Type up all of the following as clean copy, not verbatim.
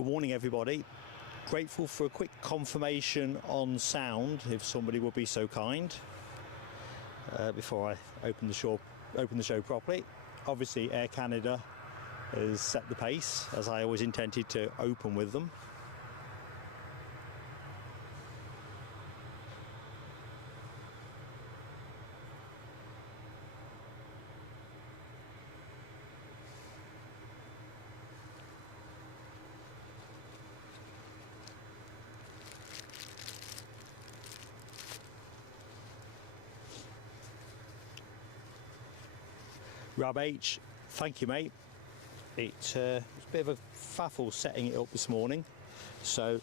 Good morning, everybody. Grateful for a quick confirmation on sound, if somebody would be so kind, before I open the show properly. Obviously, Air Canada has set the pace, as I always intended to open with them. Rob H, thank you, mate. It was a bit of a faffle setting it up this morning, so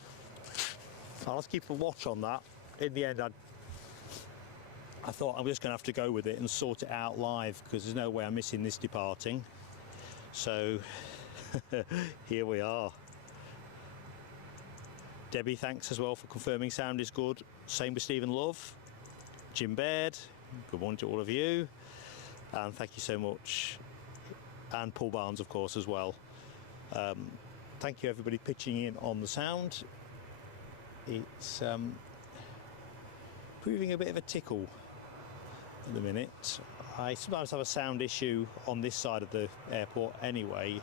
I'll just keep a watch on that. In the end, I thought I'm just going to have to go with it and sort it out live, because there's no way I'm missing this departing. So here we are. Debbie, thanks as well for confirming sound is good. Same with Stephen Love, Jim Baird, good morning to all of you. And thank you so much, and Paul Barnes of course as well. Thank you everybody pitching in on the sound. It's proving a bit of a tickle at the minute. I sometimes have a sound issue on this side of the airport anyway,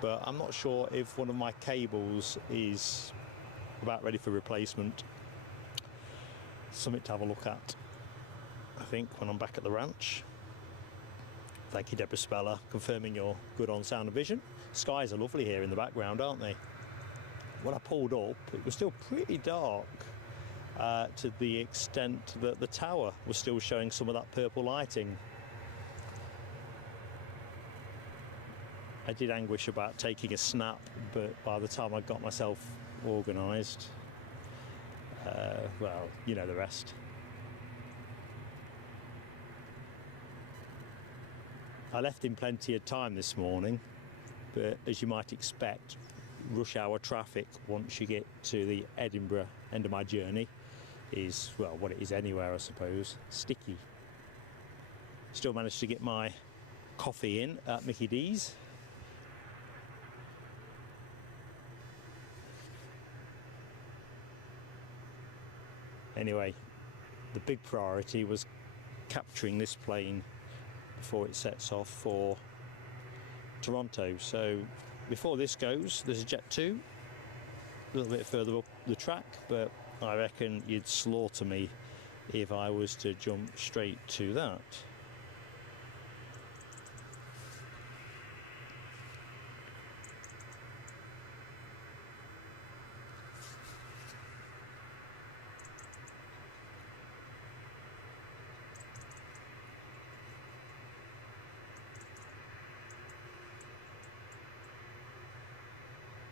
but I'm not sure if one of my cables is about ready for replacement. Something to have a look at, I think, when I'm back at the ranch. Thank you, Deborah Speller, confirming you're good on sound and vision. Skies are lovely here in the background, aren't they? When I pulled up, it was still pretty dark, to the extent that the tower was still showing some of that purple lighting. I did anguish about taking a snap, but by the time I got myself organised, well, you know the rest. I left in plenty of time this morning, but as you might expect, rush hour traffic once you get to the Edinburgh end of my journey is, well, what it is anywhere I suppose, sticky. Still managed to get my coffee in at Mickey D's. Anyway, the big priority was capturing this plane before it sets off for Toronto. So before this goes, there's a Jet 2 a little bit further up the track, but I reckon you'd slaughter me if I was to jump straight to that.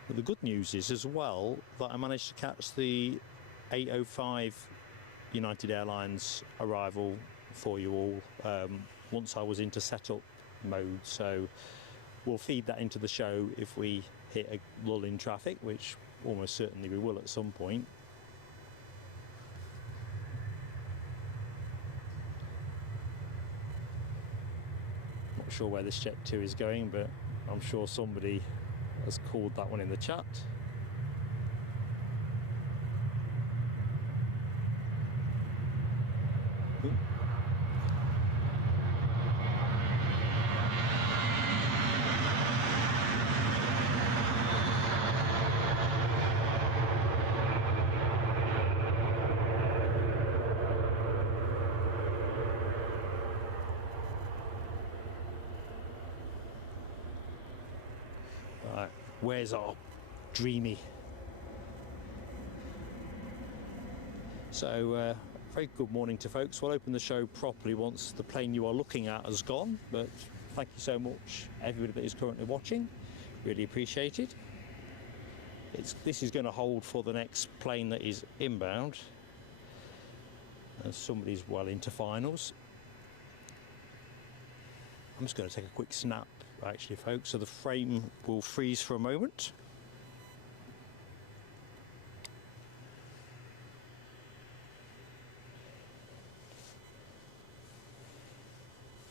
But the good news is as well that I managed to catch the 8:05 United Airlines arrival for you all once I was into setup mode, so we'll feed that into the show if we hit a lull in traffic, which almost certainly we will at some point. Not sure where this Jet 2 is going, but I'm sure somebody has called that one in the chat. Ooh. Right, where's our dreamy? So, very good morning to folks. We'll open the show properly once the plane you are looking at has gone, but thank you so much everybody that is currently watching, really appreciate it. This is going to hold for the next plane that is inbound, and somebody's well into finals. I'm just going to take a quick snap actually, folks, so the frame will freeze for a moment.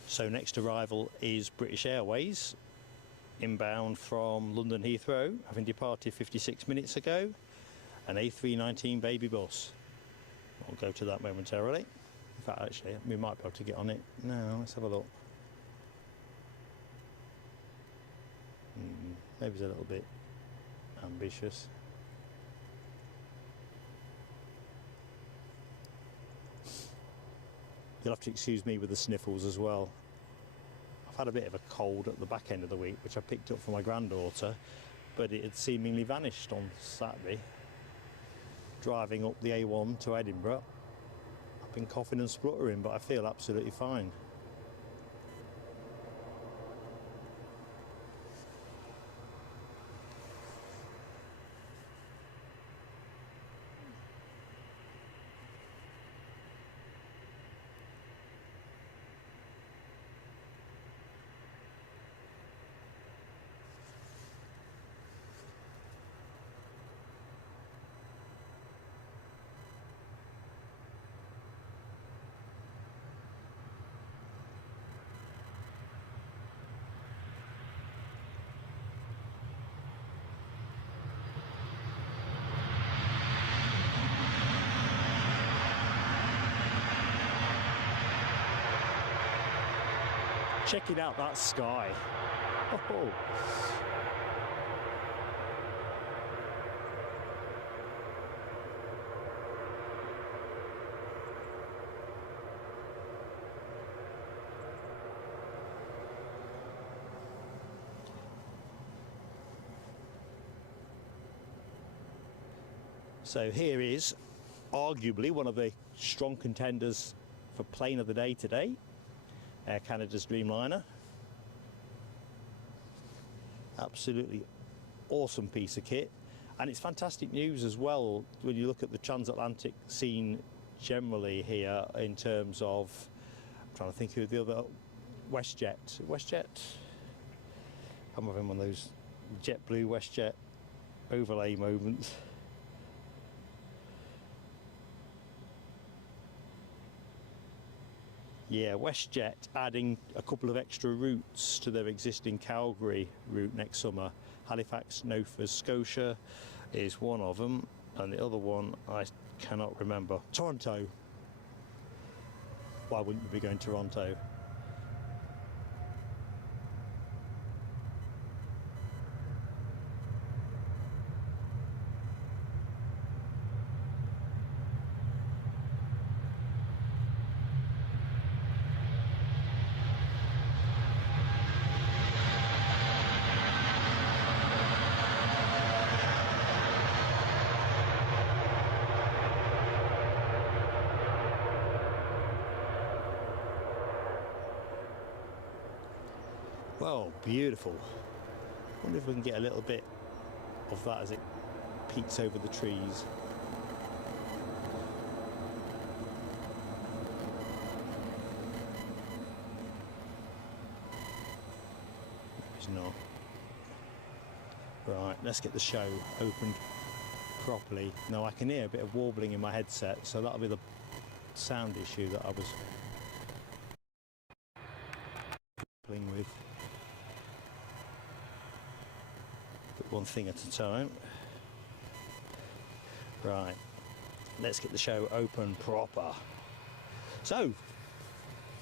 So next arrival is British Airways, inbound from London Heathrow, having departed 56 minutes ago, an A319 baby bus. I'll go to that momentarily. In fact, actually, we might be able to get on it now. Let's have a look. Maybe it's a little bit ambitious. You'll have to excuse me with the sniffles as well. I've had a bit of a cold at the back end of the week, which I picked up for my granddaughter, but it had seemingly vanished on Saturday. Driving up the A1 to Edinburgh, I've been coughing and spluttering, but I feel absolutely fine. Checking out that sky. Oh. So here is arguably one of the strong contenders for plane of the day today. Air Canada's Dreamliner. Absolutely awesome piece of kit, and it's fantastic news as well when you look at the transatlantic scene generally here in terms of, I'm trying to think who the other, WestJet. I'm having one of those JetBlue WestJet overlay moments. Yeah, WestJet adding a couple of extra routes to their existing Calgary route next summer. Halifax, Nova Scotia is one of them, and the other one I cannot remember. Toronto. Why wouldn't you be going to Toronto? Well, beautiful. Wonder if we can get a little bit of that as it peeks over the trees. It's not. Right, let's get the show opened properly. Now I can hear a bit of warbling in my headset, so that'll be the sound issue that I was playing with. One thing at a time. Right, let's get the show open proper. So,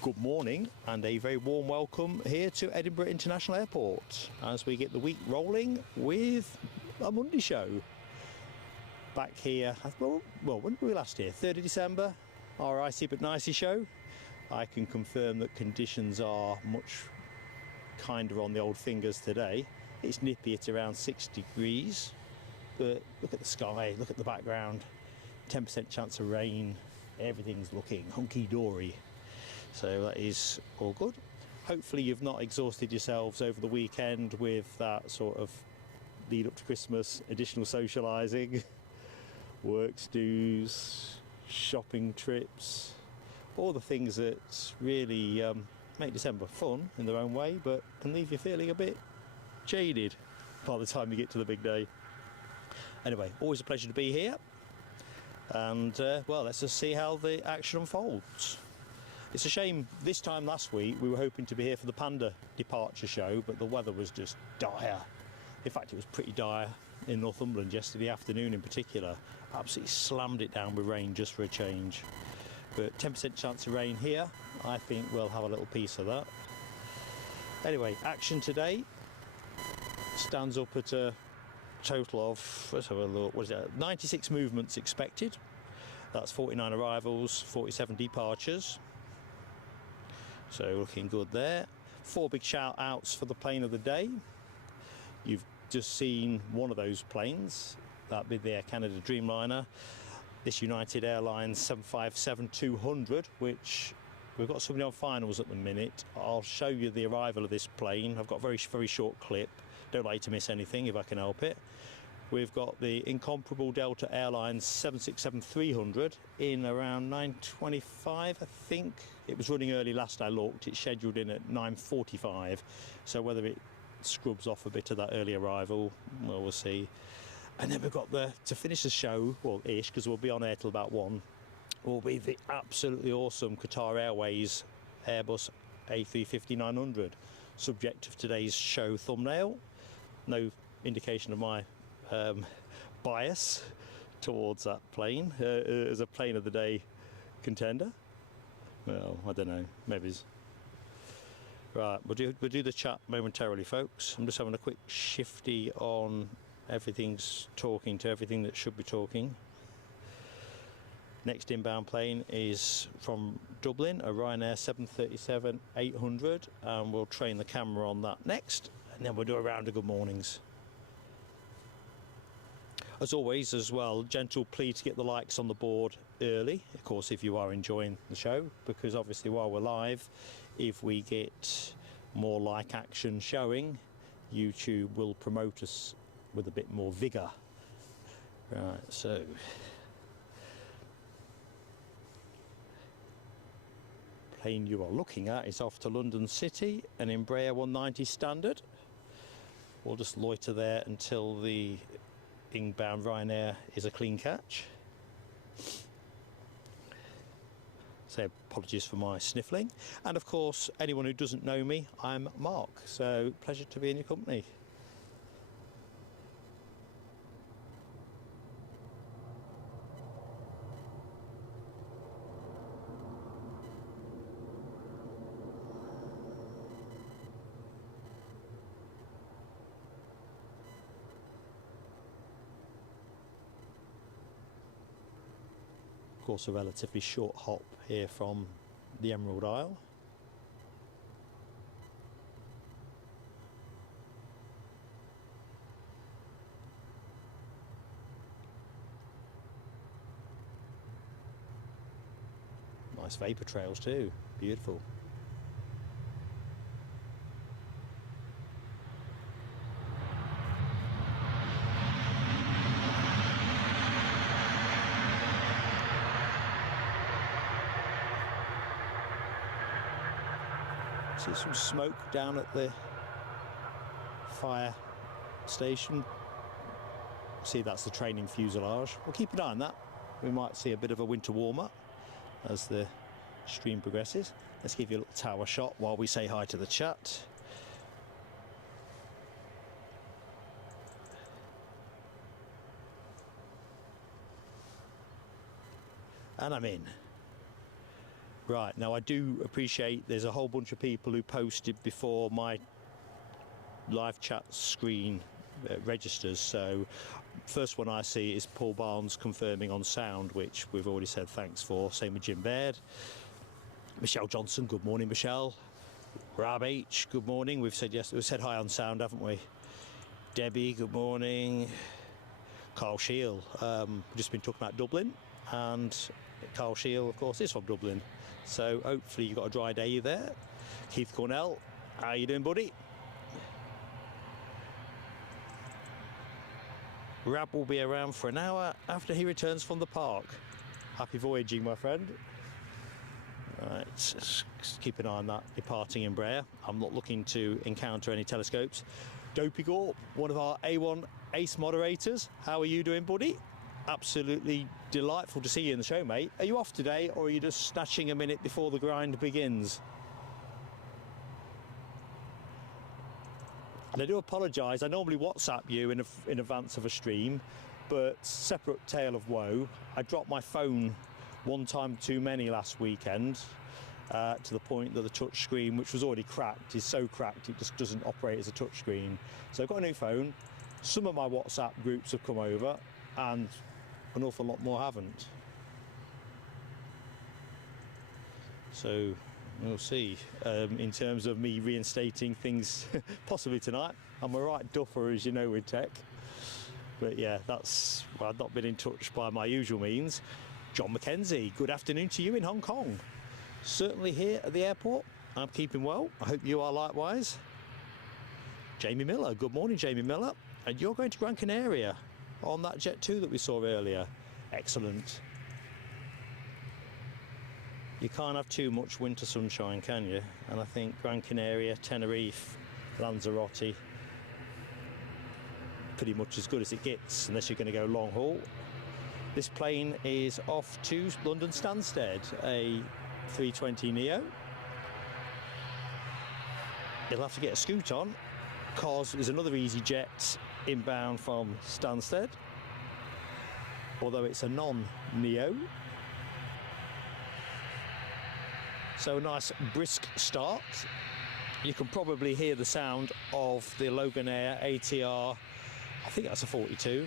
good morning and a very warm welcome here to Edinburgh International Airport as we get the week rolling with a Monday show. Back here, well, when were we last here? 3rd of December, our icy but nicey show. I can confirm that conditions are much kinder on the old fingers today. It's nippy at around 6 degrees, but look at the sky, look at the background, 10% chance of rain, everything's looking hunky-dory. So that is all good. Hopefully you've not exhausted yourselves over the weekend with that sort of lead up to Christmas, additional socialising, work dues, shopping trips, all the things that really make December fun in their own way, but can leave you feeling a bit jaded by the time you get to the big day. Anyway, always a pleasure to be here, and well, let's just see how the action unfolds. It's a shame this time last week we were hoping to be here for the Panda departure show, but the weather was just dire. In fact, it was pretty dire in Northumberland yesterday afternoon in particular. Absolutely slammed it down with rain just for a change. But 10% chance of rain here. I think we'll have a little piece of that. Anyway, action today stands up at a total of, let's have a look, what is it, 96 movements expected. That's 49 arrivals, 47 departures. So looking good there. 4 big shout outs for the plane of the day. You've just seen one of those planes, that be the Air Canada Dreamliner. This United Airlines 757-200, which we've got somebody on finals at the minute. I'll show you the arrival of this plane. I've got a very short clip. Don't like to miss anything if I can help it. We've got the incomparable Delta Airlines 767-300 in around 9:25, I think. It was running early last I looked. It's scheduled in at 9:45. So whether it scrubs off a bit of that early arrival, well, we'll see. And then we've got to finish the show, well, ish, because we'll be on air till about 1, will be the absolutely awesome Qatar Airways Airbus A350-900, subject of today's show thumbnail. No indication of my bias towards that plane as a plane of the day contender. Well, I don't know, maybe. Right, we'll do the chat momentarily, folks. I'm just having a quick shifty on everything's talking to everything that should be talking. Next inbound plane is from Dublin, a Ryanair 737-800, and we'll train the camera on that next, and then we'll do a round of good mornings. As always, as well, gentle plea to get the likes on the board early, of course, if you are enjoying the show, because obviously while we're live, if we get more like action showing, YouTube will promote us with a bit more vigour. Right, so plane you are looking at is off to London City, an Embraer 190 standard. We'll just loiter there until the inbound Ryanair is a clean catch. So apologies for my sniffling. And of course, anyone who doesn't know me, I'm Mark. So pleasure to be in your company. Of course, a relatively short hop here from the Emerald Isle. Nice vapour trails too, beautiful. See some smoke down at the fire station. See, that's the training fuselage. We'll keep an eye on that. We might see a bit of a winter warm-up as the stream progresses. Let's give you a little tower shot while we say hi to the chat. And I'm in. Right, now I do appreciate there's a whole bunch of people who posted before my live chat screen registers. So first one I see is Paul Barnes confirming on sound, which we've already said thanks for. Same with Jim Baird. Michelle Johnson, good morning, Michelle. Rab H, good morning. We've said yes, we've said hi on sound, haven't we? Debbie, good morning. Carl Shield, we've just been talking about Dublin, and Carl Shield, of course, is from Dublin. So hopefully you've got a dry day there. Keith Cornell, how you doing, buddy? Rab will be around for an hour after he returns from the park. Happy voyaging, my friend. Right, just keep an eye on that departing Embraer. I'm not looking to encounter any telescopes. Dopey Gorp, one of our A1 ace moderators. How are you doing, buddy? Absolutely delightful to see you in the show, mate. Are you off today, or are you just snatching a minute before the grind begins? And I do apologise, I normally WhatsApp you in advance of a stream, but separate tale of woe, I dropped my phone one time too many last weekend, to the point that the touch screen, which was already cracked, is so cracked it just doesn't operate as a touch screen. So I've got a new phone. Some of my WhatsApp groups have come over and an awful lot more haven't. So we'll see. In terms of me reinstating things possibly tonight. I'm a right duffer, as you know, with tech. But yeah, that's, well, I've not been in touch by my usual means. John Mackenzie, good afternoon to you in Hong Kong. Certainly here at the airport, I'm keeping well. I hope you are likewise. Jamie Miller, good morning, Jamie Miller. And you're going to Gran Canaria on that Jet 2 that we saw earlier. Excellent. You can't have too much winter sunshine, can you? And I think Gran Canaria, Tenerife, Lanzarote, pretty much as good as it gets, unless you're going to go long haul. This plane is off to London Stansted, a 320 Neo. You'll have to get a scoot on, because there's another EasyJet inbound from Stansted, although it's a non-Neo. So a nice brisk start. You can probably hear the sound of the Loganair ATR, I think that's a 42.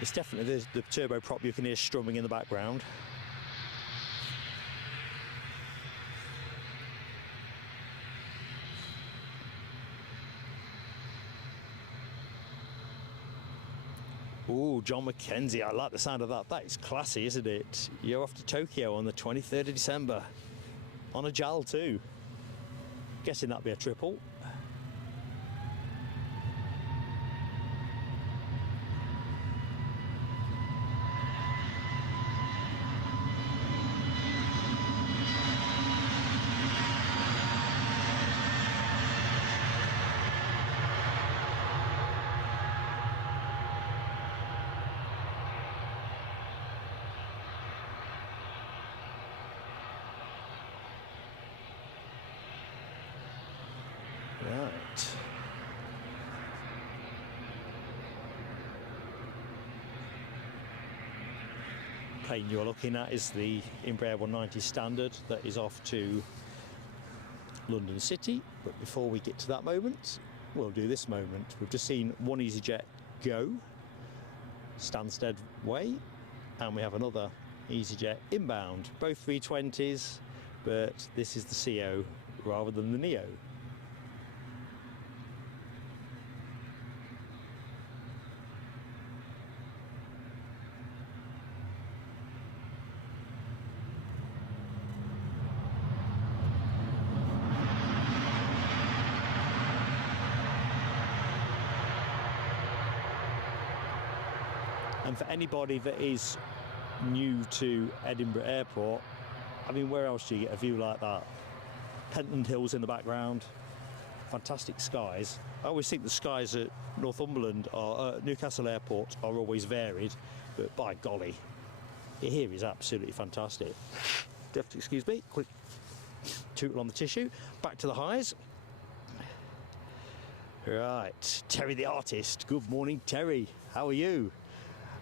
It's definitely the turboprop you can hear strumming in the background. Ooh, John Mackenzie, I like the sound of that. That is classy, isn't it? You're off to Tokyo on the 23rd of December. On a JAL too. Guessing that'd be a triple. Right. Plane you're looking at is the Embraer 190 Standard that is off to London City. But before we get to that moment, we'll do this moment. We've just seen one EasyJet go Stansted way, and we have another EasyJet inbound. Both 320s, but this is the CO rather than the Neo. And for anybody that is new to Edinburgh Airport, I mean, where else do you get a view like that? Pentland Hills in the background, fantastic skies. I always think the skies at Northumberland or Newcastle Airport are always varied, but by golly, here is absolutely fantastic. Excuse me, quick tootle on the tissue. Back to the highs. Right, Terry the artist. Good morning, Terry. How are you?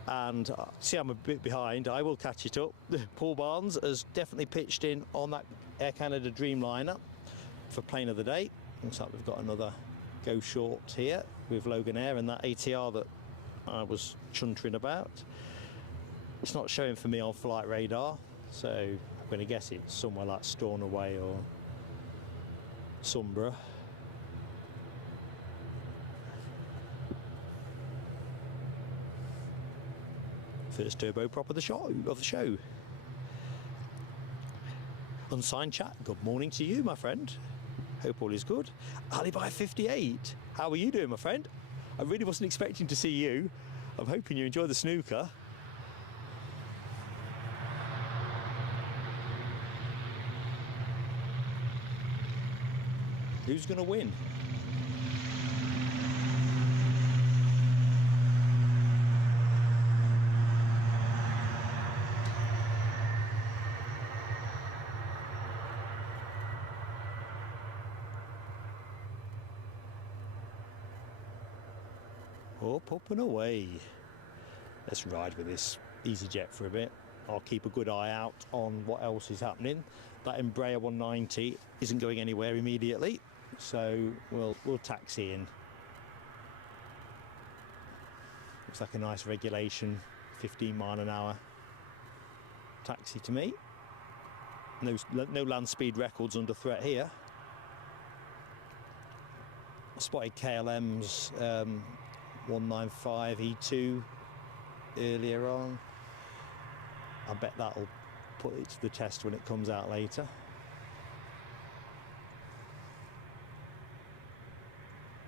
And see, I'm a bit behind. I will catch it up. Paul Barnes has definitely pitched in on that Air Canada Dreamliner for plane of the day. Looks like we've got another go short here with Loganair and that ATR that I was chuntering about. It's not showing for me on flight radar, so I'm going to guess it's somewhere like Stornoway or Sombra. First turboprop of the show. Unsigned chat, good morning to you, my friend. Hope all is good. Alibi 58, how are you doing, my friend? I really wasn't expecting to see you. I'm hoping you enjoy the snooker. Who's going to win? Up and away. Let's ride with this EasyJet for a bit. I'll keep a good eye out on what else is happening. That Embraer 190 isn't going anywhere immediately, so we'll taxi in. Looks like a nice regulation 15 mile an hour taxi to me. No land speed records under threat here. I spotted KLM's 195 E2 earlier on. I bet that'll put it to the test when it comes out later.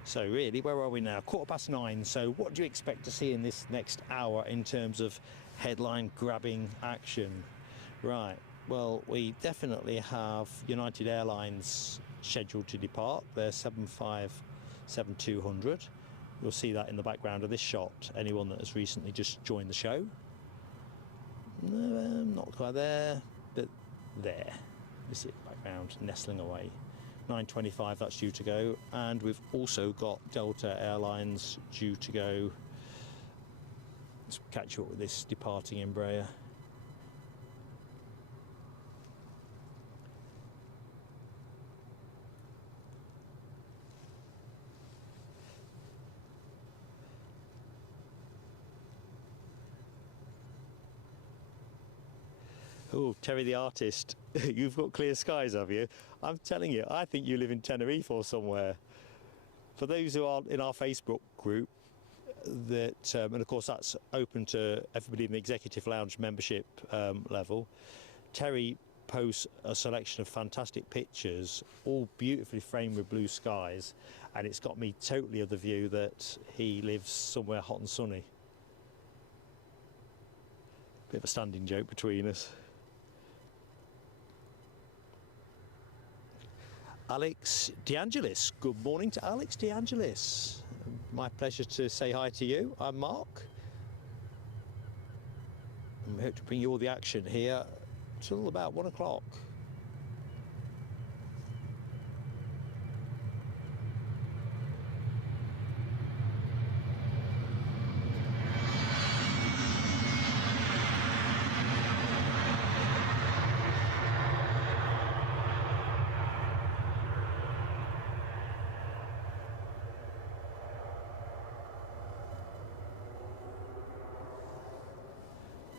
So really, where are we now? 9:15. So what do you expect to see in this next hour in terms of headline grabbing action? Right, well, we definitely have United Airlines scheduled to depart. They're 757-200. You'll see that in the background of this shot, anyone that has recently just joined the show. Not quite there, but there. You see it in the background, nestling away. 9:25, that's due to go. And we've also got Delta Airlines due to go. Let's catch up with this departing Embraer. Oh, Terry the artist, you've got clear skies, have you? I'm telling you, I think you live in Tenerife or somewhere. For those who aren't in our Facebook group, and of course that's open to everybody in the executive lounge membership level, Terry posts a selection of fantastic pictures, all beautifully framed with blue skies, and it's got me totally of the view that he lives somewhere hot and sunny. Bit of a standing joke between us. Alex DeAngelis. Good morning to Alex DeAngelis. My pleasure to say hi to you. I'm Mark. And we hope to bring you all the action here till about 1 o'clock.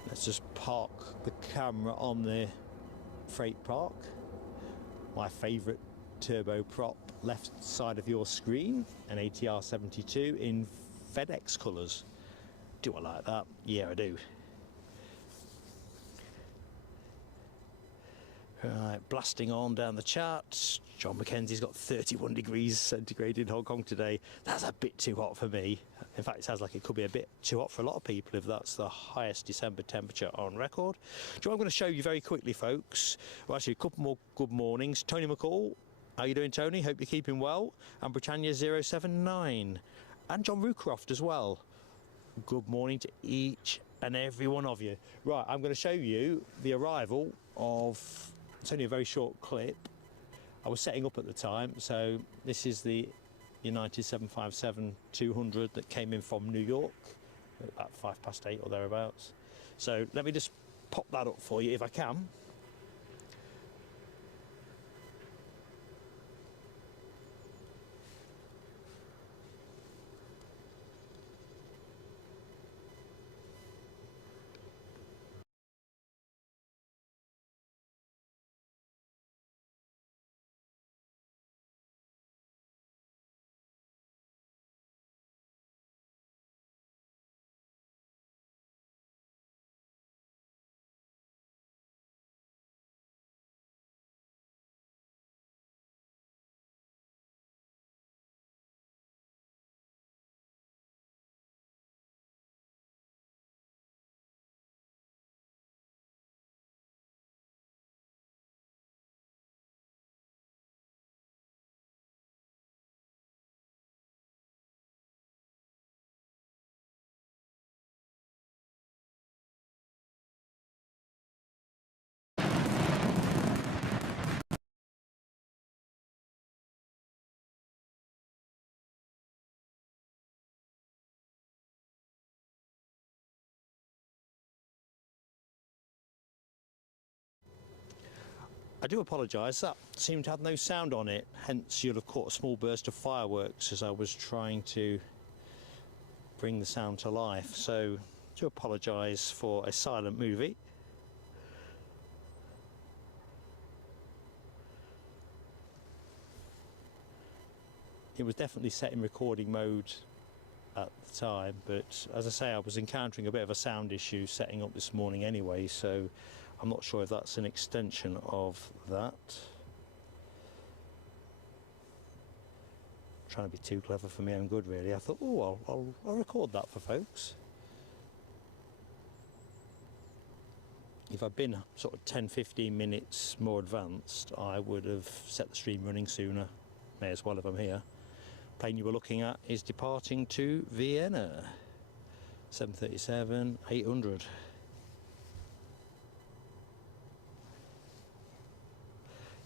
Let's just park the camera on the freight park. My favourite turboprop left side of your screen, an ATR 72 in FedEx colours. Do I like that? Yeah, I do. Right, blasting on down the charts. John Mackenzie's got 31 degrees centigrade in Hong Kong today. That's a bit too hot for me. In fact, it sounds like it could be a bit too hot for a lot of people if that's the highest December temperature on record. Do you know what I'm going to show you very quickly, folks? Well, actually, a couple more good mornings. Tony McCall, how you doing, Tony? Hope you're keeping well. And Britannia 079. And John Rucroft as well. Good morning to each and every one of you. Right, I'm going to show you the arrival of... It's only a very short clip. I was setting up at the time, so this is the United 757-200 that came in from New York at about 8:05 or thereabouts. So let me just pop that up for you if I can. I do apologise, that seemed to have no sound on it, hence you'll have caught a small burst of fireworks as I was trying to bring the sound to life. So I do apologise for a silent movie. It was definitely set in recording mode at the time, but as I say, I was encountering a bit of a sound issue setting up this morning anyway, so I'm not sure if that's an extension of that. Trying to be too clever for my own good, really. I thought, oh, I'll record that for folks. If I'd been sort of 10-15 minutes more advanced, I would have set the stream running sooner. May as well if I'm here. Plane you were looking at is departing to Vienna. 737-800.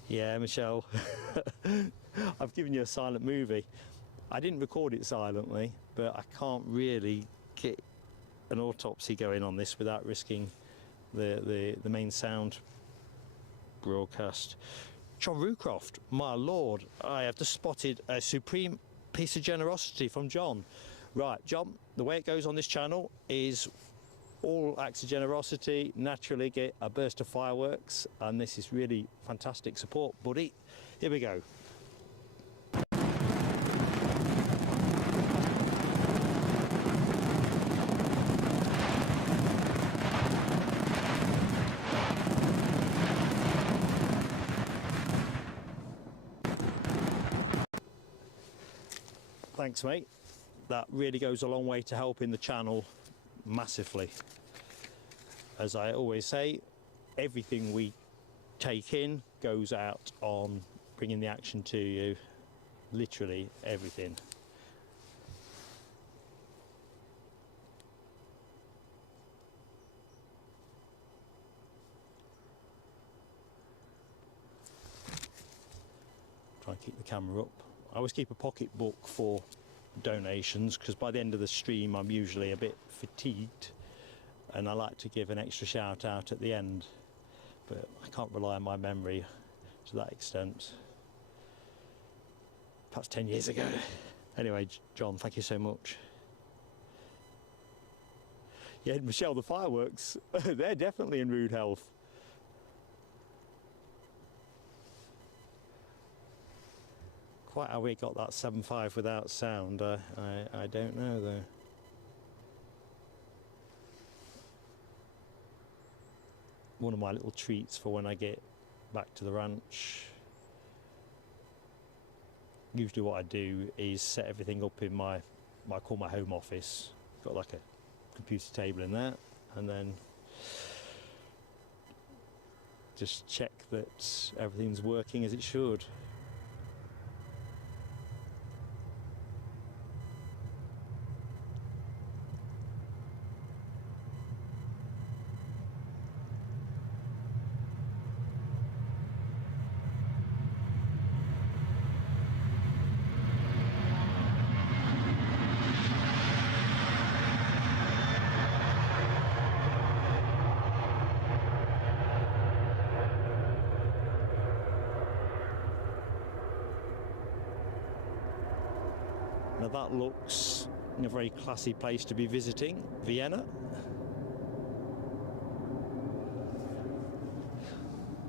Yeah, Michelle, I've given you a silent movie. I didn't record it silently, but I can't really get an autopsy going on this without risking the main sound broadcast. John Rucroft, my lord, I have just spotted a supreme piece of generosity from John. Right, John, the way it goes on this channel is all acts of generosity naturally get a burst of fireworks, and this is really fantastic support, buddy. Here we go. Thanks, mate. That really goes a long way to helping the channel massively. As I always say, everything we take in goes out on bringing the action to you. Literally everything. Try and keep the camera up. I always keep a pocket book for donations, because by the end of the stream I'm usually a bit fatigued and I like to give an extra shout out at the end, but I can't rely on my memory to that extent. Perhaps 10 years ago. Anyway, John, thank you so much. Yeah, Michelle, the fireworks, they're definitely in rude health. Quite how we got that 7.5 without sound, I don't know though. One of my little treats for when I get back to the ranch. Usually what I do is set everything up in what I call my home office. Got like a computer table in there, and then just check that everything's working as it should. Now that looks a very classy place to be visiting, Vienna.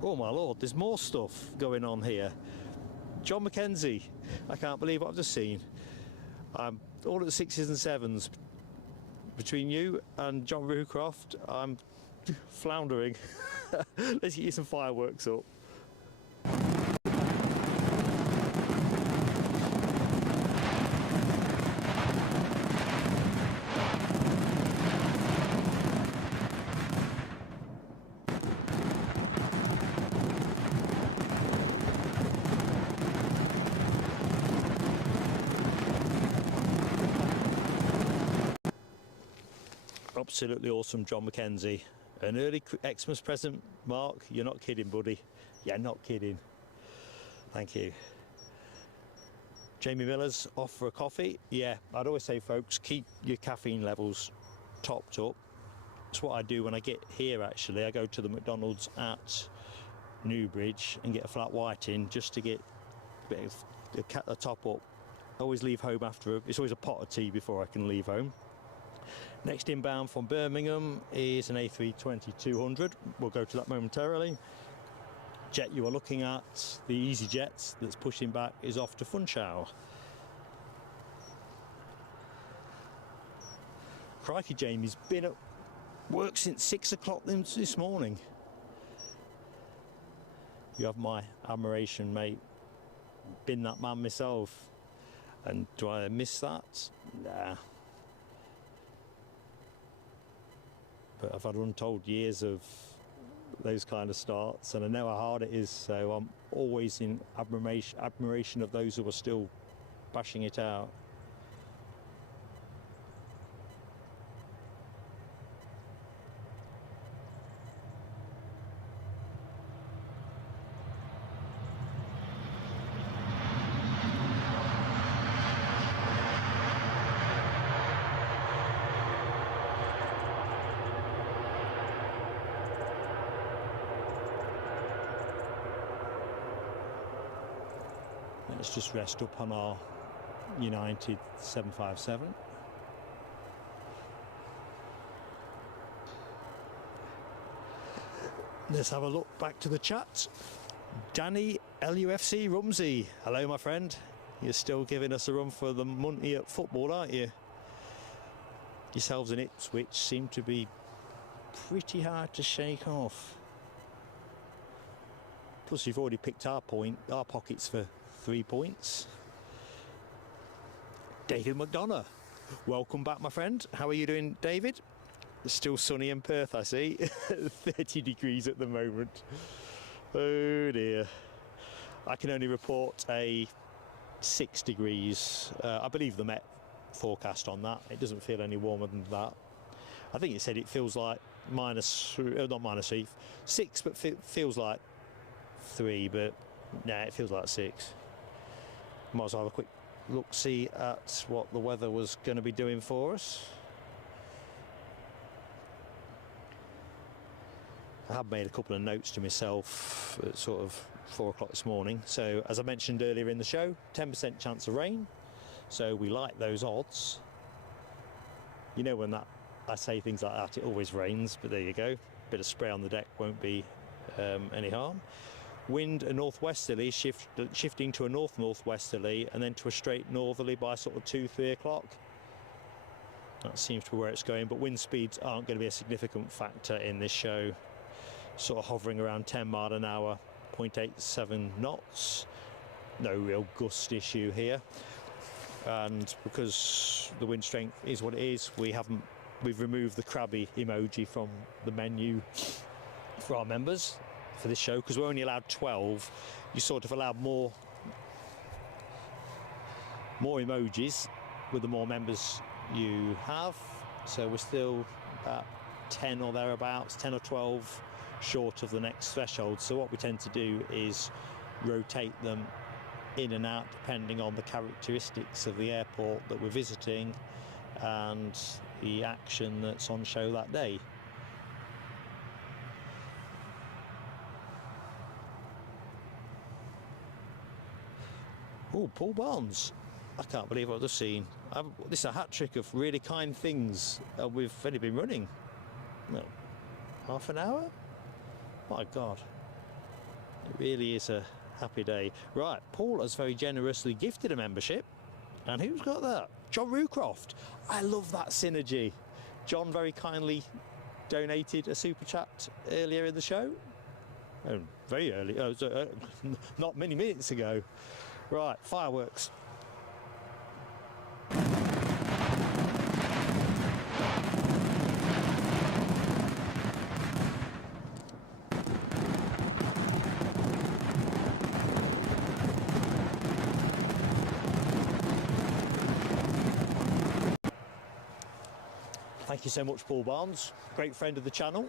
Oh my lord, there's more stuff going on here. John Mackenzie, I can't believe what I've just seen. I'm all at the 6s and 7s. Between you and John Rucroft, I'm floundering. Let's get you some fireworks up. Absolutely awesome, John Mackenzie. An early Xmas present, Mark? You're not kidding, buddy. Yeah, not kidding. Thank you. Jamie Miller's off for a coffee. Yeah, I'd always say, folks, keep your caffeine levels topped up. That's what I do when I get here, actually. I go to the McDonald's at Newbridge and get a flat white in just to get a bit of the top up. I always leave home after it's always a pot of tea before I can leave home. Next inbound from Birmingham is an A320-200. We'll go to that momentarily. Jet you are looking at, the EasyJet that's pushing back, is off to Funchal. Crikey, Jamie's been at work since 6 o'clock this morning. You have my admiration, mate. Been that man myself. And do I miss that? Nah. But I've had untold years of those kind of starts, and I know how hard it is, so I'm always in admiration of those who are still bashing it out. Let's just rest up on our United 757. Let's have a look back to the chat. Danny LUFC Rumsey, hello my friend. You're still giving us a run for the money at football, aren't you? Yourselves in Ipswich seem to be pretty hard to shake off. Plus you've already picked our pockets for 3 points. David McDonough, welcome back my friend. How are you doing, David? It's still sunny in Perth, I see. 30 degrees at the moment. Oh dear. I can only report a 6 degrees. I believe the Met forecast on that. It doesn't feel any warmer than that. I think it said it feels like not -3, 6, but feels like 3, but nah, it feels like 6. Might as well have a quick look-see at what the weather was going to be doing for us. I have made a couple of notes to myself at sort of 4 o'clock this morning. So, as I mentioned earlier in the show, 10% chance of rain. So we like those odds. You know, when I say things like that, it always rains, but there you go. Bit of spray on the deck won't be any harm. Wind a northwesterly, shifting to a north-northwesterly and then to a straight northerly by sort of 2-3 o'clock. That seems to be where it's going, but wind speeds aren't going to be a significant factor in this show. Sort of hovering around 10 mile an hour, 0.87 knots. No real gust issue here. And because the wind strength is what it is, we've removed the crabby emoji from the menu for our members for this show, because we're only allowed 12. You sort of allowed more emojis with the more members you have, so we're still at 10 or thereabouts, 10 or 12 short of the next threshold. So what we tend to do is rotate them in and out depending on the characteristics of the airport that we're visiting and the action that's on show that day. Oh, Paul Barnes. I can't believe what I've just seen. This is a hat-trick of really kind things. We've only been running, well, half an hour? My God. It really is a happy day. Right, Paul has very generously gifted a membership. And who's got that? John Rucroft. I love that synergy. John very kindly donated a super chat earlier in the show. Oh, very early. Not many minutes ago. Right, fireworks. Thank you so much, Paul Barnes. Great friend of the channel.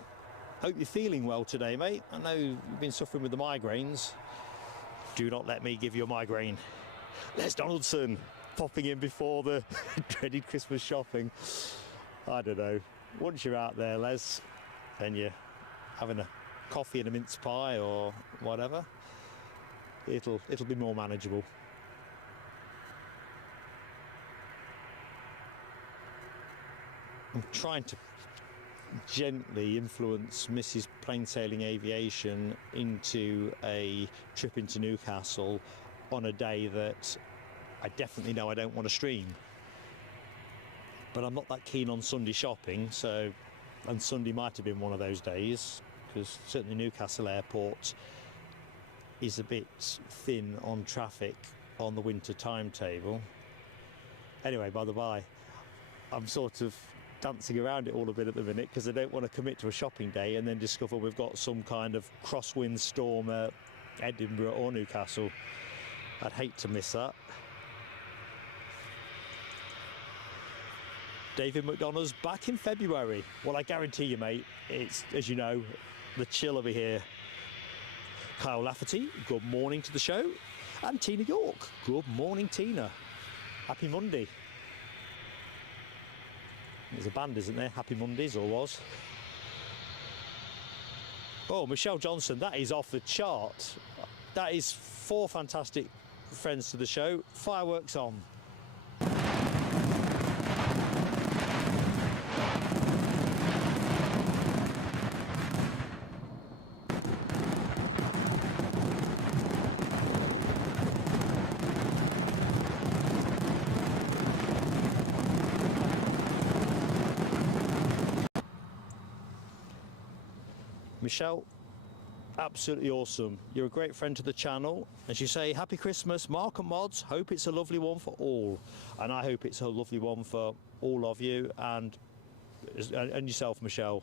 Hope you're feeling well today, mate. I know you've been suffering with the migraines. Do not let me give you a migraine. Les Donaldson popping in before the dreaded Christmas shopping. I don't know. Once you're out there, Les, and you're having a coffee and a mince pie or whatever, it'll be more manageable. I'm trying to gently influence Mrs. Plain Sailing Aviation into a trip into Newcastle on a day that I definitely know I don't want to stream. But I'm not that keen on Sunday shopping, and Sunday might have been one of those days, because certainly Newcastle Airport is a bit thin on traffic on the winter timetable. Anyway, by the by, I'm sort of dancing around it all a bit at the minute because I don't want to commit to a shopping day and then discover we've got some kind of crosswind storm at Edinburgh or Newcastle. I'd hate to miss that. David McDonough's back in February. Well, I guarantee you, mate, it's, as you know, the chill over here. Kyle Lafferty, good morning to the show. And Tina York, good morning, Tina. Happy Monday. There's a band, isn't there? Happy Mondays, or was. Oh, Michelle Johnson, that is off the chart. That is 4 fantastic friends to the show. Fireworks on. Michelle, absolutely awesome. You're a great friend to the channel. As you say, happy Christmas, Mark and Mods. Hope it's a lovely one for all. And I hope it's a lovely one for all of you and yourself, Michelle.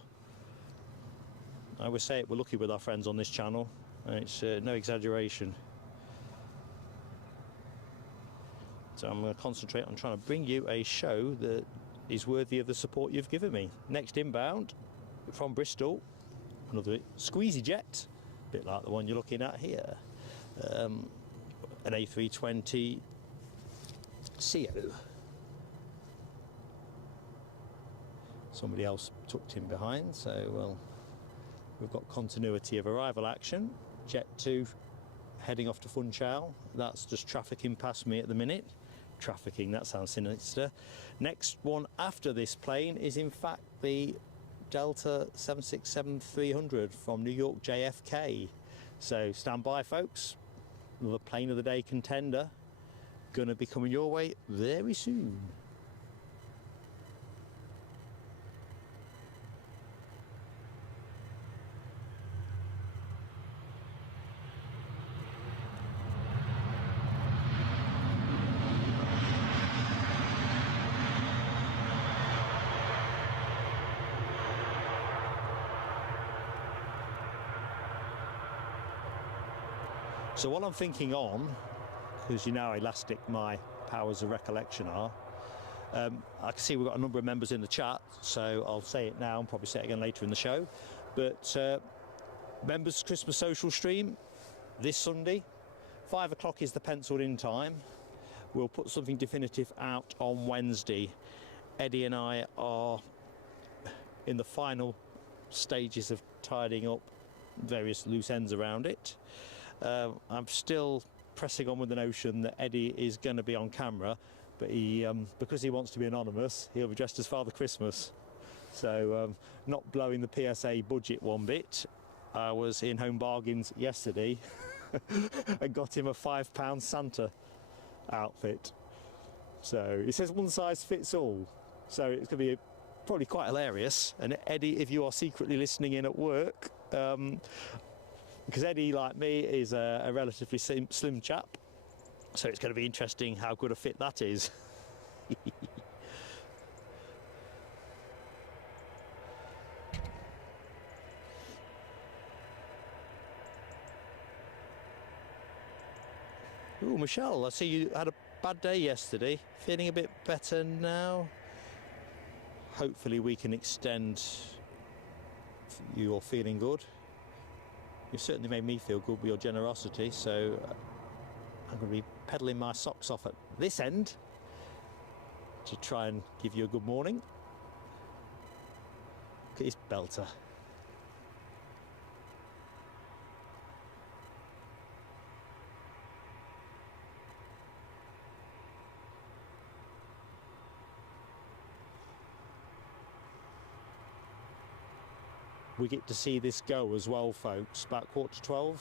I always say it, we're lucky with our friends on this channel. And it's no exaggeration. So I'm going to concentrate on trying to bring you a show that is worthy of the support you've given me. Next inbound from Bristol. Another squeezy jet, a bit like the one you're looking at here. An A320 CO. Somebody else tucked in behind, so well, we've got continuity of arrival action. Jet 2 heading off to Funchal. That's just trafficking past me at the minute. Trafficking, that sounds sinister. Next one after this plane is in fact the Delta 767-300 from New York JFK. So stand by, folks. Another plane of the day contender gonna be coming your way very soon. So what I'm thinking on, because you know how elastic my powers of recollection are, I can see we've got a number of members in the chat, so I'll say it now and probably say it again later in the show. But members Christmas social stream this Sunday, 5 o'clock is the penciled in time. We'll put something definitive out on Wednesday. Eddie and I are in the final stages of tidying up various loose ends around it. I'm still pressing on with the notion that Eddie is going to be on camera, but he, because he wants to be anonymous, he'll be dressed as Father Christmas. So not blowing the PSA budget one bit. I was in Home Bargains yesterday and got him a £5 Santa outfit. So it says one size fits all. So it's going to be probably quite hilarious. And Eddie, if you are secretly listening in at work, because Eddie, like me, is a relatively slim chap, so it's going to be interesting how good a fit that is. Ooh, Michelle, I see you had a bad day yesterday. Feeling a bit better now? Hopefully we can extend your feeling good. You've certainly made me feel good with your generosity, so I'm going to be peddling my socks off at this end to try and give you a good morning. Look at his belter. we get to see this go as well, folks. About 11:45.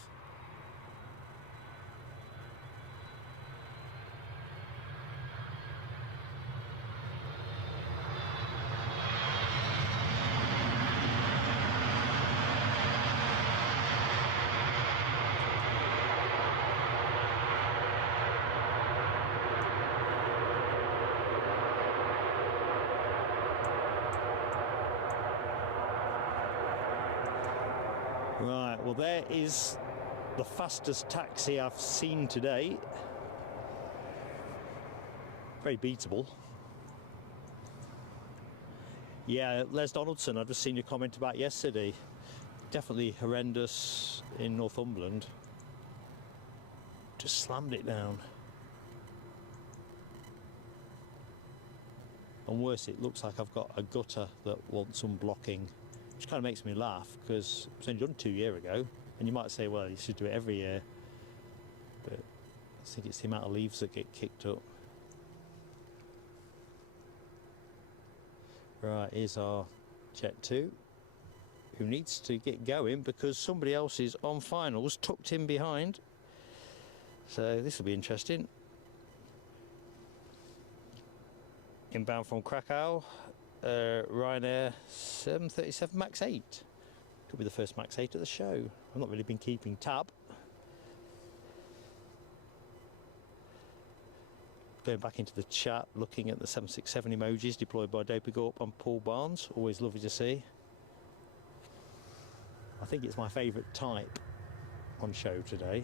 Right, well there is the fastest taxi I've seen today. Very beatable. Yeah, Les Donaldson, I've just seen your comment about yesterday. Definitely horrendous in Northumberland. Just slammed it down. And worse, it looks like I've got a gutter that wants unblocking. Which kind of makes me laugh, because it was only done 2 years ago, and you might say, well, you should do it every year, but I think it's the amount of leaves that get kicked up. Right, here's our Jet 2, who needs to get going because somebody else is on finals, tucked in behind, so this will be interesting. Inbound from Krakow. Ryanair 737 MAX 8. Could be the first MAX 8 at the show. I've not really been keeping tab. Going back into the chat, looking at the 767 emojis deployed by Dopey Gorp and Paul Barnes. Always lovely to see. I think it's my favourite type on show today.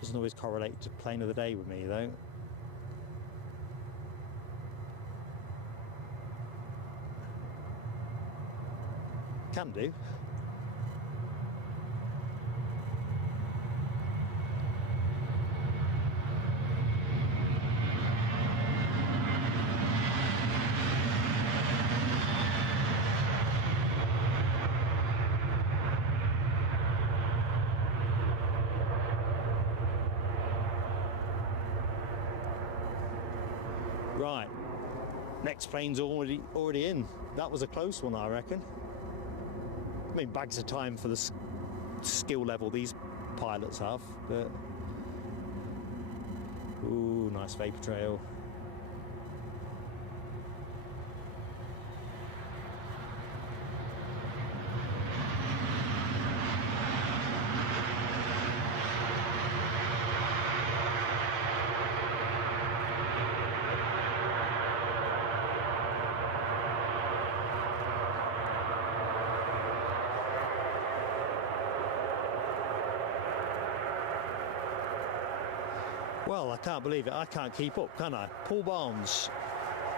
Doesn't always correlate to plane of the day with me though. Can do. Right, next plane's already in. That was a close one, I reckon. I mean, bags of time for the skill level these pilots have, but... Ooh, nice vapor trail. Well, I can't believe it. I can't keep up, can I? Paul Barnes.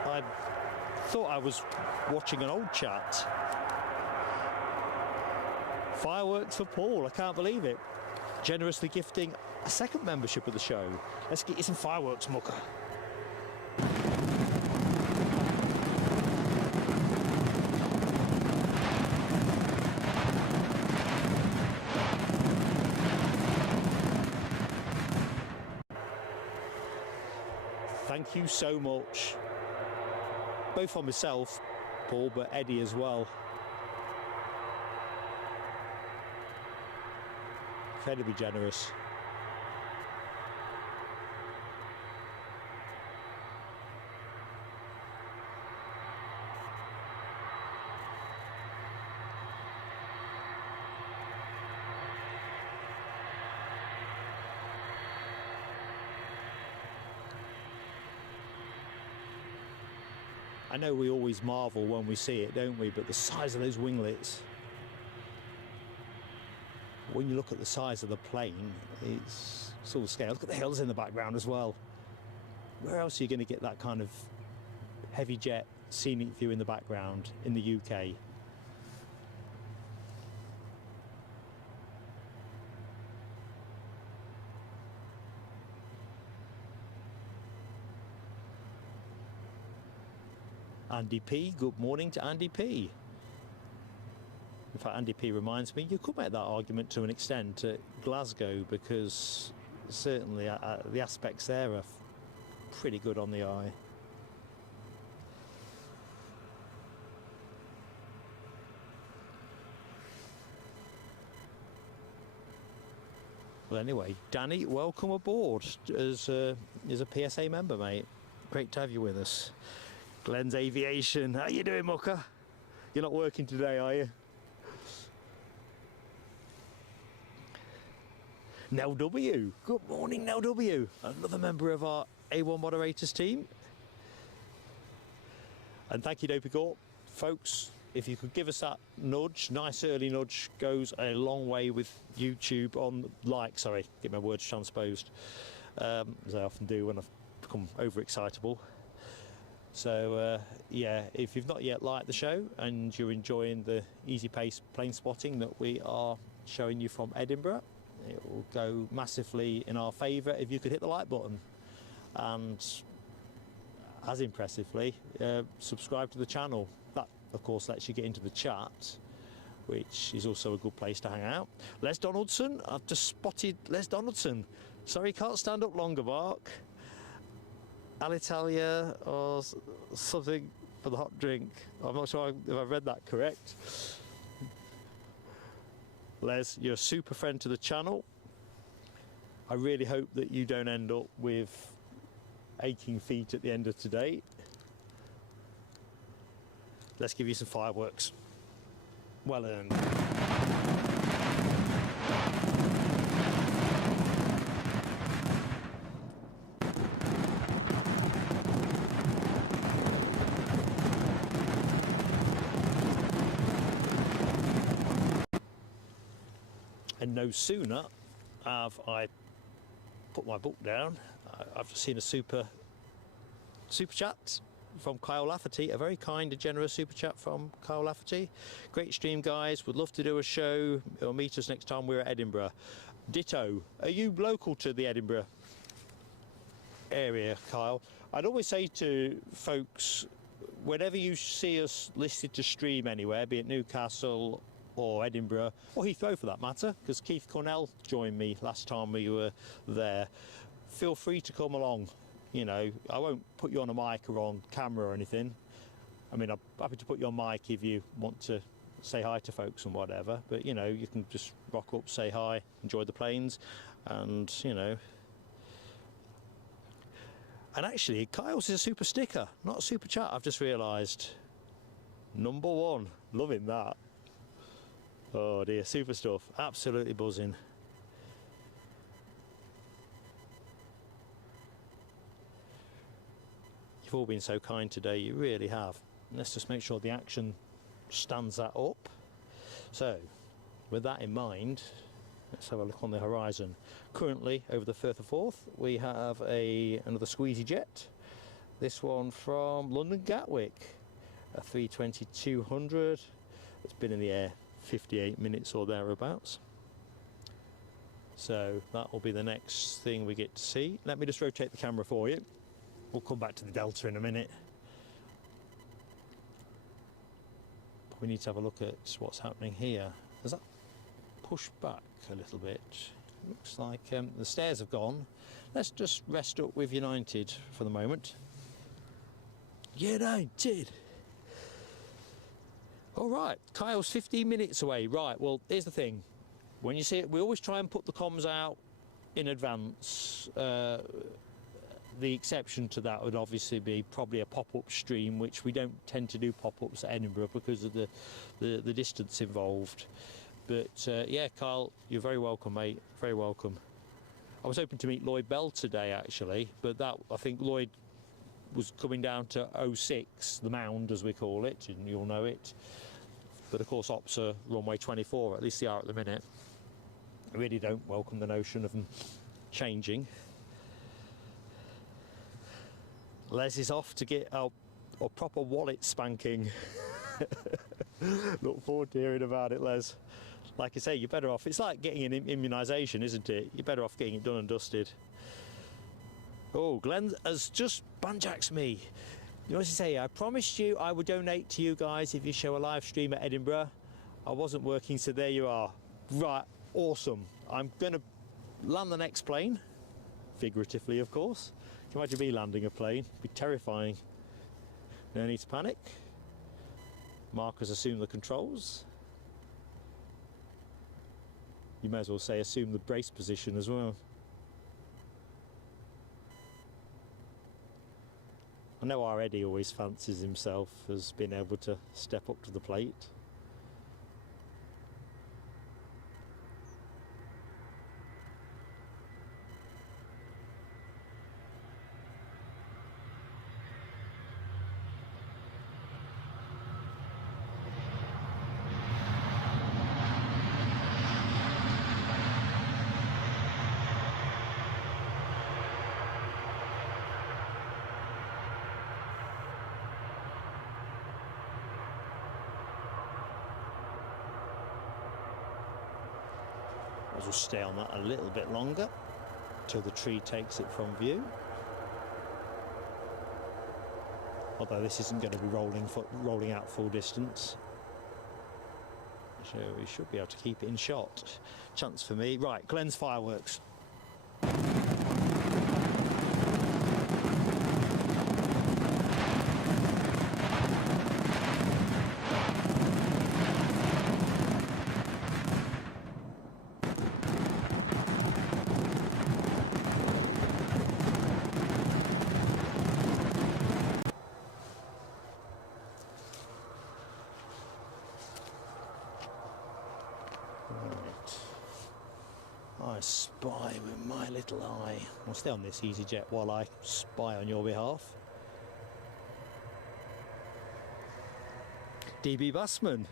I thought I was watching an old chat. Fireworks for Paul. I can't believe it. Generously gifting a second membership of the show. Let's get you some fireworks, mucker. Thank you so much. Both on myself, Paul, but Eddie as well. Incredibly generous. I know we always marvel when we see it, don't we? But the size of those winglets, when you look at the size of the plane, it's sort of scale. Look at the hills in the background as well. Where else are you going to get that kind of heavy jet scenic view in the background in the UK? Andy P, good morning to Andy P. In fact, Andy P reminds me, you could make that argument to an extent at Glasgow, because certainly the aspects there are pretty good on the eye. Well, anyway, Danny, welcome aboard as a PSA member, mate. Great to have you with us. Glenn's Aviation. How you doing, Mucker? You're not working today, are you? Nell W. Good morning, Nell W. Another member of our A1 moderators team. And thank you, Dopey Corp. Folks, if you could give us that nudge, nice early nudge, goes a long way with YouTube on sorry, get my words transposed, as I often do when I've become overexcitable. So yeah, if you've not yet liked the show and you're enjoying the easy pace plane spotting that we are showing you from Edinburgh, it will go massively in our favour if you could hit the like button, and as impressively subscribe to the channel. That of course lets you get into the chat, which is also a good place to hang out. Les Donaldson, I've just spotted Les Donaldson. Sorry, can't stand up longer, Mark. Alitalia or something for the hot drink. I'm not sure if I've read that correct. Les, you're a super friend to the channel. I really hope that you don't end up with aching feet at the end of today. Let's give you some fireworks. Well earned. And no sooner have I put my book down, I've just seen a super chat from Kyle Lafferty, a very kind and generous super chat from Kyle Lafferty. Great stream, guys, would love to do a show or meet us next time we're at Edinburgh. Ditto. Are you local to the Edinburgh area, Kyle? I'd always say to folks, whenever you see us listed to stream anywhere, be it Newcastle or Edinburgh, or Heathrow for that matter, because Keith Cornell joined me last time we were there, feel free to come along. You know, I won't put you on a mic or on camera or anything. I mean, I'm happy to put you on mic if you want to say hi to folks and whatever, but you know, you can just rock up, say hi, enjoy the planes, and you know. And actually, Kyle's is a super sticker, not a super chat, I've just realised. Number one, loving that. Oh dear, super stuff, absolutely buzzing. You've all been so kind today, you really have. Let's just make sure the action stands that up. So, with that in mind, let's have a look on the horizon. Currently, over the Firth of Forth, we have another squeezy jet. This one from London Gatwick, a 320-200. It's been in the air 58 minutes or thereabouts. So that will be the next thing we get to see. Let me just rotate the camera for you. We'll come back to the Delta in a minute. But we need to have a look at what's happening here. Has that pushed back a little bit? Looks like the stairs have gone. Let's just rest up with United for the moment. United! All right, Kyle's 15 minutes away. Right, well, here's the thing. When you see it, we always try and put the comms out in advance. The exception to that would obviously be probably a pop-up stream, which we don't tend to do pop-ups at Edinburgh because of the distance involved. But yeah, Kyle, you're very welcome, mate. Very welcome. I was hoping to meet Lloyd Bell today, actually, but that I think Lloyd was coming down to 06, the Mound, as we call it, and you'll know it. But of course, ops are runway 24, at least they are at the minute. I really don't welcome the notion of them changing. Les is off to get a proper wallet spanking. Look forward to hearing about it, Les. Like I say, you're better off. It's like getting an immunisation, isn't it? You're better off getting it done and dusted. Oh, Glenn has just banjaxed me. You know what to say? I promised you I would donate to you guys if you show a live stream at Edinburgh. I wasn't working, so there you are. Right, awesome. I'm going to land the next plane, figuratively, of course. Can you imagine me landing a plane? It'd be terrifying. No need to panic. Mark has assumed the controls. you may as well say assume the brace position as well. I know our Eddie always fancies himself as being able to step up to the plate. We'll stay on that a little bit longer till the tree takes it from view. Although this isn't going to be rolling out full distance, so we should be able to keep it in shot. Chance for me. Right, Glenn's fireworks. I spy with my little eye. I'll stay on this EasyJet while I spy on your behalf. DB Bassman.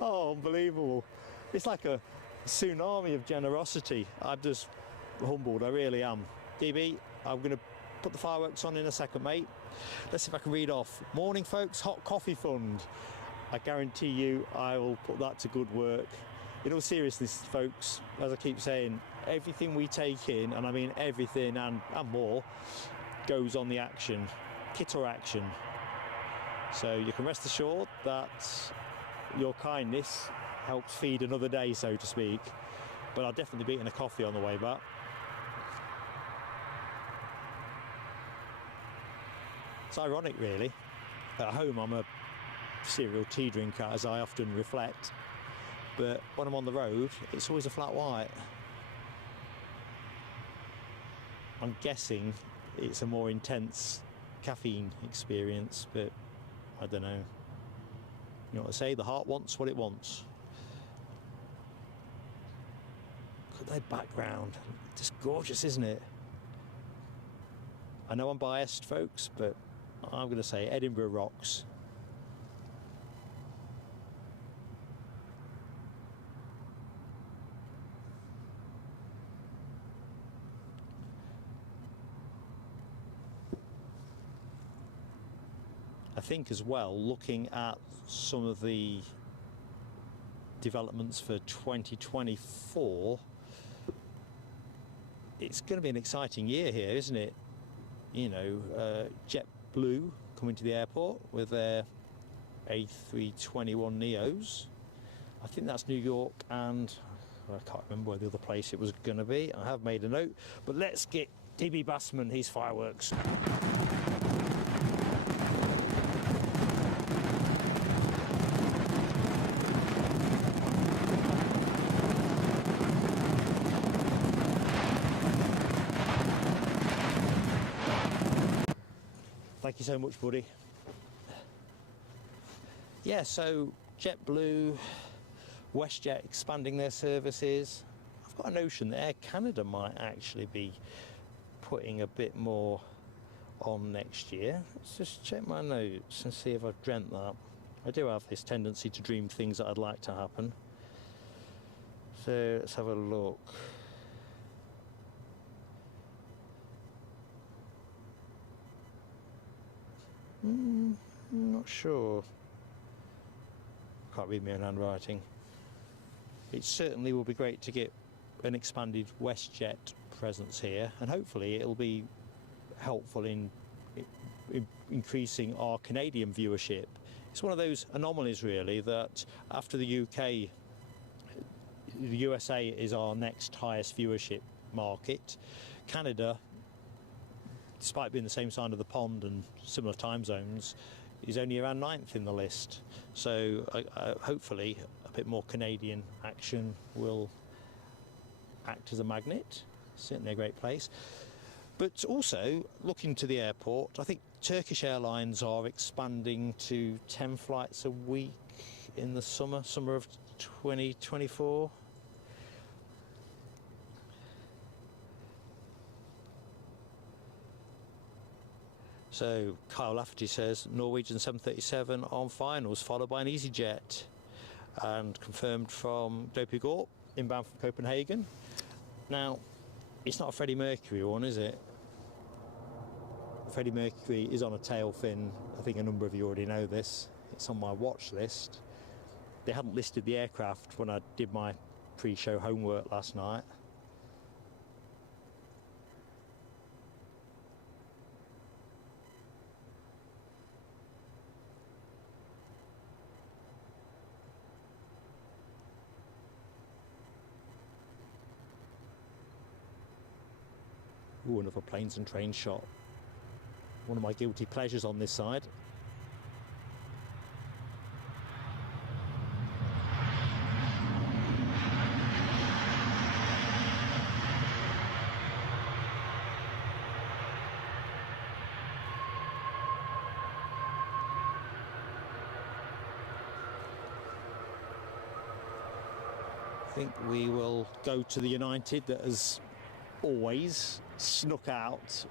Oh, unbelievable. It's like a tsunami of generosity. I'm just humbled, I really am. DB, I'm going to put the fireworks on in a second, mate. Let's see if I can read off. Morning, folks, hot coffee fund. I guarantee you I will put that to good work. In all seriousness, folks, as I keep saying, everything we take in, and I mean everything and more, goes on the action, kit or action. So you can rest assured that your kindness helps feed another day, so to speak. But I'll definitely be eating a coffee on the way back. It's ironic, really. At home, I'm a serial tea drinker, as I often reflect. But when I'm on the road, it's always a flat white. I'm guessing it's a more intense caffeine experience, but I don't know. You know what I say? The heart wants what it wants. Look at that background. Just gorgeous, isn't it? I know I'm biased, folks, but I'm going to say Edinburgh rocks. I think as well, looking at some of the developments for 2024, it's going to be an exciting year here, isn't it? You know, JetBlue coming to the airport with their A321 Neos. I think that's New York, and I can't remember where the other place it was going to be. I have made a note, but let's get DB Bassman his fireworks. Thank you so much, buddy. Yeah, so JetBlue, WestJet expanding their services. I've got a notion that Air Canada might actually be putting a bit more on next year. Let's just check my notes and see if I've dreamt that. I do have this tendency to dream things that I'd like to happen. So let's have a look. I'm not sure. Can't read my own handwriting. It certainly will be great to get an expanded WestJet presence here, and hopefully it'll be helpful in increasing our Canadian viewership. It's one of those anomalies, really, that after the UK, the USA is our next highest viewership market. Canada, despite being the same side of the pond and similar time zones, is only around 9th in the list. So hopefully a bit more Canadian action will act as a magnet. Certainly a great place. But also, looking to the airport, I think Turkish Airlines are expanding to 10 flights a week in the summer of 2024. So Kyle Lafferty says Norwegian 737 on finals, followed by an EasyJet, and confirmed from Dopegorp, inbound from Copenhagen. Now, it's not a Freddie Mercury one, is it? Freddie Mercury is on a tail fin. I think a number of you already know this. It's on my watch list. They hadn't listed the aircraft when I did my pre-show homework last night. Ooh, another planes and trains shot. One of my guilty pleasures on this side. I think we will go to the United that has always snuck out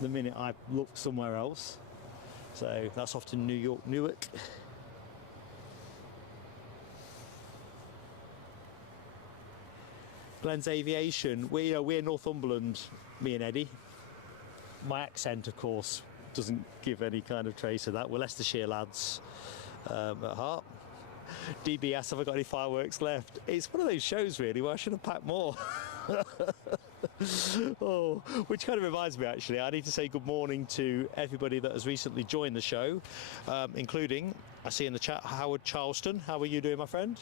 the minute I looked somewhere else. So that's off to New York, Newark. Glenn's Aviation. We're Northumberland, me and Eddie. My accent, of course, doesn't give any kind of trace of that. We're Leicestershire lads at heart. DBS, have I got any fireworks left? It's one of those shows, really, where I should have packed more. Oh, which kind of reminds me, actually, I need to say good morning to everybody that has recently joined the show, including, I see in the chat, Howard Charleston. How are you doing, my friend?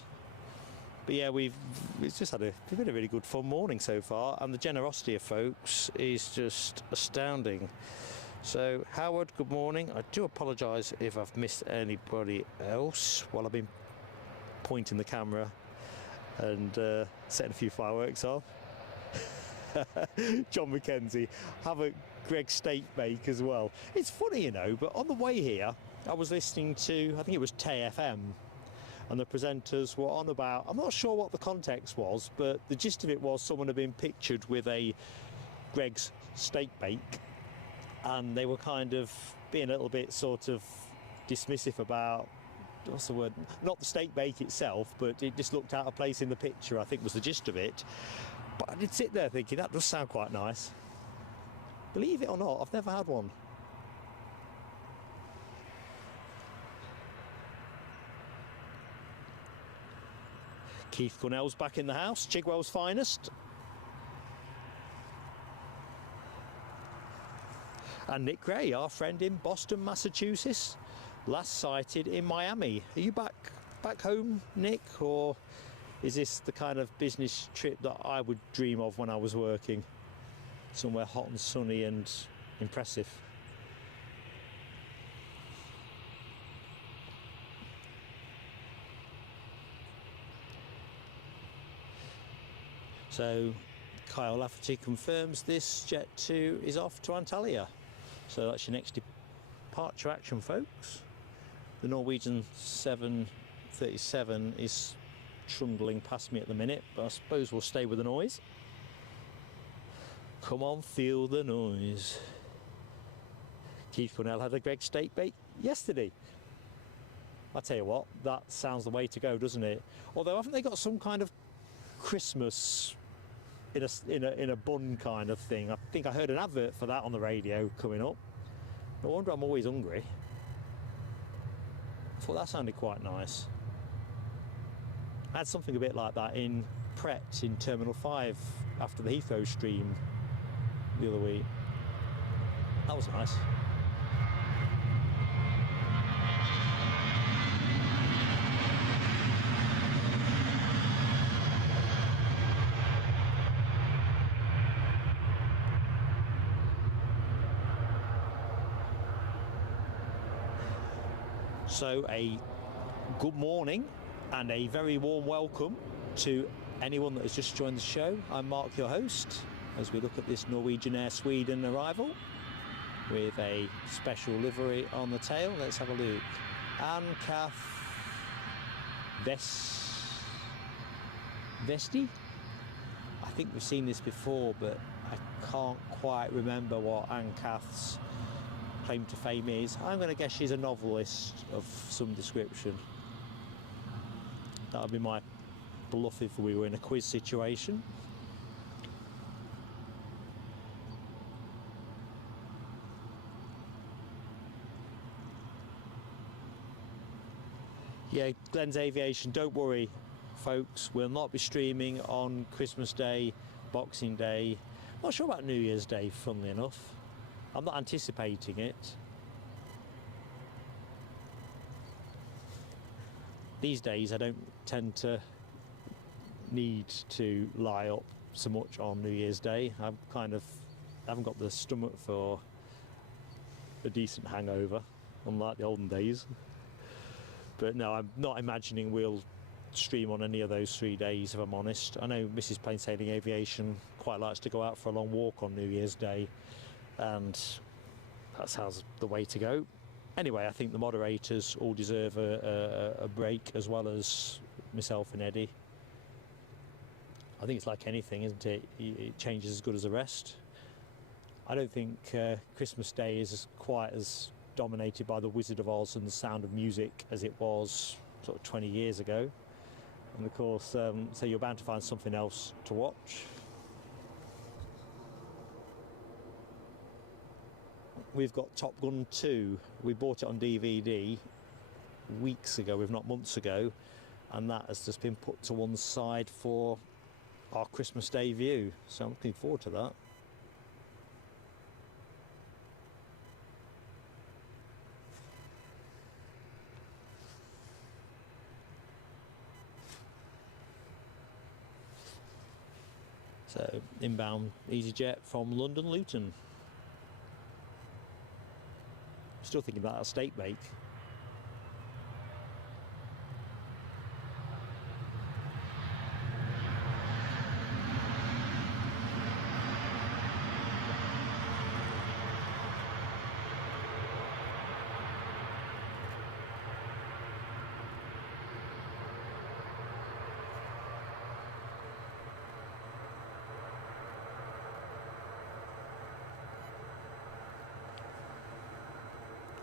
But yeah, it's just been a really good fun morning so far, and the generosity of folks is just astounding. So, Howard, good morning. I do apologise if I've missed anybody else while I've been pointing the camera and setting a few fireworks off. John McKenzie, have a Greg steak bake as well. It's funny, but on the way here, I was listening to, I think it was TFM, and the presenters were on about, I'm not sure what the context was, but the gist of it was someone had been pictured with a Greg's steak bake, and they were kind of being a little bit sort of dismissive about, what's the word, not the steak bake itself, but it just looked out of place in the picture, I think was the gist of it. But I did sit there thinking, that does sound quite nice. Believe it or not, I've never had one. Keith Cornell's back in the house, Chigwell's finest. And Nick Gray, our friend in Boston, Massachusetts, last sighted in Miami. Are you back home, Nick, or is this the kind of business trip that I would dream of when I was working? Somewhere hot and sunny and impressive. So Kyle Lafferty confirms this Jet 2 is off to Antalya. So that's your next departure action, folks. The Norwegian 737 is trundling past me at the minute, but I suppose we'll stay with the noise. Come on, feel the noise. Keith Cornell had a Greg steak bake yesterday. I tell you what, that sounds the way to go, doesn't it? Although, haven't they got some kind of Christmas in a bun kind of thing? I think I heard an advert for that on the radio coming up. No wonder I'm always hungry. I thought that sounded quite nice. I had something a bit like that in Pret in Terminal 5 after the Heathrow stream the other week. That was nice. So a good morning And a very warm welcome to anyone that has just joined the show. I'm Mark, your host, as we look at this Norwegian Air Sweden arrival with a special livery on the tail. Let's have a look. Ankath Vesti? I think we've seen this before, but I can't quite remember what Ankath's claim to fame is. I'm going to guess she's a novelist of some description. That would be my bluff if we were in a quiz situation. Yeah, Glenn's Aviation, don't worry folks, we'll not be streaming on Christmas Day, Boxing Day, not sure about New Year's Day, funnily enough. I'm not anticipating it. These days I don't tend to need to lie up so much on New Year's Day. I haven't got the stomach for a decent hangover, unlike the olden days. But no, I'm not imagining we'll stream on any of those 3 days, if I'm honest. I know Mrs. Plain Sailing Aviation quite likes to go out for a long walk on New Year's Day, and that sounds the way to go. Anyway, I think the moderators all deserve a break, as well as myself and Eddie. I think it's like anything, isn't it? It changes as good as the rest. I don't think Christmas Day is quite as dominated by the Wizard of Oz and the Sound of Music as it was sort of 20 years ago. And of course, so you're bound to find something else to watch. We've got Top Gun 2. We bought it on DVD weeks ago, if not months ago, and that has just been put to one side for our Christmas Day view. So I'm looking forward to that. So inbound EasyJet from London Luton. Still thinking about a steak bake.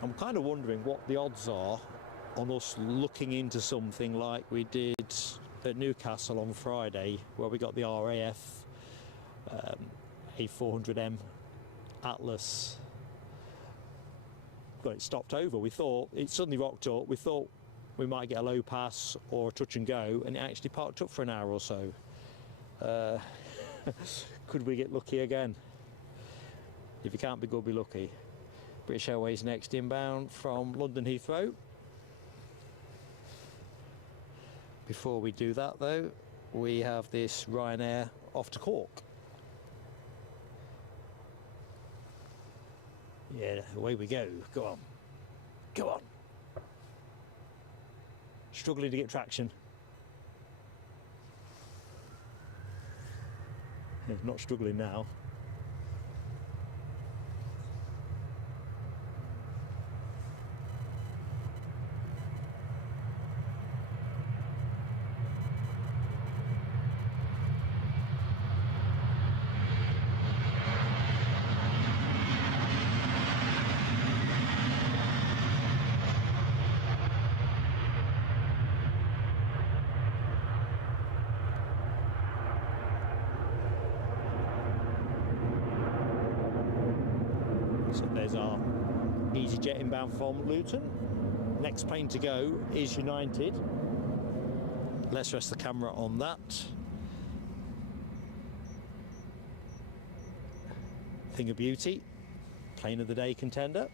I'm kind of wondering what the odds are on us looking into something like we did at Newcastle on Friday, where we got the RAF A400M Atlas. But it stopped over. We thought it suddenly rocked up. We thought we might get a low pass or a touch and go, and it actually parked up for an hour or so. Could we get lucky again? If you can't be good, be lucky. British Airways next inbound from London Heathrow. Before we do that though, we have this Ryanair off to Cork. Yeah, away we go. Go on. Go on. Struggling to get traction. Not struggling now. So there's our EasyJet inbound from Luton. Next plane to go is United. Let's rest the camera on that. Thing of beauty. Plane of the day contender.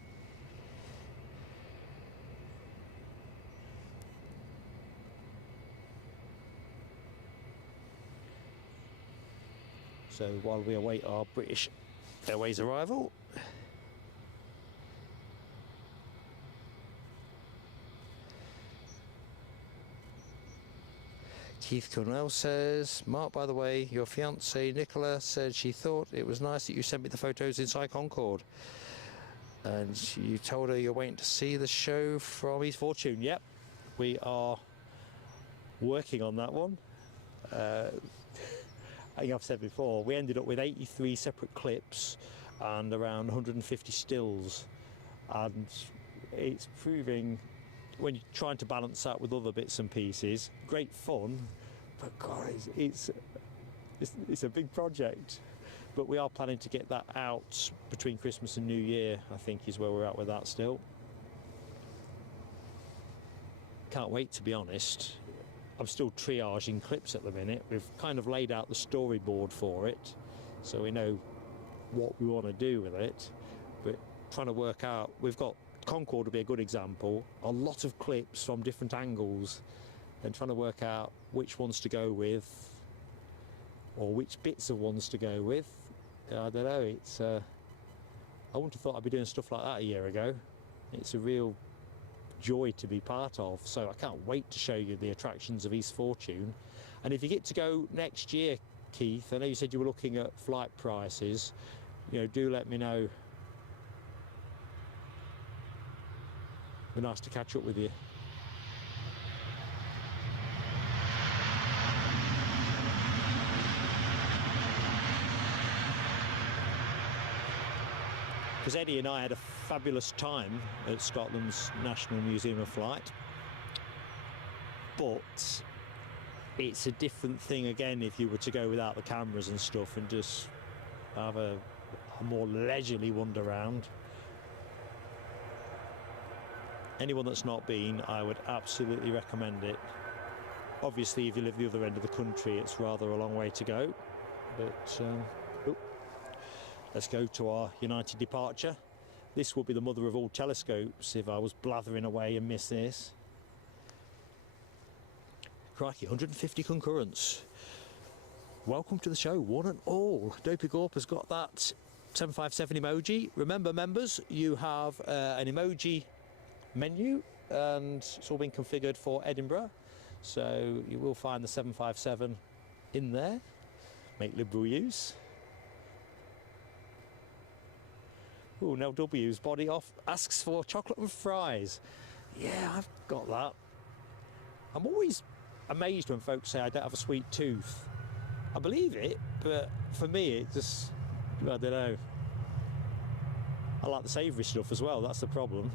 So while we await our British Airways arrival, Keith Cornell says, Mark, by the way, your fiancée Nicola said she thought it was nice that you sent me the photos inside Concorde. And you told her you're waiting to see the show from East Fortune. Yep, we are working on that one. I think I've said before, we ended up with 83 separate clips and around 150 stills. And it's proving, when you're trying to balance that with other bits and pieces, great fun, but God, it's a big project. But we are planning to get that out between Christmas and New Year, I think is where we're at with that still. Can't wait, to be honest. I'm still triaging clips at the minute. We've kind of laid out the storyboard for it, so we know what we want to do with it. But trying to work out, we've got Concorde would be a good example, a lot of clips from different angles, and trying to work out which ones to go with, or which bits of ones to go with. I don't know, it's I wouldn't have thought I'd be doing stuff like that a year ago. It's a real joy to be part of, so I can't wait to show you the attractions of East Fortune. And if you get to go next year, Keith, I know you said you were looking at flight prices, you know, do let me know. Be nice to catch up with you. Because Eddie and I had a fabulous time at Scotland's National Museum of Flight, but it's a different thing again if you were to go without the cameras and stuff and just have a more leisurely wander around. Anyone that's not been, I would absolutely recommend it. Obviously, if you live the other end of the country, it's rather a long way to go, but let's go to our United departure. This will be the mother of all telescopes if I was blathering away and missed this. Crikey, 150 concurrents. Welcome to the show, one and all. Dopey Gorp has got that 757 emoji. Remember, members, you have an emoji menu, and it's all been configured for Edinburgh. So you will find the 757 in there. Make liberal use. Oh, Nell W's body off asks for chocolate and fries. Yeah, I've got that. I'm always amazed when folks say I don't have a sweet tooth. I believe it, but for me it just, I don't know. I like the savoury stuff as well, that's the problem.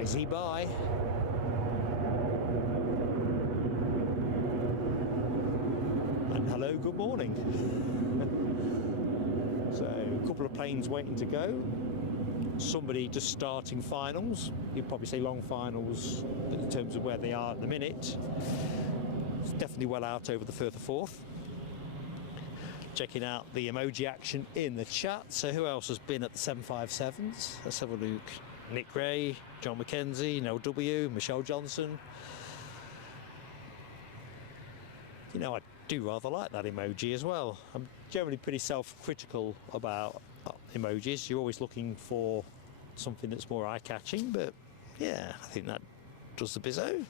Easy bye. And hello, good morning. So a couple of planes waiting to go. Somebody just starting finals. You'd probably say long finals in terms of where they are at the minute. It's definitely well out over the further fourth. Checking out the emoji action in the chat. So who else has been at the 757s? Let's have a look. Nick Ray, John McKenzie, Nell W, Michelle Johnson. You know, I do rather like that emoji as well. I'm generally pretty self-critical about emojis. You're always looking for something that's more eye-catching, but yeah, I think that does the bizzo.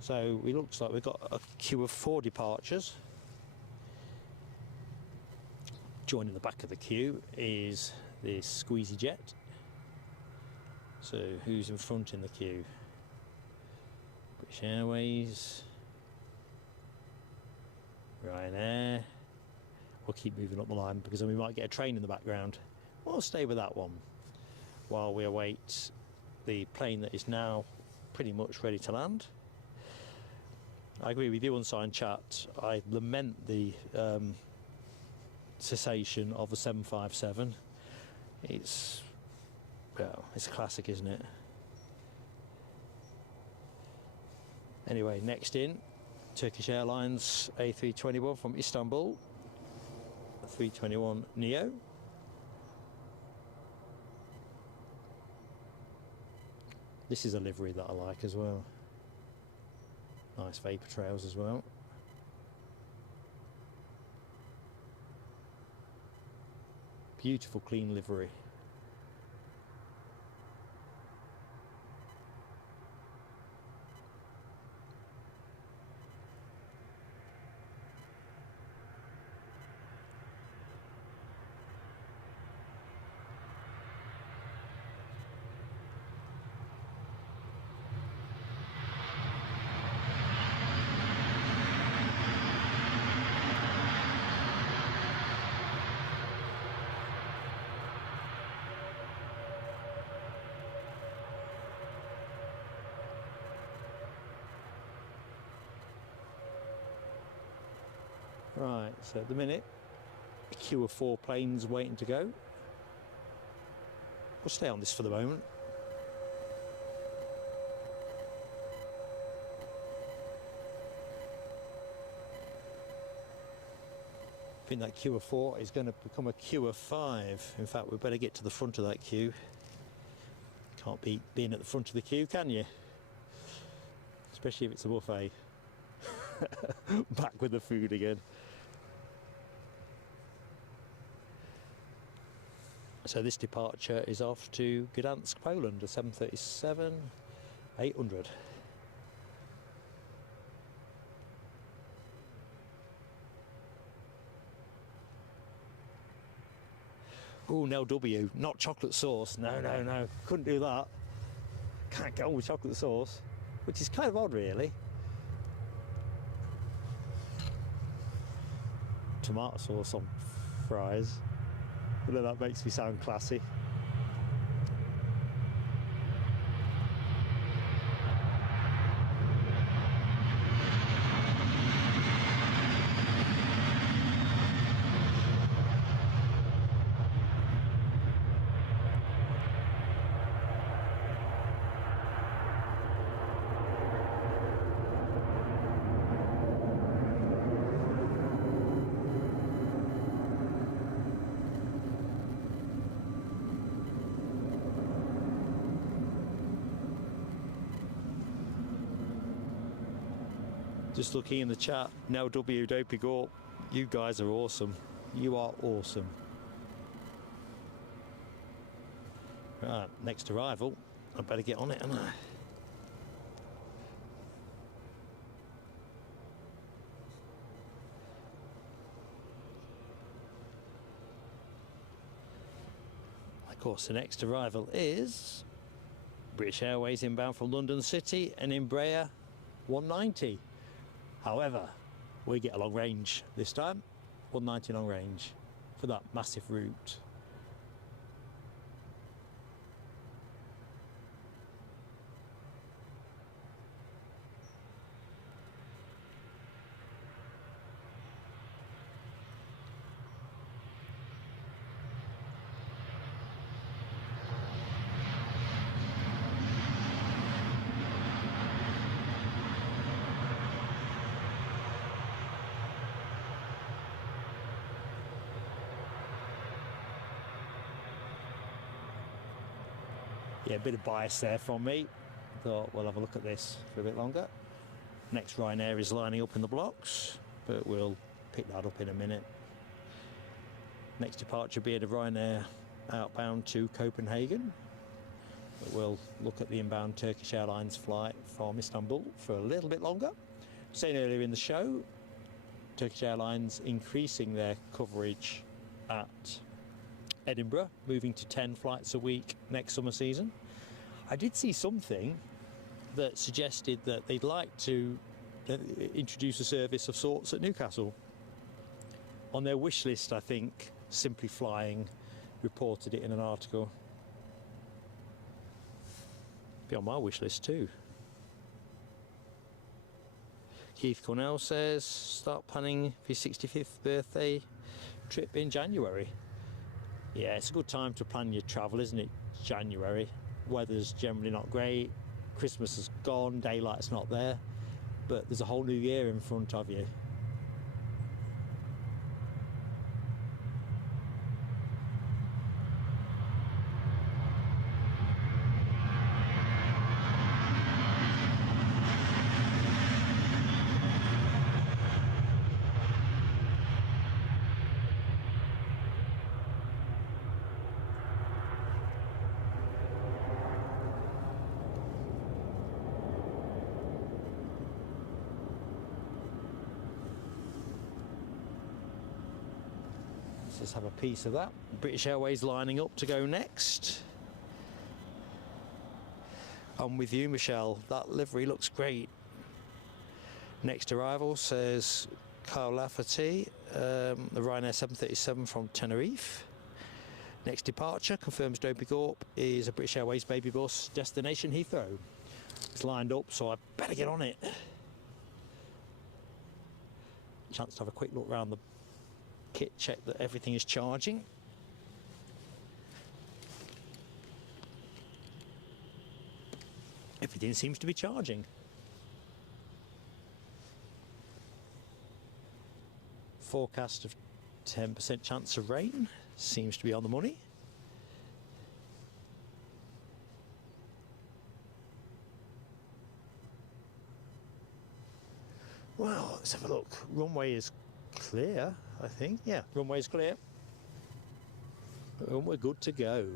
So it looks like we've got a queue of 4 departures. Joining the back of the queue is this EasyJet. So who's in front in the queue? British Airways, Ryanair. We'll keep moving up the line because then we might get a train in the background. We'll stay with that one while we await the plane that is now pretty much ready to land. I agree with you, Unsigned Chat. I lament the cessation of the 757. It's, well, it's a classic, isn't it? Anyway, next in, Turkish Airlines A321 from Istanbul, 321 Neo. This is a livery that I like as well. Nice vapour trails as well. Beautiful clean livery. Right, so at the minute, a queue of 4 planes waiting to go. We'll stay on this for the moment. I think that queue of 4 is going to become a queue of 5. In fact, we better get to the front of that queue. Can't beat being at the front of the queue, can you? Especially if it's a buffet. Back with the food again. So this departure is off to Gdansk, Poland, a 737-800. Oh, no W, not chocolate sauce. No, no, no, couldn't do that. Can't go with chocolate sauce, which is kind of odd, really. Tomato sauce on fries. I know that makes me sound classy. Just looking in the chat, now W Dopey Gore, you guys are awesome. You are awesome. Right, next arrival. I better get on it, haven't I? Of course, the next arrival is British Airways inbound from London City, and Embraer 190. However, we get a long range this time, 190 long range for that massive route. Yeah, a bit of bias there from me. Thought we'll have a look at this for a bit longer. Next Ryanair is lining up in the blocks, but we'll pick that up in a minute. Next departure being a Ryanair outbound to Copenhagen. But we'll look at the inbound Turkish Airlines flight from Istanbul for a little bit longer. Saying earlier in the show, Turkish Airlines increasing their coverage at Edinburgh, moving to 10 flights a week next summer season. I did see something that suggested that they'd like to introduce a service of sorts at Newcastle. On their wish list, I think Simply Flying reported it in an article. Be on my wish list too. Keith Cornell says, start planning for your 65th birthday trip in January. Yeah, it's a good time to plan your travel, isn't it? January. Weather's generally not great. Christmas is gone. Daylight's not there. but there's a whole new year in front of you. Let's have a piece of that. British Airways lining up to go next. I'm with you, Michelle. That livery looks great. Next arrival says Kyle Lafferty, the Ryanair 737 from Tenerife. Next departure, confirms Dopey Gorp, is a British Airways baby bus, destination Heathrow. It's lined up, so I better get on it. Chance to have a quick look around the kit, check that everything is charging. Everything seems to be charging. Forecast of 10% chance of rain seems to be on the money. Well, let's have a look. Runway is clear, I think. Yeah, runway is clear. And we're good to go.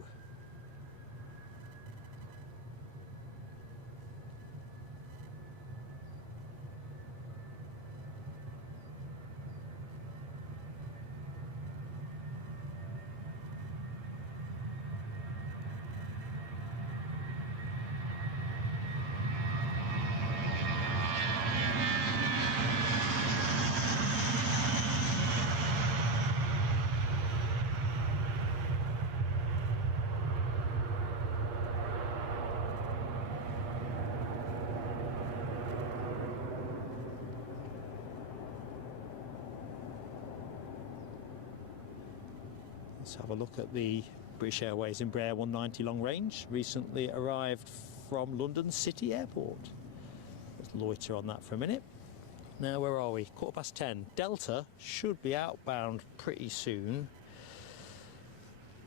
Let's have a look at the British Airways Embraer 190 long range, recently arrived from London City Airport. Let's loiter on that for a minute. Now, where are we? 10:15. Delta should be outbound pretty soon.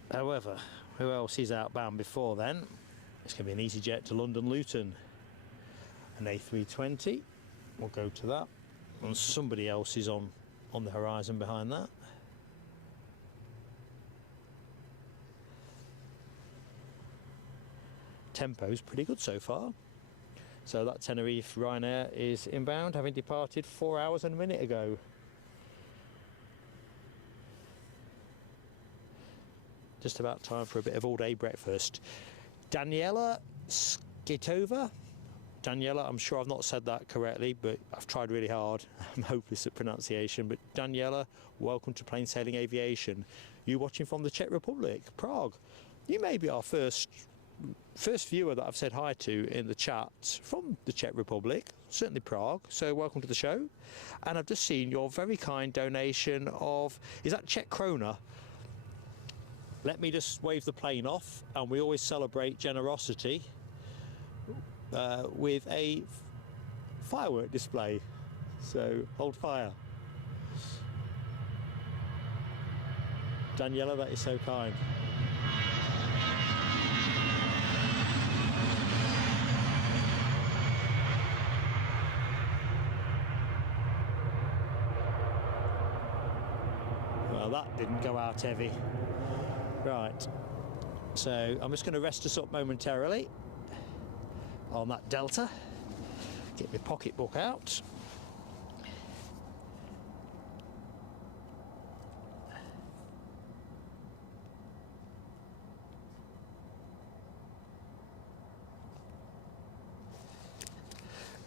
However, who else is outbound before then? It's going to be an EasyJet to London Luton. An A320, we'll go to that. And somebody else is on the horizon behind that. Tempo's pretty good so far. So that Tenerife Ryanair is inbound, having departed 4 hours and a minute ago. Just about time for a bit of all-day breakfast. Daniela Skitova. Daniela, I'm sure I've not said that correctly, but I've tried really hard. I'm hopeless at pronunciation. But Daniela, welcome to Plain Sailing Aviation. You watching from the Czech Republic, Prague. You may be our first viewer that I've said hi to in the chat from the Czech Republic, certainly Prague, so welcome to the show. And I've just seen your very kind donation of, is that Czech krona? Let me just wave the plane off, and we always celebrate generosity with a firework display, so hold fire. Daniela, that is so kind. Well, that didn't go out heavy. Right, so I'm just going to rest us up momentarily on that Delta. Get my pocketbook out.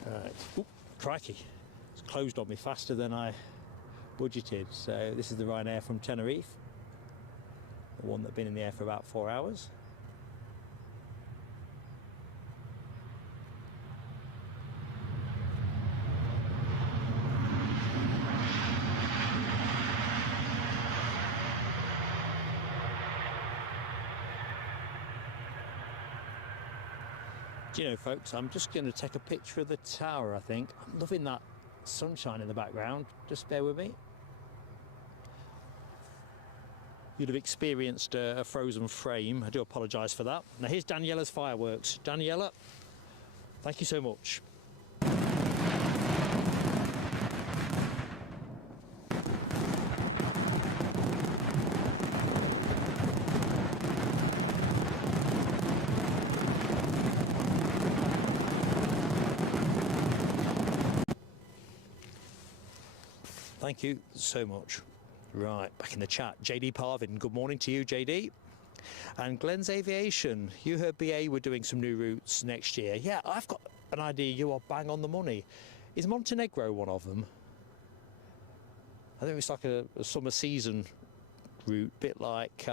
Right, oop, crikey, it's closed on me faster than I budgeted. So this is the Ryanair from Tenerife, the one that's been in the air for about 4 hours. Do you know, folks, I'm just going to take a picture of the tower, I think. I'm loving that sunshine in the background. Just bear with me. You'd have experienced a frozen frame. I do apologise for that. Now here's Daniela's fireworks. Daniela, thank you so much. Thank you so much. Right, back in the chat. JD Parvin, good morning to you, JD. And Glenn's Aviation, you heard BA were doing some new routes next year. Yeah, I've got an idea you are bang on the money. Is Montenegro one of them? I think it's like a summer season route, bit like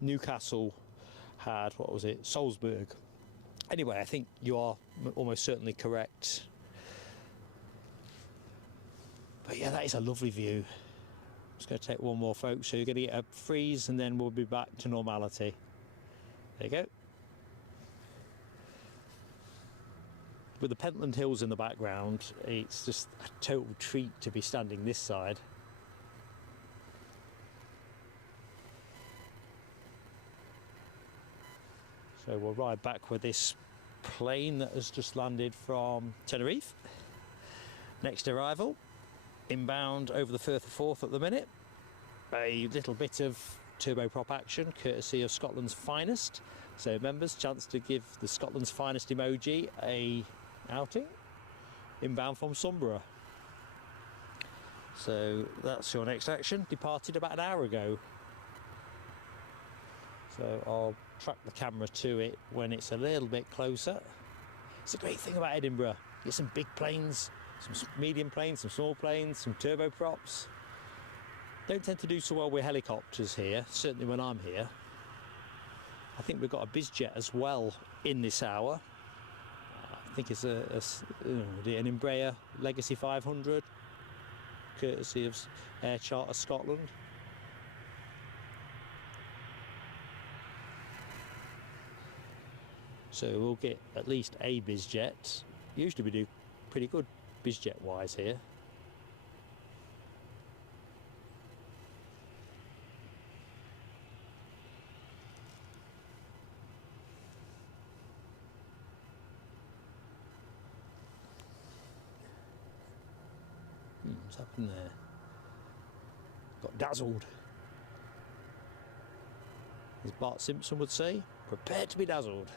Newcastle had, what was it, Salzburg. Anyway, I think you are almost certainly correct. But yeah, that is a lovely view. Just going to take one more, folks. So you're going to get a freeze and then we'll be back to normality. There you go. With the Pentland Hills in the background, it's just a total treat to be standing this side. So we'll ride back with this plane that has just landed from Tenerife. Next arrival. Inbound over the Firth of Forth at the minute. A little bit of turboprop action courtesy of Scotland's finest. So members, chance to give the Scotland's finest emoji a outing. Inbound from Sunborough. So that's your next action. Departed about an hour ago. So I'll track the camera to it when it's a little bit closer. It's a great thing about Edinburgh. You get some big planes, some medium planes, some small planes, some turboprops. Don't tend to do so well with helicopters here, certainly when I'm here. I think we've got a Bizjet as well in this hour. I think it's an Embraer Legacy 500, courtesy of Air Charter Scotland. So we'll get at least a Bizjet. Usually we do pretty good Bizjet wise here. What's happened there? Got dazzled. As Bart Simpson would say, prepare to be dazzled.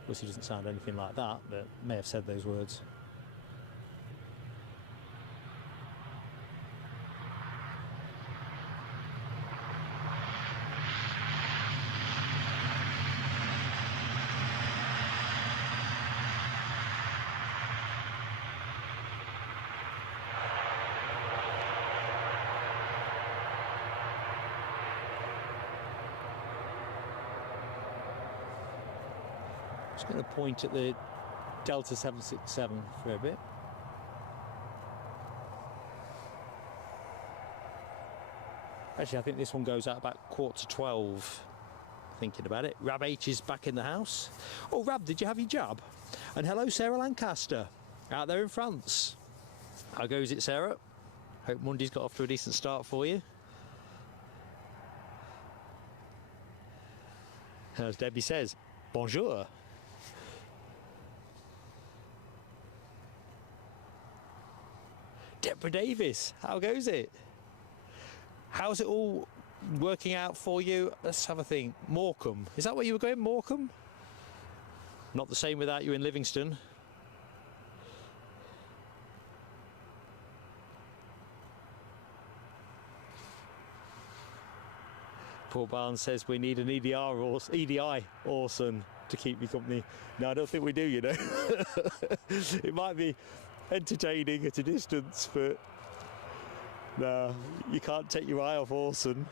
Of course, he doesn't sound anything like that, but may have said those words. Just going to point at the Delta 767 for a bit. Actually, I think this one goes out about 11:45. Thinking about it. Rab H is back in the house. Oh, Rab, did you have your jab? And hello, Sarah Lancaster, out there in France. How goes it, Sarah? Hope Monday's got off to a decent start for you. As Debbie says, bonjour. Deborah Davis, how goes it? How's it all working out for you? Let's have a think. Morecambe, is that where you were going, Morecambe? Not the same without you in Livingston. Paul Barnes says we need an EDI Orson to keep me company. No, I don't think we do, you know. It might be entertaining at a distance, but no, you can't take your eye off Orson.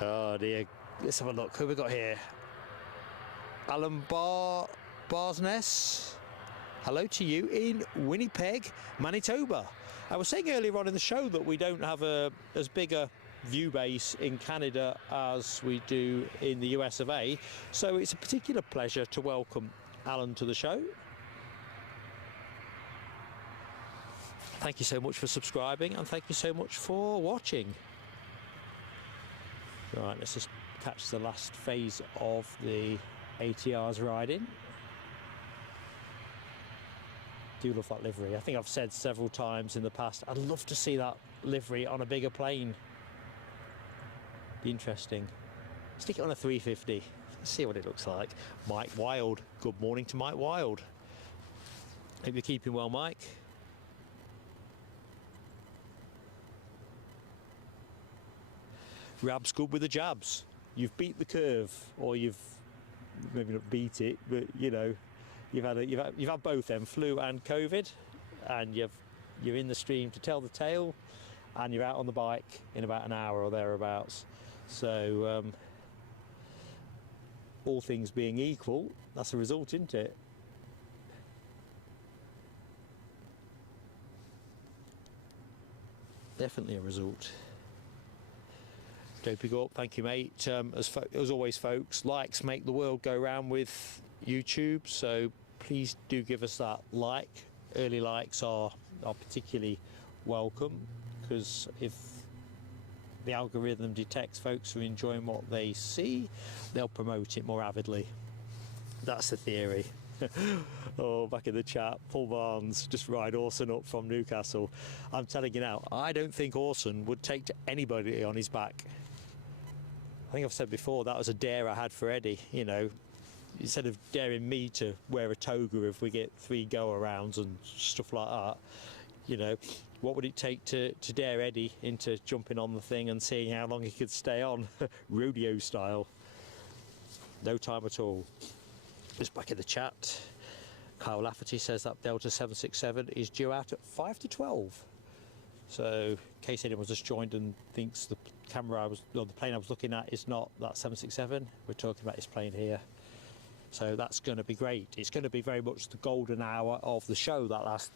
Oh dear, let's have a look. Who we got here? Alan Barsness. Hello to you in Winnipeg, Manitoba. I was saying earlier on in the show that we don't have as big a view base in Canada as we do in the US of A. So it's a particular pleasure to welcome Alan to the show. Thank you so much for subscribing, and thank you so much for watching. Right, let's just catch the last phase of the ATR's riding. Do love that livery. I think I've said several times in the past, I'd love to see that livery on a bigger plane. Be interesting. Stick it on a 350. Let's see what it looks like. Mike Wild. Good morning to Mike Wild. Hope you're keeping well, Mike. Rab's good with the jabs. You've beat the curve, or you've maybe not beat it, but you know, you've had both them, flu and COVID, and you're in the stream to tell the tale, and you're out on the bike in about an hour or thereabouts. So all things being equal, that's a result, isn't it? Definitely a result. Don't pick up, thank you, mate. As always, folks, likes make the world go round with YouTube, so please do give us that like. Early likes are particularly welcome, because if the algorithm detects folks who are enjoying what they see, they'll promote it more avidly. That's the theory. Oh, back in the chat, Paul Barnes, just ride Orson up from Newcastle. I'm telling you now, I don't think Orson would take to anybody on his back. I think I've said before, that was a dare I had for Eddie, you know, instead of daring me to wear a toga if we get 3 go-arounds and stuff like that, you know, what would it take to dare Eddie into jumping on the thing and seeing how long he could stay on, rodeo style? No time at all. Just back in the chat, Kyle Lafferty says that Delta 767 is due out at 5 to 12. So, in case anyone just joined and thinks the plane I was looking at is not that 767, we're talking about this plane here. So that's going to be great. It's going to be very much the golden hour of the show, that last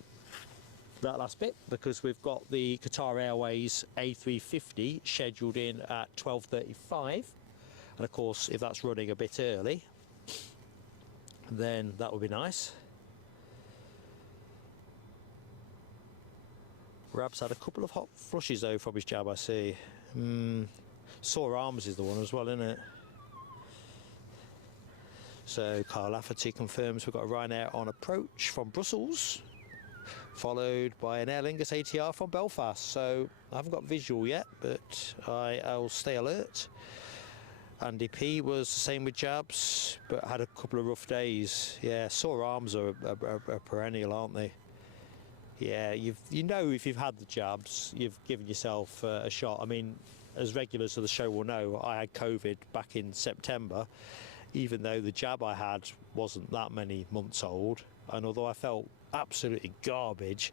bit, because we've got the Qatar Airways A350 scheduled in at 12:35, and of course, if that's running a bit early, then that would be nice. Rab's had a couple of hot flushes though from his jab, I see. Sore arms is the one as well, isn't it? So Carl Lafferty confirms we've got a Ryanair on approach from Brussels, followed by an Aer Lingus ATR from Belfast. So I haven't got visual yet, but I'll stay alert. Andy P was the same with jabs, but had a couple of rough days. Yeah, sore arms are perennial, aren't they? Yeah, you know, if you've had the jabs, you've given yourself a shot. I mean, as regulars of the show will know, I had COVID back in September, even though the jab I had wasn't that many months old. And although I felt absolutely garbage,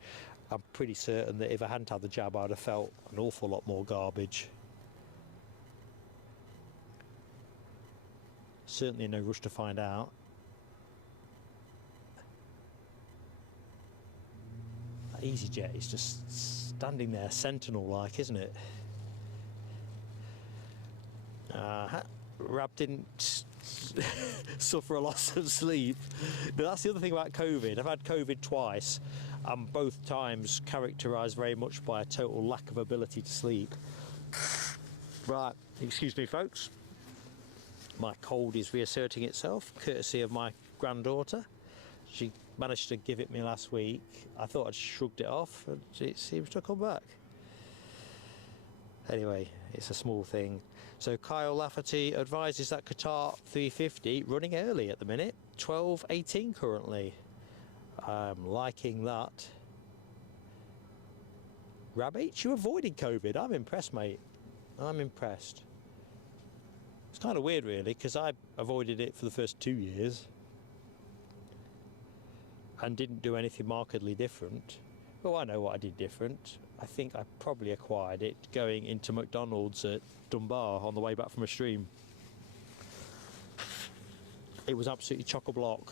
I'm pretty certain that if I hadn't had the jab, I'd have felt an awful lot more garbage. Certainly no rush to find out. EasyJet is just standing there sentinel-like, isn't it? Rab didn't suffer a loss of sleep. But that's the other thing about COVID. I've had COVID twice, and both times characterised very much by a total lack of ability to sleep. Right, excuse me, folks. My cold is reasserting itself, courtesy of my granddaughter. She managed to give it me last week. I thought I'd shrugged it off, and it seems to have come back. Anyway, it's a small thing. So Kyle Lafferty advises that Qatar 350 running early at the minute, 12:18 currently. I'm liking that. Rab H, you avoided COVID. I'm impressed, mate. I'm impressed. It's kind of weird, really, because I avoided it for the first 2 years and didn't do anything markedly different. Well, I know what I did different. I think I probably acquired it going into McDonald's at Dunbar on the way back from a stream. It was absolutely chock-a-block.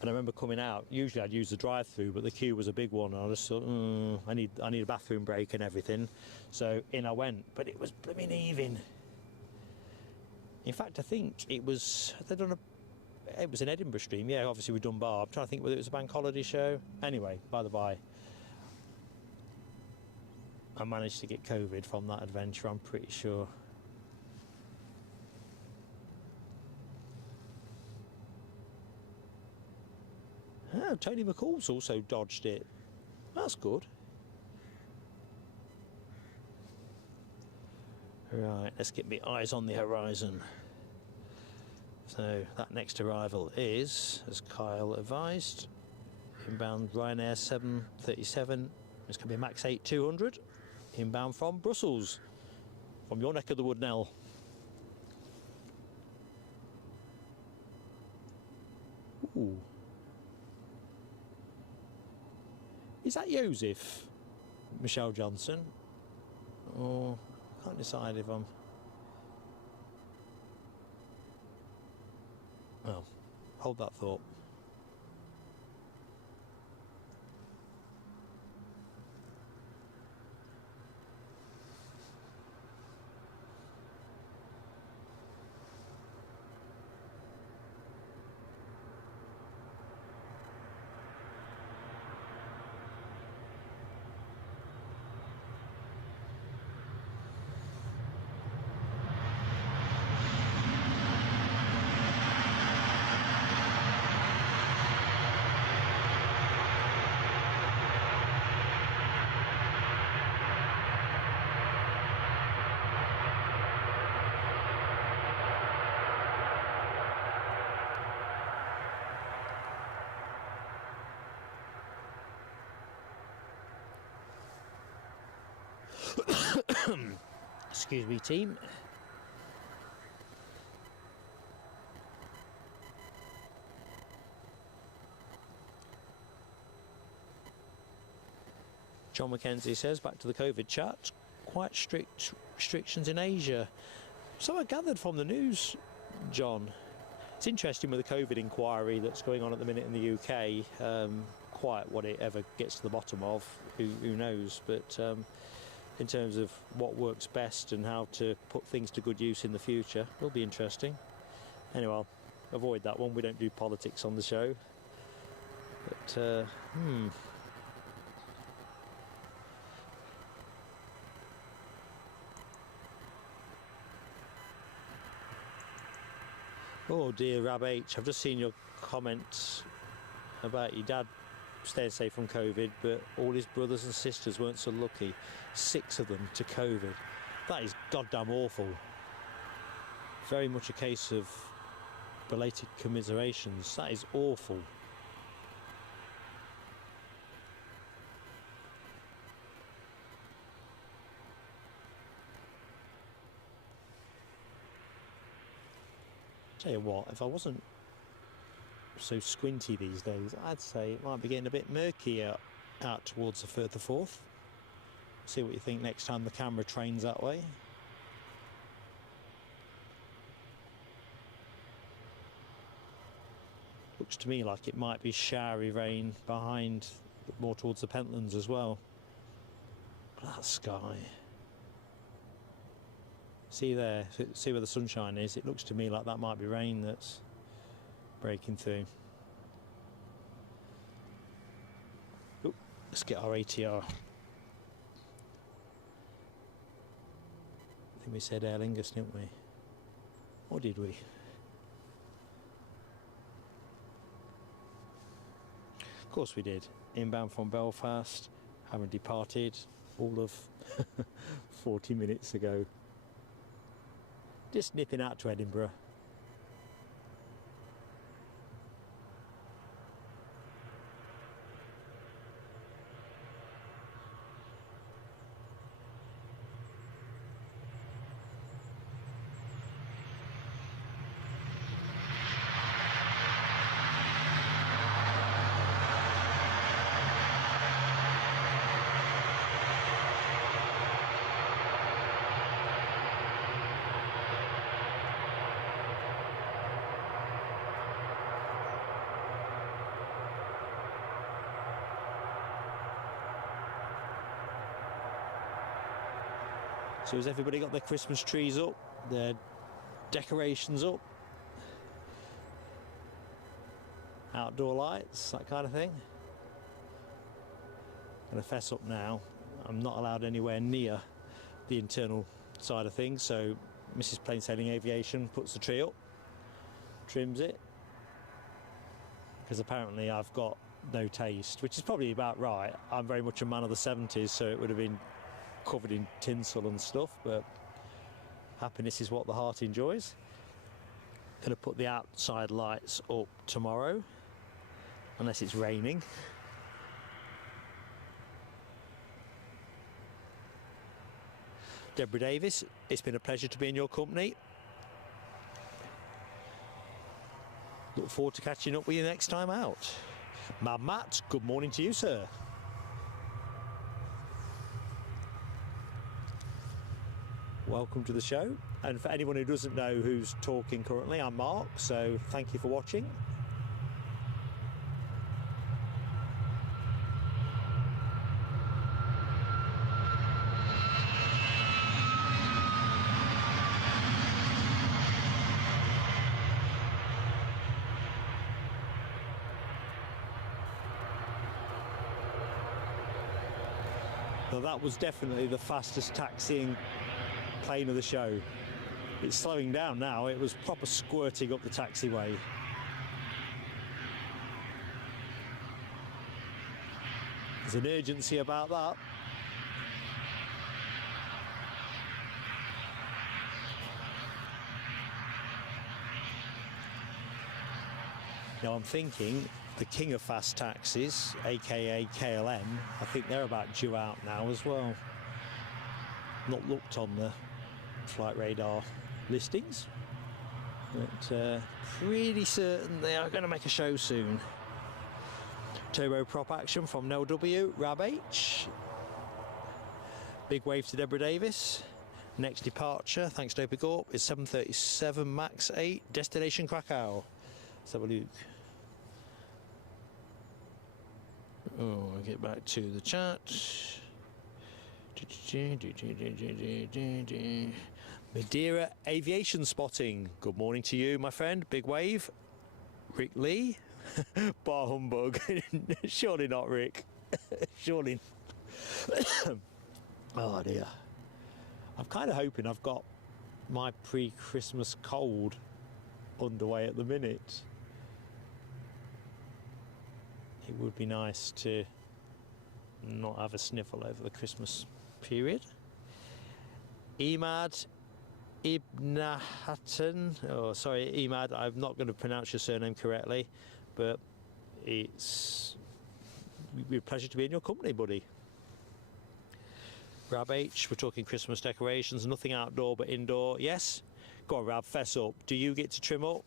And And I remember coming out, usually I'd use the drive-through, but the queue was a big one, and I just thought, I need a bathroom break and everything. So in I went, but it was blooming heaving. In fact, I think it was, it was an Edinburgh stream, yeah, obviously we've done bar. I'm trying to think whether it was a bank holiday show. Anyway, by the by, I managed to get COVID from that adventure, I'm pretty sure. Oh, Tony McCall's also dodged it. That's good. Right, let's get my eyes on the horizon. So that next arrival is, as Kyle advised, inbound Ryanair 737. It's going to be a Max 8 200, inbound from Brussels, from your neck of the wood, Nell. Ooh. Is that Joseph, Michelle Johnson? Or I can't decide if I'm... Well, hold that thought. Excuse me, team. John McKenzie says, back to the COVID chat, quite strict restrictions in Asia. So I gathered from the news, John. It's interesting with the COVID inquiry that's going on at the minute in the UK. Quite what it ever gets to the bottom of, who knows, but in terms of what works best and how to put things to good use in the future, will be interesting. Anyway, I'll avoid that one. We don't do politics on the show. But, Oh dear, Rab H, I've just seen your comments about your dad staying safe from COVID, but all his brothers and sisters weren't so lucky. 6 of them to COVID. That is goddamn awful. Very much a case of belated commiserations. That is awful. Tell you what, if I wasn't so squinty these days, I'd say it might be getting a bit murky out towards the further Forth. See what you think next time the camera trains that way. Looks to me like it might be showery rain behind, more towards the Pentlands as well. That sky. See there, see where the sunshine is? It looks to me like that might be rain that's breaking through. Ooh, let's get our ATR. I think we said Aer Lingus, didn't we? Or did we? Of course we did. Inbound from Belfast, having departed all of 40 minutes ago. Just nipping out to Edinburgh. So has everybody got their Christmas trees up, their decorations up, outdoor lights, that kind of thing? I'm going to fess up now. I'm not allowed anywhere near the internal side of things, so Mrs. Plain Sailing Aviation puts the tree up, trims it, because apparently I've got no taste, which is probably about right. I'm very much a man of the 70s, so it would have been covered in tinsel and stuff, but happiness is what the heart enjoys. Going to put the outside lights up tomorrow, unless it's raining. Deborah Davis, it's been a pleasure to be in your company. Look forward to catching up with you next time out. Mad Matt, good morning to you, sir. Welcome to the show. And for anyone who doesn't know who's talking currently, I'm Mark, so thank you for watching. Well, that was definitely the fastest taxiing plane of the show. It's slowing down now. It was proper squirting up the taxiway. There's an urgency about that. Now I'm thinking the king of fast taxis, aka KLM, I think they're about due out now as well. Not looked on the flight radar listings, but pretty certain they are going to make a show soon. Turboprop action from Nell W, Rab H. Big wave to Deborah Davis. Next departure, thanks to Opigorp, is 7:37 Max 8, destination Krakow. Let's have a look. Oh, I'll get back to the chat. Madeira Aviation Spotting. Good morning to you, my friend. Big wave. Rick Lee. Bar humbug. Surely not, Rick. Surely. Oh dear. I'm kind of hoping I've got my pre-Christmas cold underway at the minute. It would be nice to not have a sniffle over the Christmas period. Emad Ibnahatan, oh sorry Emad, I'm not going to pronounce your surname correctly, but it's a pleasure to be in your company, buddy. Rab H, we're talking Christmas decorations, nothing outdoor but indoor. Yes? Go on Rab, fess up. Do you get to trim up?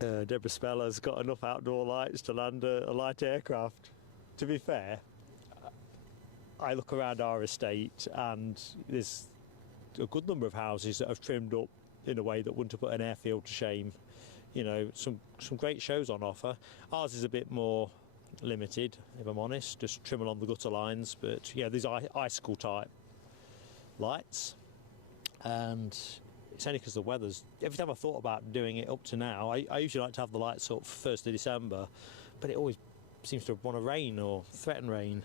Deborah Speller's got enough outdoor lights to land a light aircraft. To be fair, I look around our estate and there's a good number of houses that have trimmed up in a way that wouldn't have put an airfield to shame. You know, some great shows on offer. Ours is a bit more limited, if I'm honest, just trim along the gutter lines, but yeah, these icicle type lights, and it's only because the weather's, every time I thought about doing it up to now, I usually like to have the lights up 1st of December, but it always seems to want to rain or threaten rain.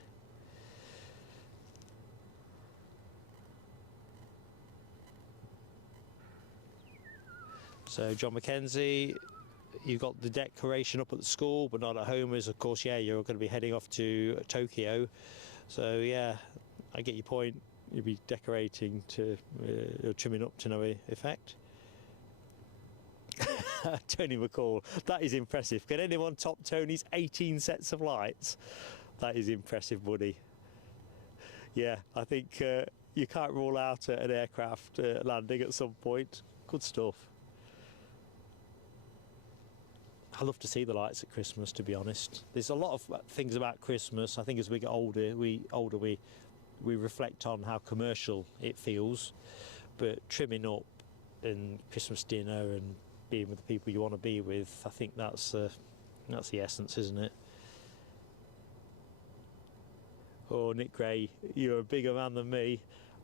So John McKenzie, you've got the decoration up at the school but not at home, as of course, yeah, you're going to be heading off to Tokyo, so yeah, I get your point. You'll be decorating to trimming up to no effect. Tony McCall, that is impressive. Can anyone top Tony's 18 sets of lights? That is impressive, buddy. Yeah, I think you can't rule out an aircraft landing at some point. Good stuff. I love to see the lights at Christmas, to be honest. There's a lot of things about Christmas. I think as we get older, we reflect on how commercial it feels, but trimming up and Christmas dinner and being with the people you want to be with, I think that's the essence, isn't it? Oh, Nick Gray, you're a bigger man than me.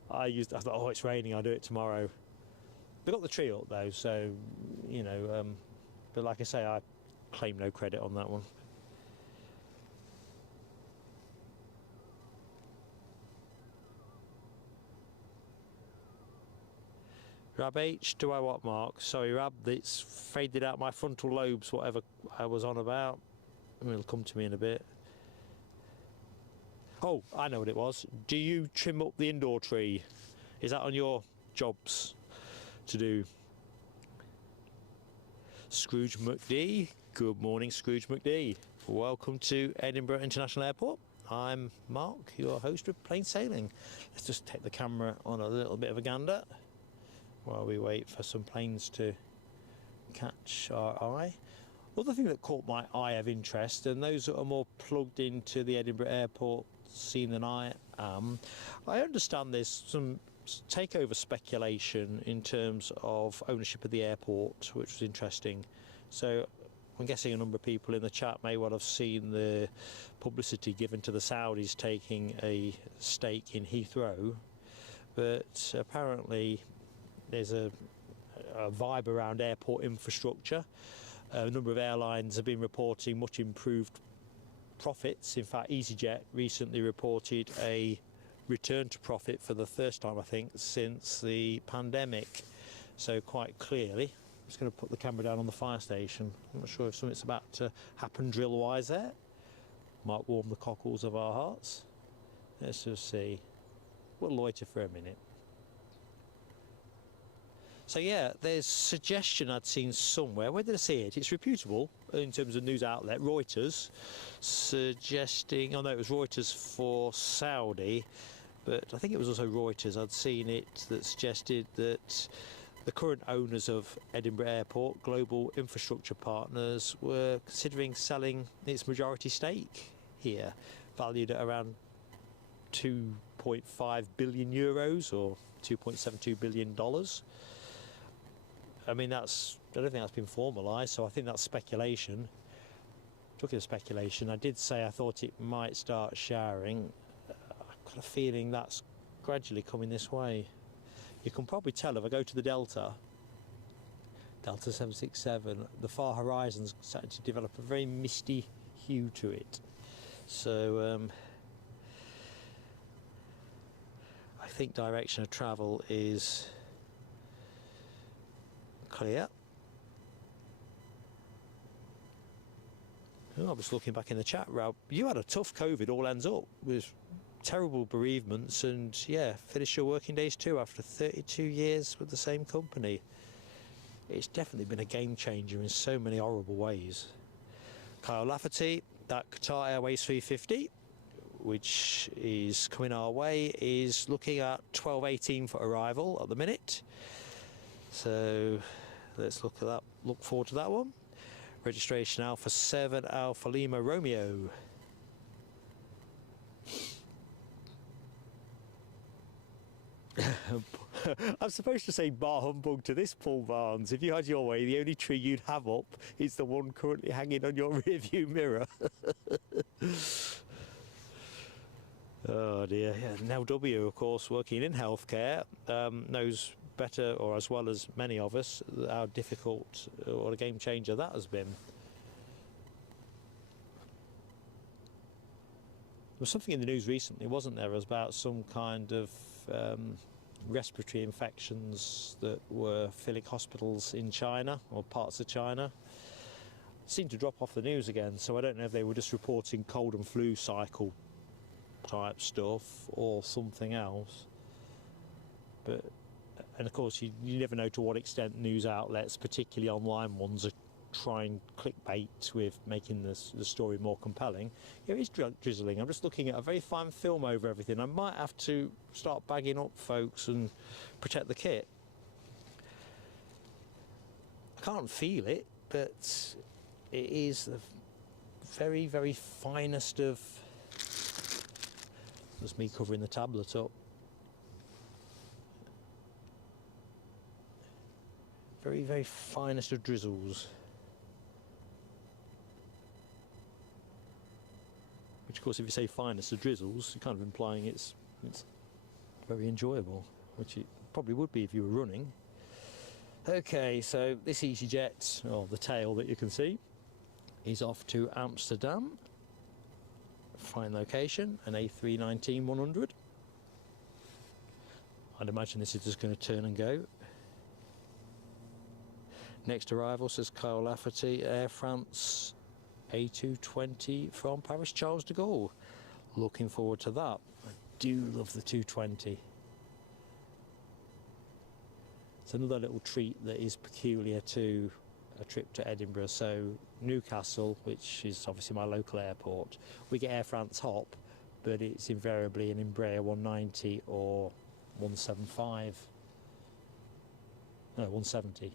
I thought, oh, it's raining, I'll do it tomorrow. We got the tree up though, so, you know, but like I say, I claim no credit on that one. Rab H, do I what, Mark? Sorry, Rab, it's faded out my frontal lobes, whatever I was on about. It'll come to me in a bit. Oh, I know what it was. Do you trim up the indoor tree? Is that on your jobs to do? Scrooge McD, good morning, Scrooge McD. Welcome to Edinburgh International Airport. I'm Mark, your host of Plain Sailing. Let's just take the camera on a little bit of a gander while we wait for some planes to catch our eye. Other thing that caught my eye of interest, and those that are more plugged into the Edinburgh airport scene than I am, I understand there's some takeover speculation in terms of ownership of the airport, which was interesting. So I'm guessing a number of people in the chat may well have seen the publicity given to the Saudis taking a stake in Heathrow, but apparently there's a vibe around airport infrastructure. A number of airlines have been reporting much improved profits. In fact, EasyJet recently reported a return to profit for the first time, I think, since the pandemic. So quite clearly, I'm just going to put the camera down on the fire station. I'm not sure if something's about to happen drill-wise there. Might warm the cockles of our hearts. Let's just see. We'll loiter for a minute. So yeah, there's suggestion I'd seen somewhere. Where did I see it? It's reputable in terms of news outlet. Reuters suggesting, oh no, it was Reuters for Saudi, but I think it was also Reuters. I'd seen it that suggested that the current owners of Edinburgh Airport, Global Infrastructure Partners, were considering selling its majority stake here, valued at around 2.5 billion euros or $2.72 billion. I mean, I don't think that's been formalised, so I think that's speculation. Talking of speculation, I did say I thought it might start showering. I've got a feeling that's gradually coming this way. You can probably tell if I go to the Delta 767, the far horizon's starting to develop a very misty hue to it. So I think direction of travel is clear. Oh, I'm just looking back in the chat, Rob. You had a tough COVID, all ends up, with terrible bereavements, and yeah, finished your working days too after 32 years with the same company. It's definitely been a game changer in so many horrible ways. Kyle Lafferty, that Qatar Airways 350, which is coming our way, is looking at 12:18 for arrival at the minute. So let's look at that. Look forward to that one. Registration Alpha 7 Alpha Lima Romeo. I'm supposed to say bar humbug to this, Paul Barnes. If you had your way, the only tree you'd have up is the one currently hanging on your rearview mirror. Oh dear. Yeah, Nell W, of course, working in healthcare, knows better, or as well as many of us, how difficult or a game changer that has been. There was something in the news recently, wasn't there, about some kind of respiratory infections that were filling hospitals in China or parts of China. Seemed to drop off the news again, so I don't know if they were just reporting cold and flu cycle type stuff or something else. But, and of course, you never know to what extent news outlets, particularly online ones, are trying clickbait with making the story more compelling. It is drizzling. I'm just looking at a very fine film over everything. I might have to start bagging up folks and protect the kit. I can't feel it, but it is the very, very finest of... That's me covering the tablet up. Very, very finest of drizzles. which of course if you say finest of drizzles, you're kind of implying it's very enjoyable, which it probably would be if you were running. Okay, so this EasyJet, or the tail that you can see, is off to Amsterdam. Fine location, an A319-100. I'd imagine this is just going to turn and go. Next arrival, says Kyle Lafferty, Air France A220 from Paris Charles de Gaulle. Looking forward to that. I do love the 220. It's another little treat that is peculiar to a trip to Edinburgh. So Newcastle, which is obviously my local airport, we get Air France hop, but it's invariably an Embraer 190 or 175. No, 170.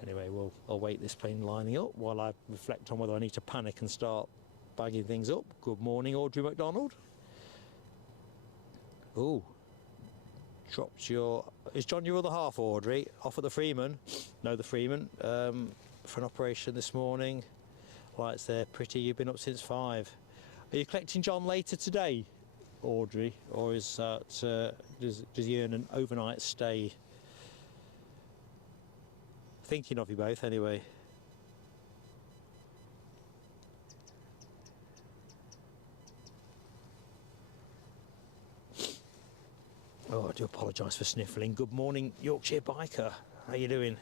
Anyway, I'll wait this plane lining up while I reflect on whether I need to panic and start bagging things up. Good morning, Audrey McDonald. Oh, dropped your... Is John your other half, Audrey? Off at the Freeman? No, the Freeman. For an operation this morning. Lights there, pretty. You've been up since 5. Are you collecting John later today, Audrey? Or is that... does he earn an overnight stay? Thinking of you both, anyway. Oh, I do apologise for sniffling. Good morning, Yorkshire Biker. How you doing?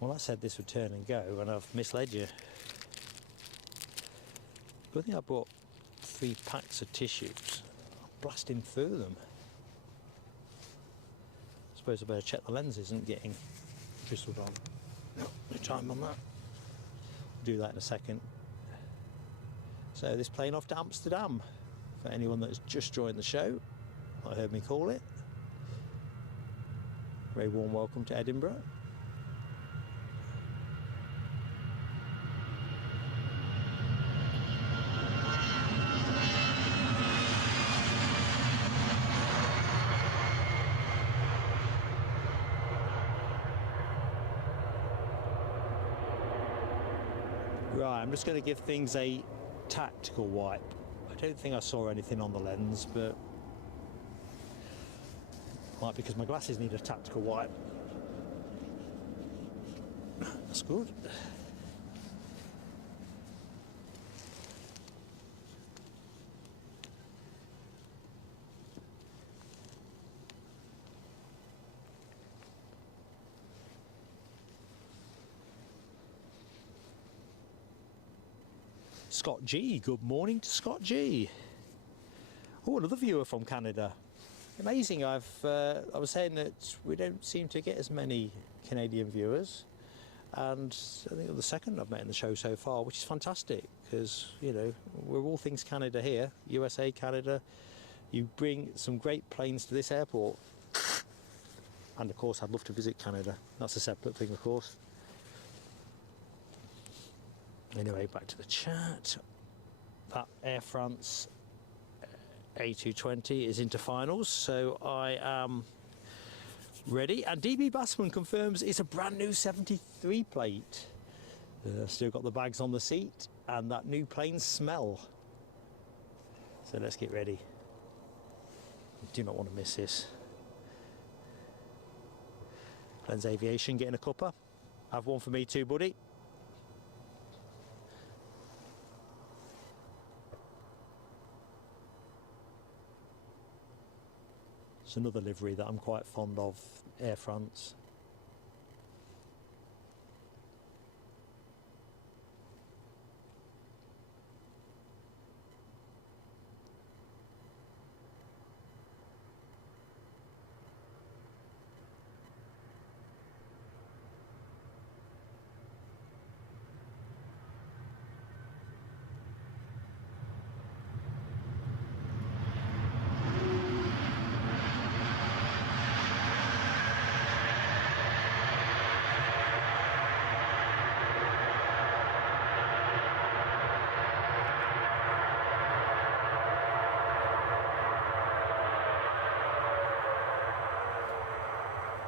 Well, I said this would turn and go, and I've misled you. I think I bought 3 packs of tissues. I'm blasting through them. I suppose I better check the lens isn't getting drizzled on. No time on that. Do that in a second. So this plane off to Amsterdam. For anyone that's just joined the show, I heard me call it. Very warm welcome to Edinburgh. Right, I'm just going to give things a tactical wipe. I don't think I saw anything on the lens, but might because my glasses need a tactical wipe. That's good. Scott G, good morning to Scott G. Oh, another viewer from Canada. Amazing. I was saying that we don't seem to get as many Canadian viewers, and I think you're the second I've met in the show so far, which is fantastic because, you know, we're all things Canada here, USA, Canada. You bring some great planes to this airport, and of course I'd love to visit Canada. That's a separate thing, of course. Anyway, back to the chat. That Air France A220 is into finals, so I am ready. And DB Bassman confirms it's a brand new 73 plate. Still got the bags on the seat and that new plane smell. So let's get ready. I do not want to miss this. Lens Aviation getting a cuppa. Have one for me too, buddy. It's another livery that I'm quite fond of, Air France.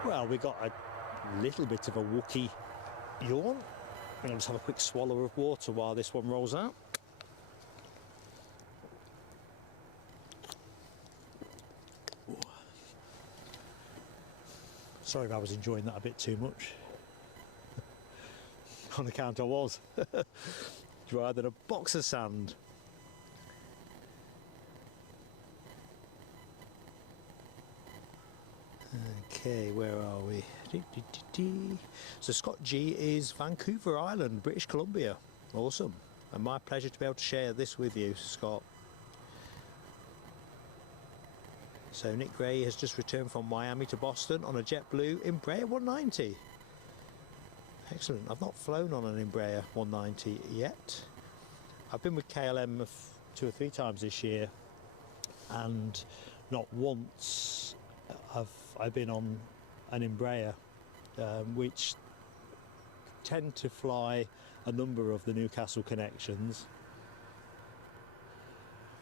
Well, we got a little bit of a Wookiee yawn. I'm going to just have a quick swallow of water while this one rolls out. Sorry if I was enjoying that a bit too much. On account I was. Drier than a box of sand. Okay, where are we? So Scott G is Vancouver Island, British Columbia. Awesome. And my pleasure to be able to share this with you, Scott. So Nick Gray has just returned from Miami to Boston on a JetBlue Embraer 190. Excellent. I've not flown on an Embraer 190 yet. I've been with KLM 2 or 3 times this year, and not once have I been on an Embraer, which tend to fly a number of the Newcastle connections.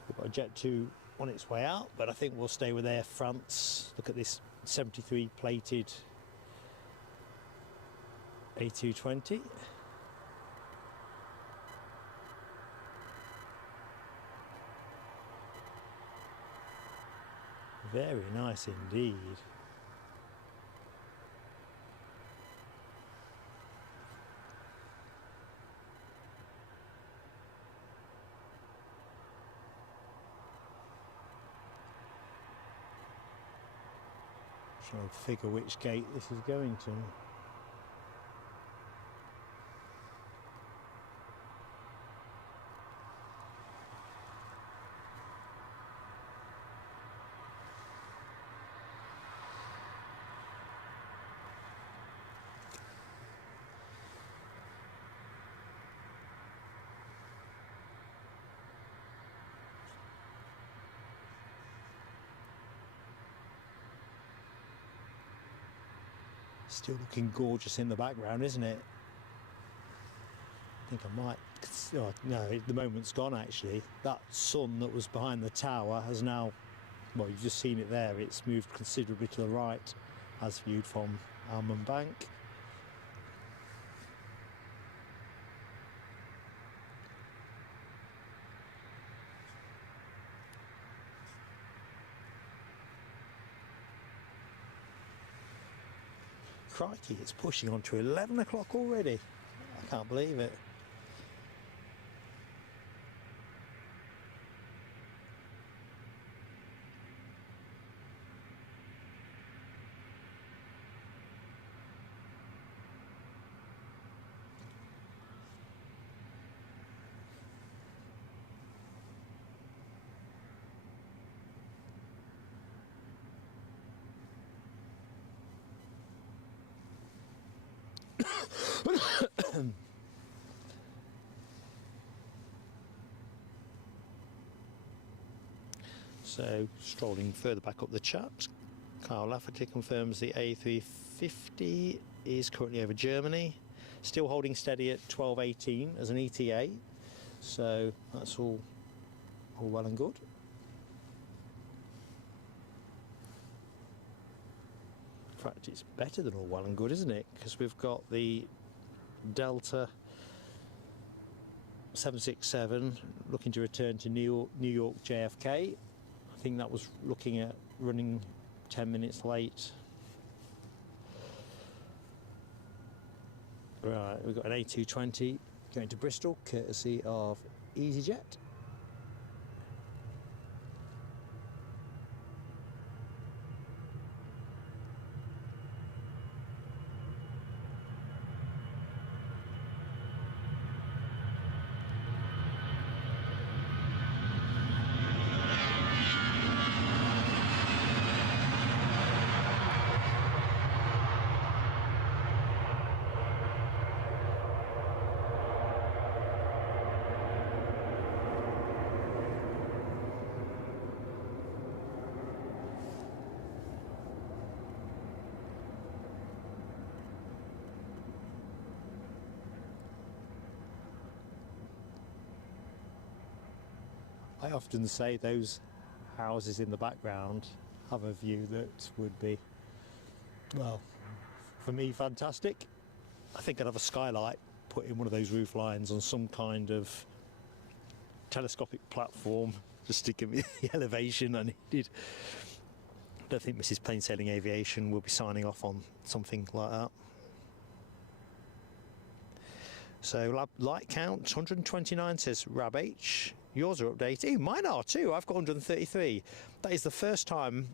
We've got a Jet 2 on its way out, but I think we'll stay with Air France. Look at this 73 plated A220. Very nice indeed. Trying to figure which gate this is going to. Still looking gorgeous in the background, isn't it? I think I might... Oh, no, the moment's gone actually. That sun that was behind the tower has now... Well, you've just seen it there. It's moved considerably to the right as viewed from Almond Bank. Crikey, it's pushing on to 11 o'clock already. I can't believe it. So, strolling further back up the chart, Carl Lafferty confirms the A350 is currently over Germany, still holding steady at 12.18 as an ETA, so that's all well and good. In fact, it's better than all well and good, isn't it? Because we've got the Delta 767 looking to return to New York JFK. I think that was looking at running 10 minutes late. Right, we've got an A220 going to Bristol, courtesy of EasyJet. I often say those houses in the background have a view that would be, well, for me, fantastic. I think I'd have a skylight put in one of those roof lines on some kind of telescopic platform just to give me the elevation I needed. I don't think Mrs. Plain Sailing Aviation will be signing off on something like that. So light count 129 says Rab H. Yours are updated. Ooh, mine are too. I've got 133. That is the first time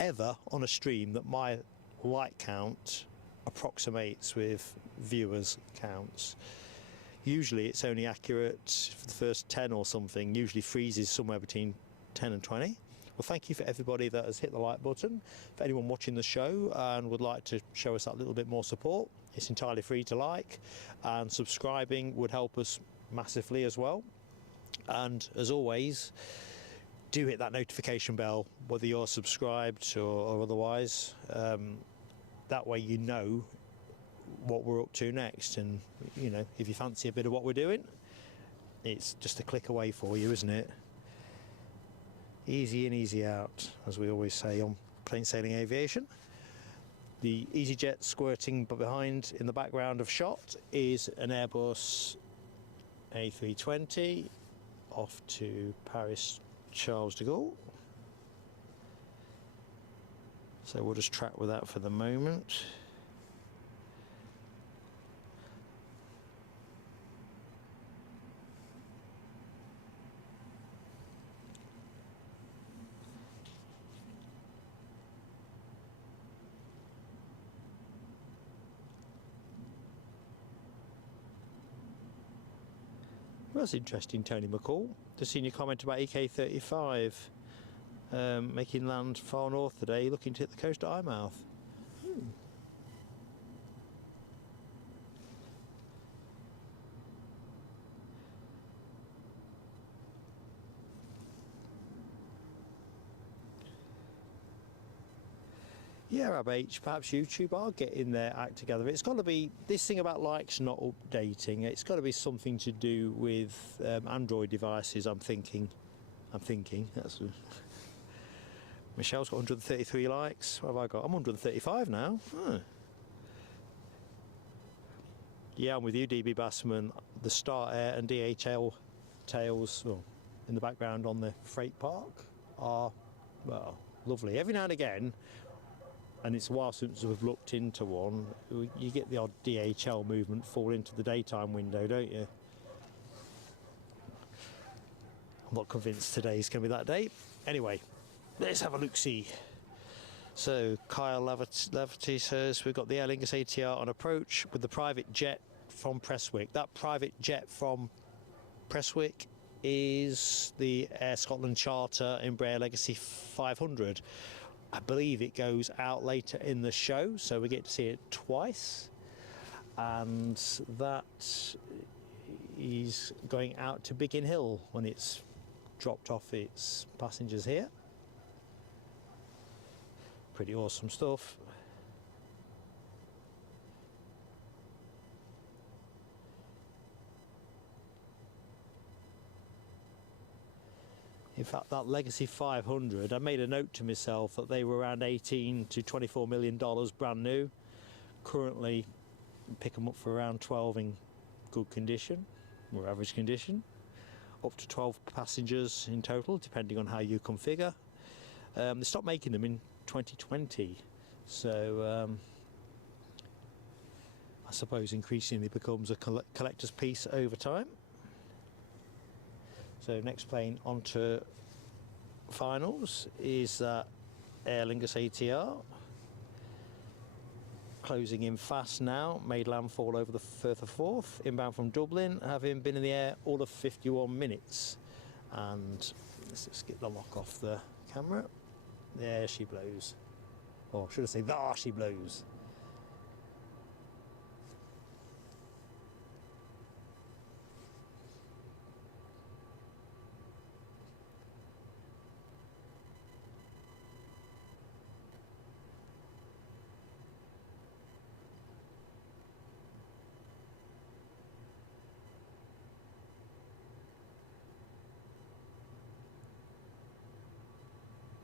ever on a stream that my light count approximates with viewers' counts. Usually it's only accurate for the first 10 or something. Usually freezes somewhere between 10 and 20. Well, thank you for everybody that has hit the like button. For anyone watching the show and would like to show us that little bit more support, it's entirely free to like, and subscribing would help us massively as well. And as always, do hit that notification bell, whether you're subscribed or otherwise. That way you know what we're up to next, and you know, if you fancy a bit of what we're doing, it's just a click away for you, isn't it? Easy in, easy out, as we always say on Plain Sailing Aviation. The EasyJet squirting behind in the background of shot is an Airbus A320 off to Paris Charles de Gaulle. So we'll just track with that for the moment. Well, that's interesting, Tony McCall. Just seen your comment about EK35 making land far north today, looking to hit the coast at Eyemouth. Yeah, Rab H, perhaps YouTube are getting their act together. It's got to be, this thing about likes not updating, it's got to be something to do with Android devices, I'm thinking. That's Michelle's got 133 likes. What have I got? I'm 135 now. Huh. Yeah, I'm with you, DB Bassman. The Star Air and DHL tails in the background on the freight park are, well, lovely. Every now and again, and it's a while since we've looked into one, you get the odd DHL movement fall into the daytime window, don't you? I'm not convinced today's going to be that day. Anyway, let's have a look-see. So Kyle Laverty says we've got the Aer Lingus ATR on approach with the private jet from Prestwick. That private jet from Prestwick is the Air Scotland Charter Embraer Legacy 500. I believe it goes out later in the show, so we get to see it twice. And that is going out to Biggin Hill when it's dropped off its passengers here. Pretty awesome stuff. In fact, that Legacy 500, I made a note to myself that they were around $18 to $24 million brand new. Currently, pick them up for around 12 in good condition, or average condition. Up to 12 passengers in total, depending on how you configure. They stopped making them in 2020, so I suppose increasingly becomes a collector's piece over time. So next plane onto finals is that Aer Lingus ATR. Closing in fast now, made landfall over the Firth of Forth, inbound from Dublin, having been in the air all of 51 minutes. And let's just get the lock off the camera. There she blows. Or should I say, there she blows.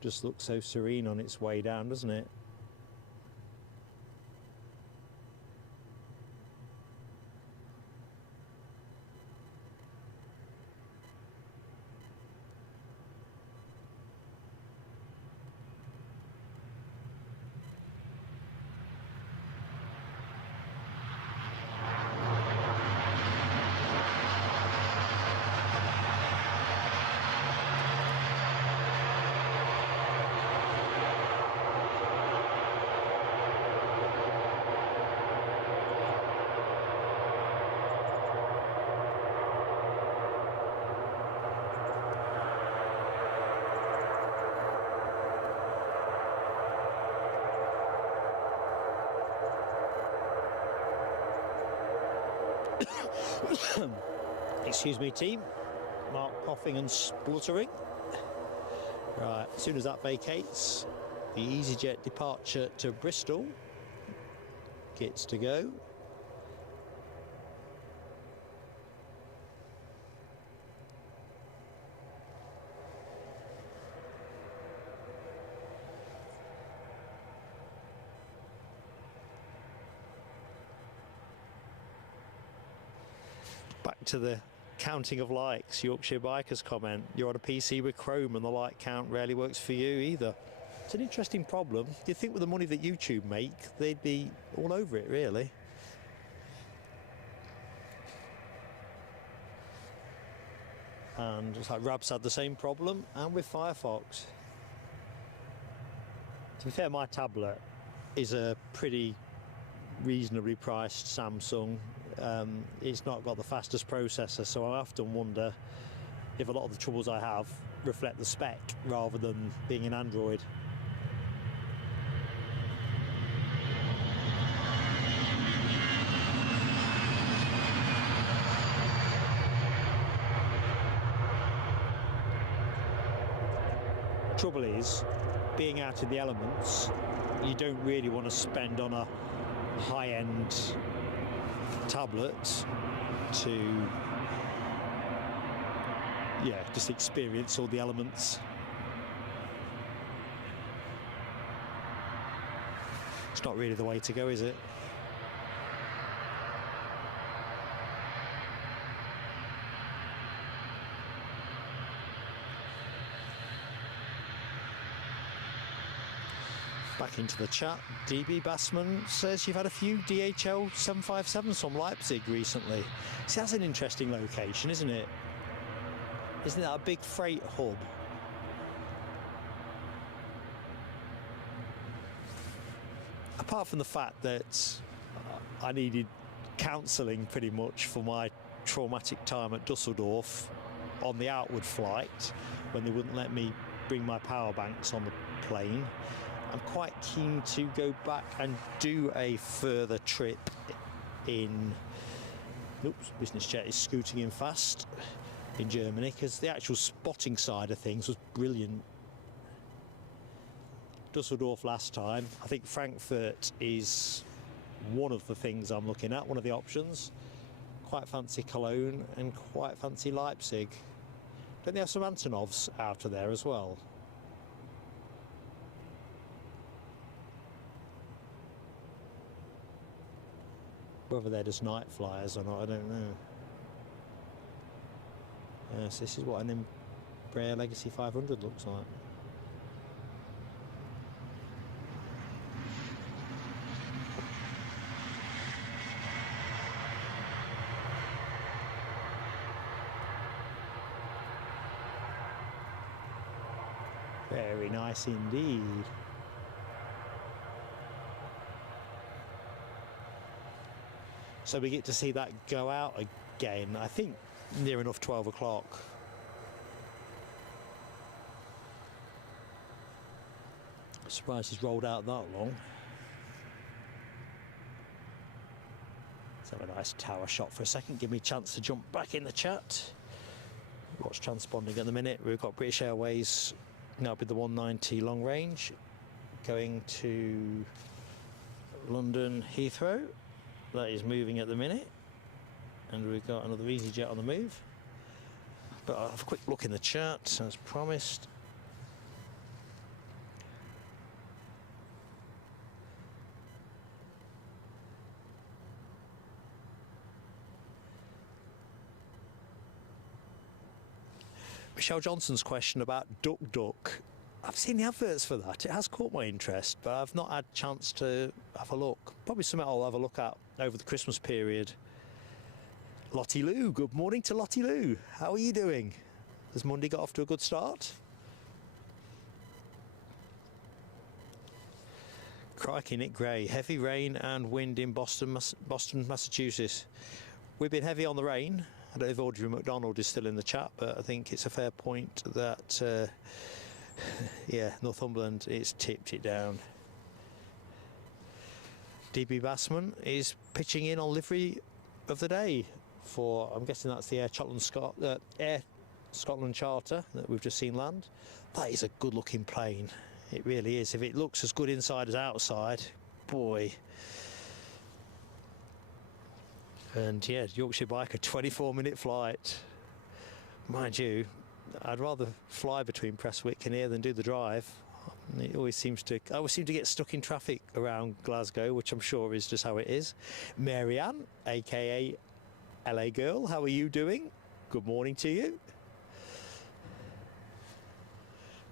Just looks so serene on its way down, doesn't it? Excuse me, team. Mark coughing and spluttering. Right, as soon as that vacates, the EasyJet departure to Bristol gets to go. Back to the counting of likes. Yorkshire Bikers comment, you're on a PC with Chrome and the like count rarely works for you either. It's an interesting problem. You'd think with the money that YouTube make, they'd be all over it, really. And it's like Rab's had the same problem, and with Firefox. To be fair, my tablet is a pretty reasonably priced Samsung. It's not got the fastest processor, so I often wonder if a lot of the troubles I have reflect the spec rather than being an Android. Trouble is, being out in the elements, you don't really want to spend on a high-end tablet to just experience all the elements. It's not really the way to go, is it? Back into the chat, DB Bassman says you've had a few DHL 757s from Leipzig recently. See, that's an interesting location, isn't it? Isn't that a big freight hub? Apart from the fact that I needed counselling pretty much for my traumatic time at Dusseldorf on the outward flight when they wouldn't let me bring my power banks on the plane, I'm quite keen to go back and do a further trip in... Oops, business jet is scooting in fast in Germany, because the actual spotting side of things was brilliant. Dusseldorf last time. I think Frankfurt is one of the things I'm looking at, one of the options. Quite fancy Cologne and quite fancy Leipzig. Don't they have some Antonovs out of there as well? Whether they're just night flyers or not, I don't know. Yes, this is what an Embraer Legacy 500 looks like. Very nice indeed. So we get to see that go out again, I think near enough 12 o'clock. Surprised he's rolled out that long. Let's have a nice tower shot for a second, give me a chance to jump back in the chat. What's transponding at the minute? We've got British Airways now with the 190 long range going to London Heathrow. That is moving at the minute, and we've got another EasyJet on the move. But I'll have a quick look in the chat as promised. Michelle Johnson's question about Duck Duck. I've seen the adverts for that. It has caught my interest, but I've not had a chance to have a look. Probably something I'll have a look at over the Christmas period. Lottie Lou, good morning to Lottie Lou. How are you doing? Has Monday got off to a good start? Crikey, Nick Gray. Heavy rain and wind in Boston, Massachusetts. We've been heavy on the rain. I don't know if Audrey McDonald is still in the chat, but I think it's a fair point that, yeah, Northumberland, it's tipped it down. DB Bassman is pitching in on livery of the day for, I'm guessing that's the Air Scotland charter that we've just seen land. That is a good looking plane, it really is. If it looks as good inside as outside, boy. And yeah, Yorkshire Biker, 24-minute flight. Mind you, I'd rather fly between Prestwick and here than do the drive. It always seems to, I always seem to get stuck in traffic around Glasgow, which I'm sure is just how it is. Marianne, aka LA Girl, how are you doing? Good morning to you.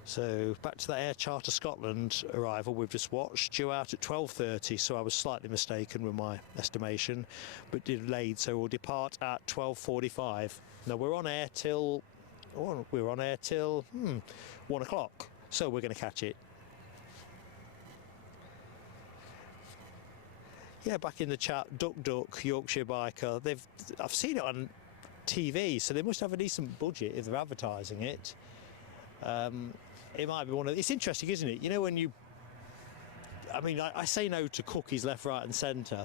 So back to that Air Charter Scotland arrival we've just watched, due out at 12:30, so I was slightly mistaken with my estimation, but delayed, so we'll depart at 12:45. Now we're on air till 1 o'clock, so we're going to catch it. Yeah, back in the chat, Duck Duck, Yorkshire Biker, I've seen it on TV, so they must have a decent budget if they're advertising it. It might be it's interesting, isn't it? You know, when you, I mean, I say no to cookies left, right and centre,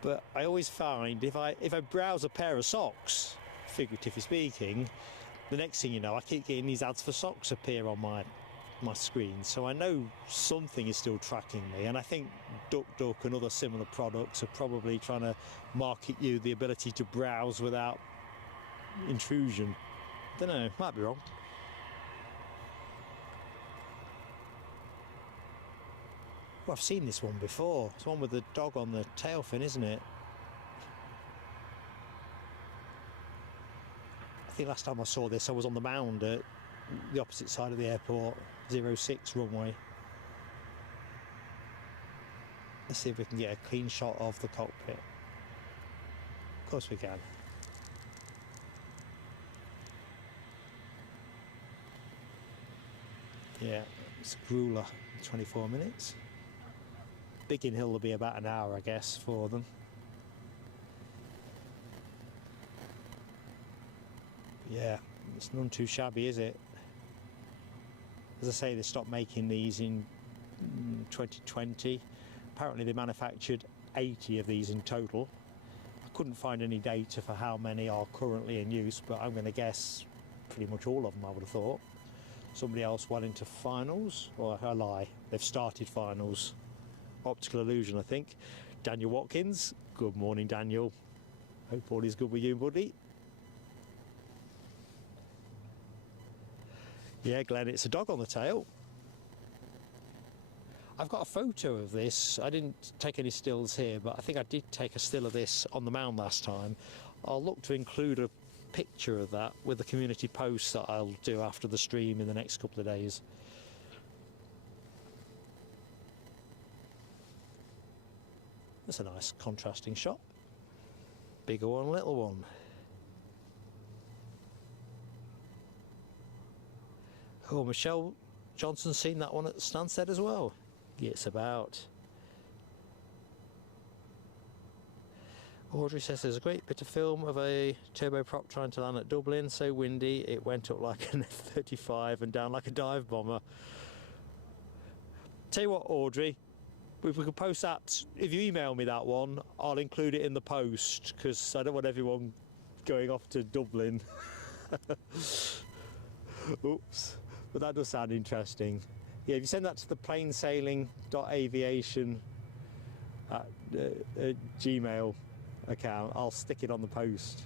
but I always find if I browse a pair of socks, figuratively speaking, the next thing you know, I keep getting these ads for socks appear on my screen, so I know something is still tracking me, and I think Duck Duck and other similar products are probably trying to market you the ability to browse without intrusion. Don't know, might be wrong. Well, I've seen this one before. It's one with the dog on the tail fin, isn't it? I think last time I saw this I was on the mound at the opposite side of the airport, 06 runway. Let's see if we can get a clean shot of the cockpit. Of course we can. Yeah, it's a grueler, 24 minutes. Biggin Hill will be about an hour, I guess, for them. Yeah, it's none too shabby, is it? As I say, they stopped making these in 2020. Apparently they manufactured 80 of these in total. I couldn't find any data for how many are currently in use, but I'm going to guess pretty much all of them, I would have thought. Somebody else well into finals, or I lie, they've started finals. Optical illusion, I think. Daniel Watkins, good morning, Daniel. Hope all is good with you, buddy. Yeah, Glenn, it's a dog on the tail. I've got a photo of this. I didn't take any stills here, but I think I did take a still of this on the mound last time. I'll look to include a picture of that with the community post that I'll do after the stream in the next couple of days. That's a nice contrasting shot. Bigger one, little one. Oh, Michelle Johnson's seen that one at Stansted as well. It's about. Audrey says there's a great bit of film of a turboprop trying to land at Dublin, so windy it went up like an F-35 and down like a dive bomber. Tell you what, Audrey, if we could post that, if you email me that one, I'll include it in the post, because I don't want everyone going off to Dublin. Oops, but that does sound interesting. Yeah, if you send that to the plainsailing.aviation at Gmail account, I'll stick it on the post.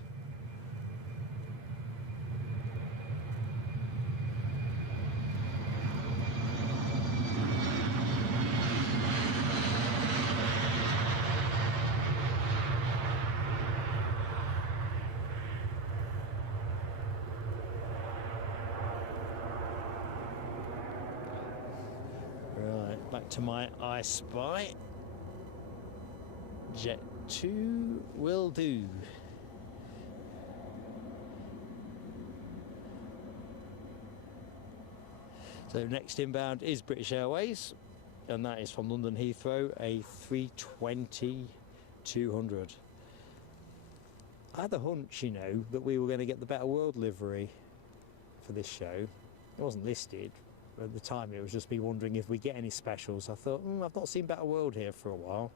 Right, back to my I Spy. Jet 2 will do. So next inbound is British Airways, and that is from London Heathrow, a 320-200. I had the hunch, you know, that we were going to get the Better World livery for this show. It wasn't listed. At the time, it was just me wondering if we get any specials. I thought, I've not seen Better World here for a while.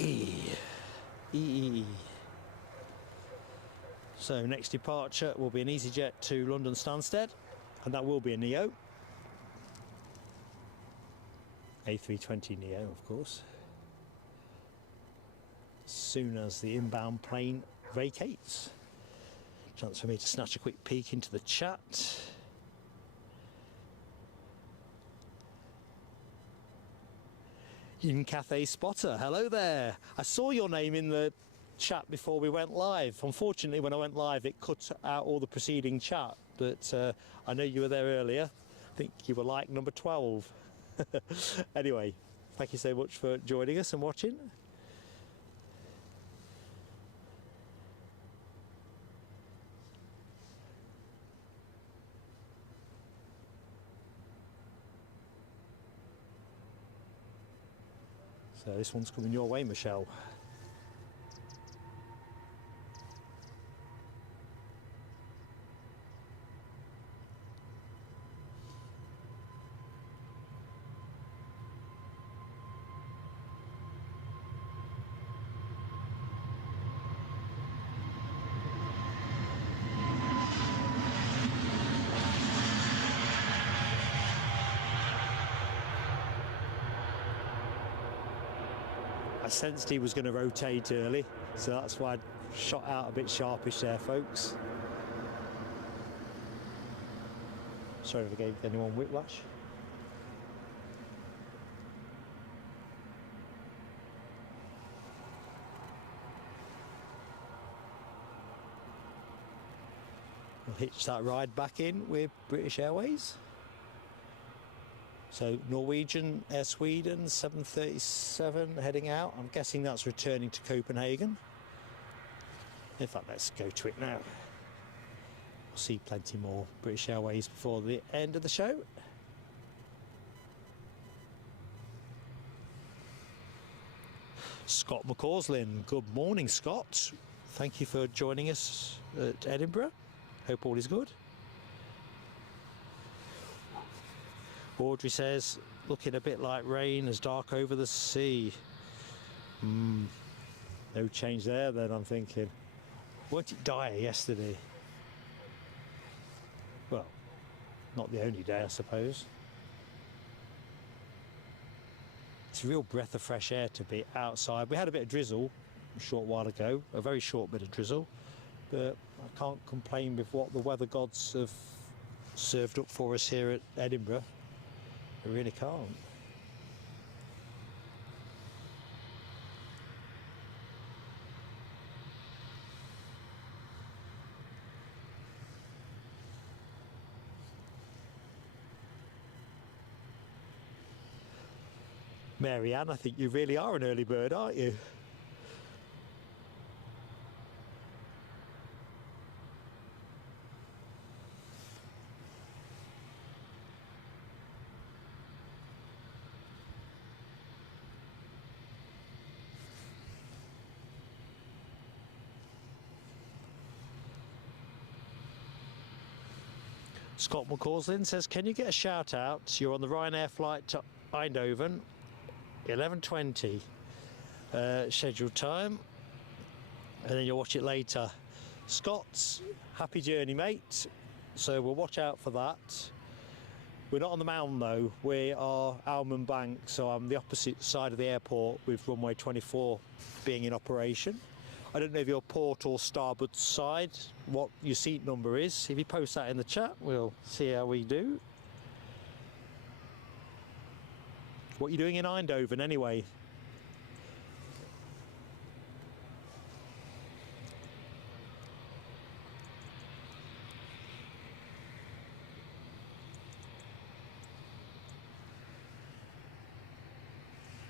E. So next departure will be an EasyJet to London Stansted, and that will be a Neo. A320 Neo, of course. As soon as the inbound plane vacates. Chance for me to snatch a quick peek into the chat. In Cathay Spotter, hello there. I saw your name in the chat before we went live. Unfortunately, when I went live, it cut out all the preceding chat, but I know you were there earlier. I think you were like number 12. Anyway, thank you so much for joining us and watching. So this one's coming your way, Michelle. I sensed he was going to rotate early, so that's why I shot out a bit sharpish there, folks. Sorry if I gave anyone whiplash. We'll hitch that ride back in with British Airways. So Norwegian, Air Sweden, 737 heading out. I'm guessing that's returning to Copenhagen. In fact, let's go to it now. We'll see plenty more British Airways before the end of the show. Scott McCauslin, good morning, Scott. Thank you for joining us at Edinburgh. Hope all is good. Audrey says, looking a bit like rain as dark over the sea. No change there then, I'm thinking. Weren't it dire yesterday? Well, not the only day, I suppose. It's a real breath of fresh air to be outside. We had a bit of drizzle a short while ago, a very short bit of drizzle, but I can't complain with what the weather gods have served up for us here at Edinburgh. I really can't. Mary Ann, I think you really are an early bird, aren't you? Scott McCauslin says, can you get a shout out? You're on the Ryanair flight to Eindhoven, 11:20 scheduled time, and then you'll watch it later. Scott, happy journey, mate. So we'll watch out for that. We're not on the mountain though, we are Almond Bank, so I'm the opposite side of the airport with runway 24 being in operation. I don't know if you're port or starboard side, what your seat number is. If you post that in the chat, we'll see how we do. What are you doing in Eindhoven anyway?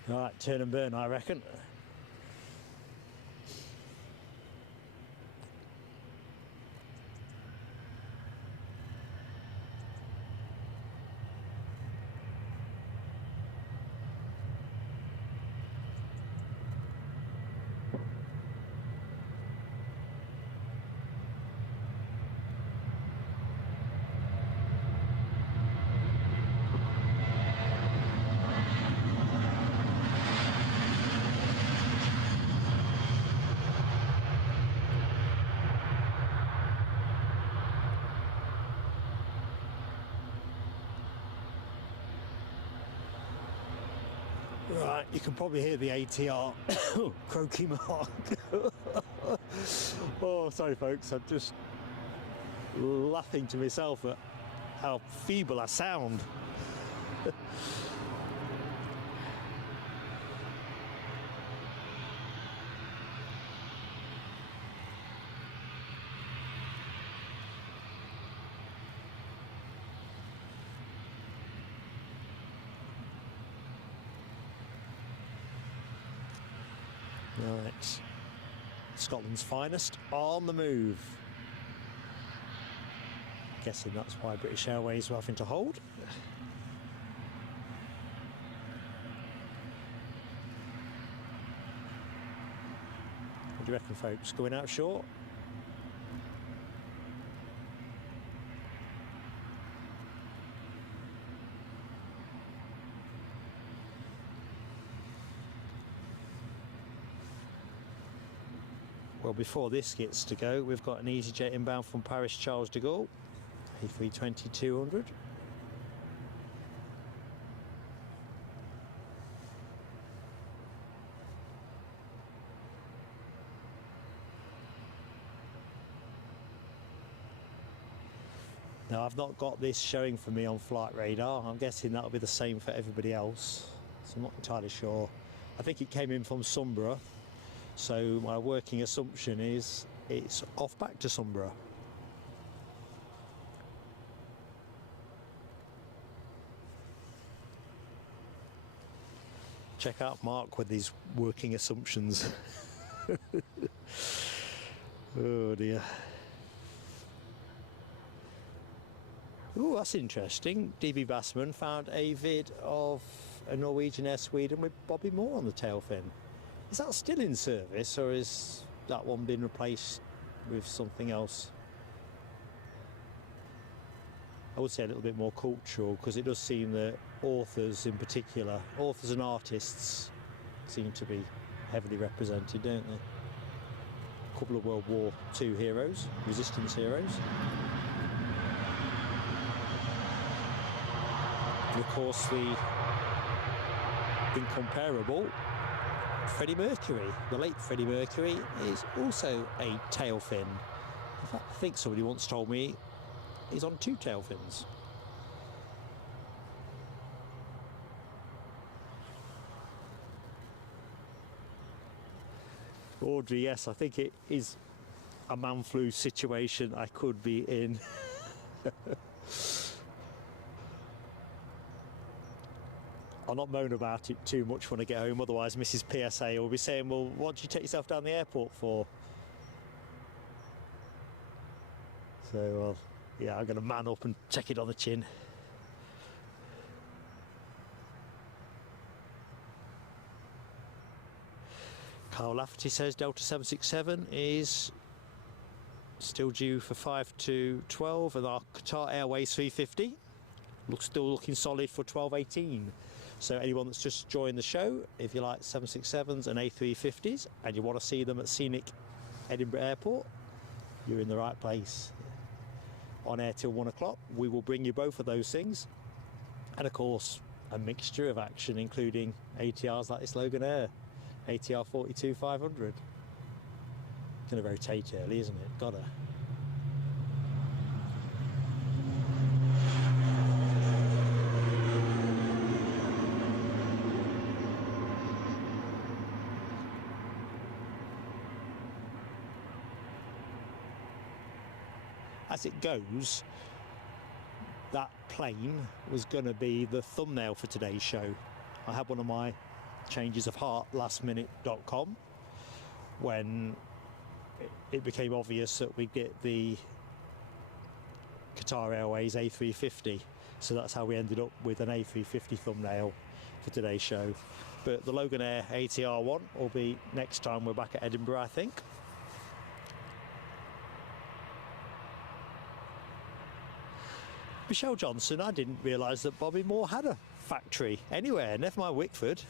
All right, turn and burn, I reckon. Right, you can probably hear the ATR croaky mark. Oh, sorry folks, I'm just laughing to myself at how feeble I sound. Right, Scotland's finest on the move. Guessing that's why British Airways were having to hold. What do you reckon, folks? Going out short? Well, before this gets to go, we've got an EasyJet inbound from Paris Charles de Gaulle, A320-200. Now, I've not got this showing for me on Flight Radar. I'm guessing that'll be the same for everybody else, so I'm not entirely sure. I think it came in from Sunborough, so my working assumption is it's off back to Sunborough. Check out Mark with his working assumptions. Oh dear. Oh, that's interesting. DB Bassman found a vid of a Norwegian Air Sweden with Bobby Moore on the tail fin. Is that still in service, or is that one been replaced with something else? I would say a little bit more cultural, because it does seem that authors in particular, authors and artists, seem to be heavily represented, don't they? A couple of World War II heroes, resistance heroes. And of course the incomparable Freddie Mercury, the late Freddie Mercury, is also a tail fin. In fact, I think somebody once told me he's on 2 tail fins. Audrey, yes, I think it is a man flu situation I could be in. I'll not moan about it too much when I get home, otherwise Mrs. PSA will be saying, well, what did you take yourself down the airport for? So, well, yeah, I'm going to man up and check it on the chin. Carl Lafferty says Delta 767 is still due for 5 to 12, and our Qatar Airways 350 still looking solid for 12:18. So anyone that's just joined the show, if you like 767s and A350s and you want to see them at scenic Edinburgh Airport, you're in the right place. On air till 1 o'clock, we will bring you both of those things, and of course a mixture of action, including ATRs like this Loganair, ATR 42-500. Gonna rotate early, isn't it? Gotta. As it goes, that plane was going to be the thumbnail for today's show. I had one of my changes of heart lastminute.com when it became obvious that we'd get the Qatar Airways A350, so that's how we ended up with an A350 thumbnail for today's show. But the Loganair ATR one will be next time we're back at Edinburgh, I think. Michelle Johnson, I didn't realise that Bobby Moore had a factory anywhere, never mind Wickford.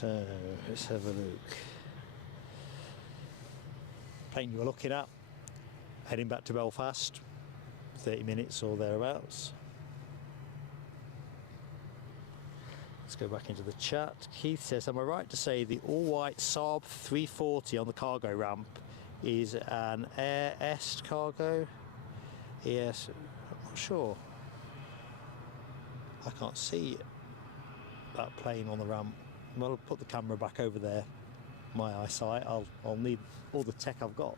So let's have a look. Plane you were looking at, heading back to Belfast, 30 minutes or thereabouts. Let's go back into the chat. Keith says, am I right to say the all-white Saab 340 on the cargo ramp is an Air Est cargo? Yes, I'm not sure. I can't see that plane on the ramp. Well, I'll put the camera back over there. My eyesight, I'll need all the tech I've got.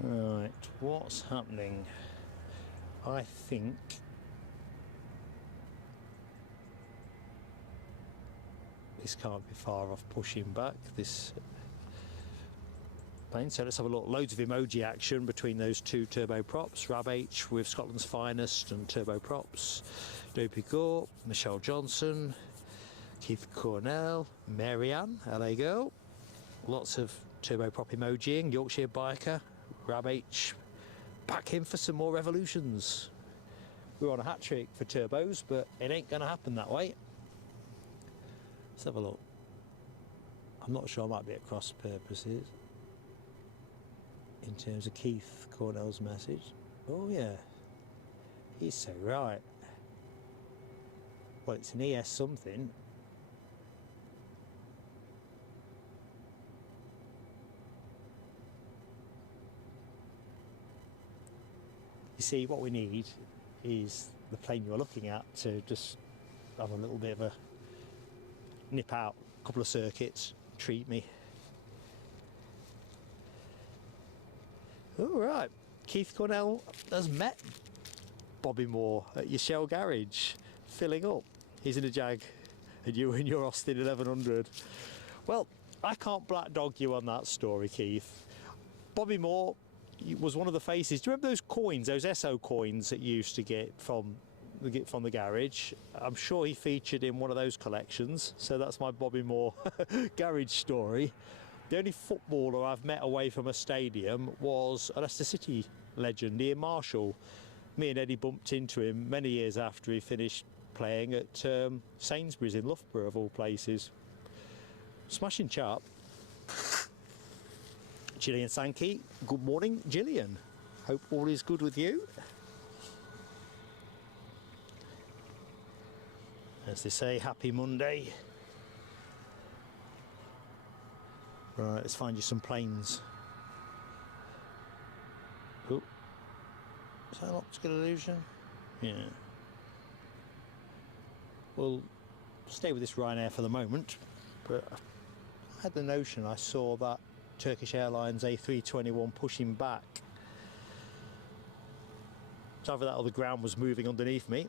Right, what's happening? I think this can't be far off pushing back, this plane. So let's have a look. Loads of emoji action between those two turboprops. Rab H with Scotland's finest and turboprops. Dopey Gore, Michelle Johnson, Keith Cornell, Marianne, LA girl. Lots of turboprop emojiing. Yorkshire biker. Rab H, back in for some more revolutions. We're on a hat trick for turbos, but it ain't going to happen that way. Let's have a look. I'm not sure, I might be at cross purposes in terms of Keith Cornell's message. Oh yeah, he's so right. Well, it's an ES something. You see, what we need is the plane you're looking at to just have a little bit of a nip out, a couple of circuits, treat me. All right, Keith Cornell has met Bobby Moore at your Shell garage, filling up. He's in a Jag, and you in your Austin 1100. Well, I can't black dog you on that story, Keith. Bobby Moore was one of the faces. Do you remember those coins, those SO coins that you used to get from the garage? I'm sure he featured in one of those collections. So that's my Bobby Moore garage story. The only footballer I've met away from a stadium was a Leicester City legend, Ian Marshall. Me and Eddie bumped into him many years after he finished playing at Sainsbury's in Loughborough, of all places. Smashing chap. Gillian Sankey, good morning, Gillian. Hope all is good with you. As they say, happy Monday. Right, let's find you some planes. Oh, is that an optical illusion? Yeah. We'll stay with this Ryanair for the moment, but I had the notion I saw that Turkish Airlines A321 pushing back. It's either that or the ground was moving underneath me.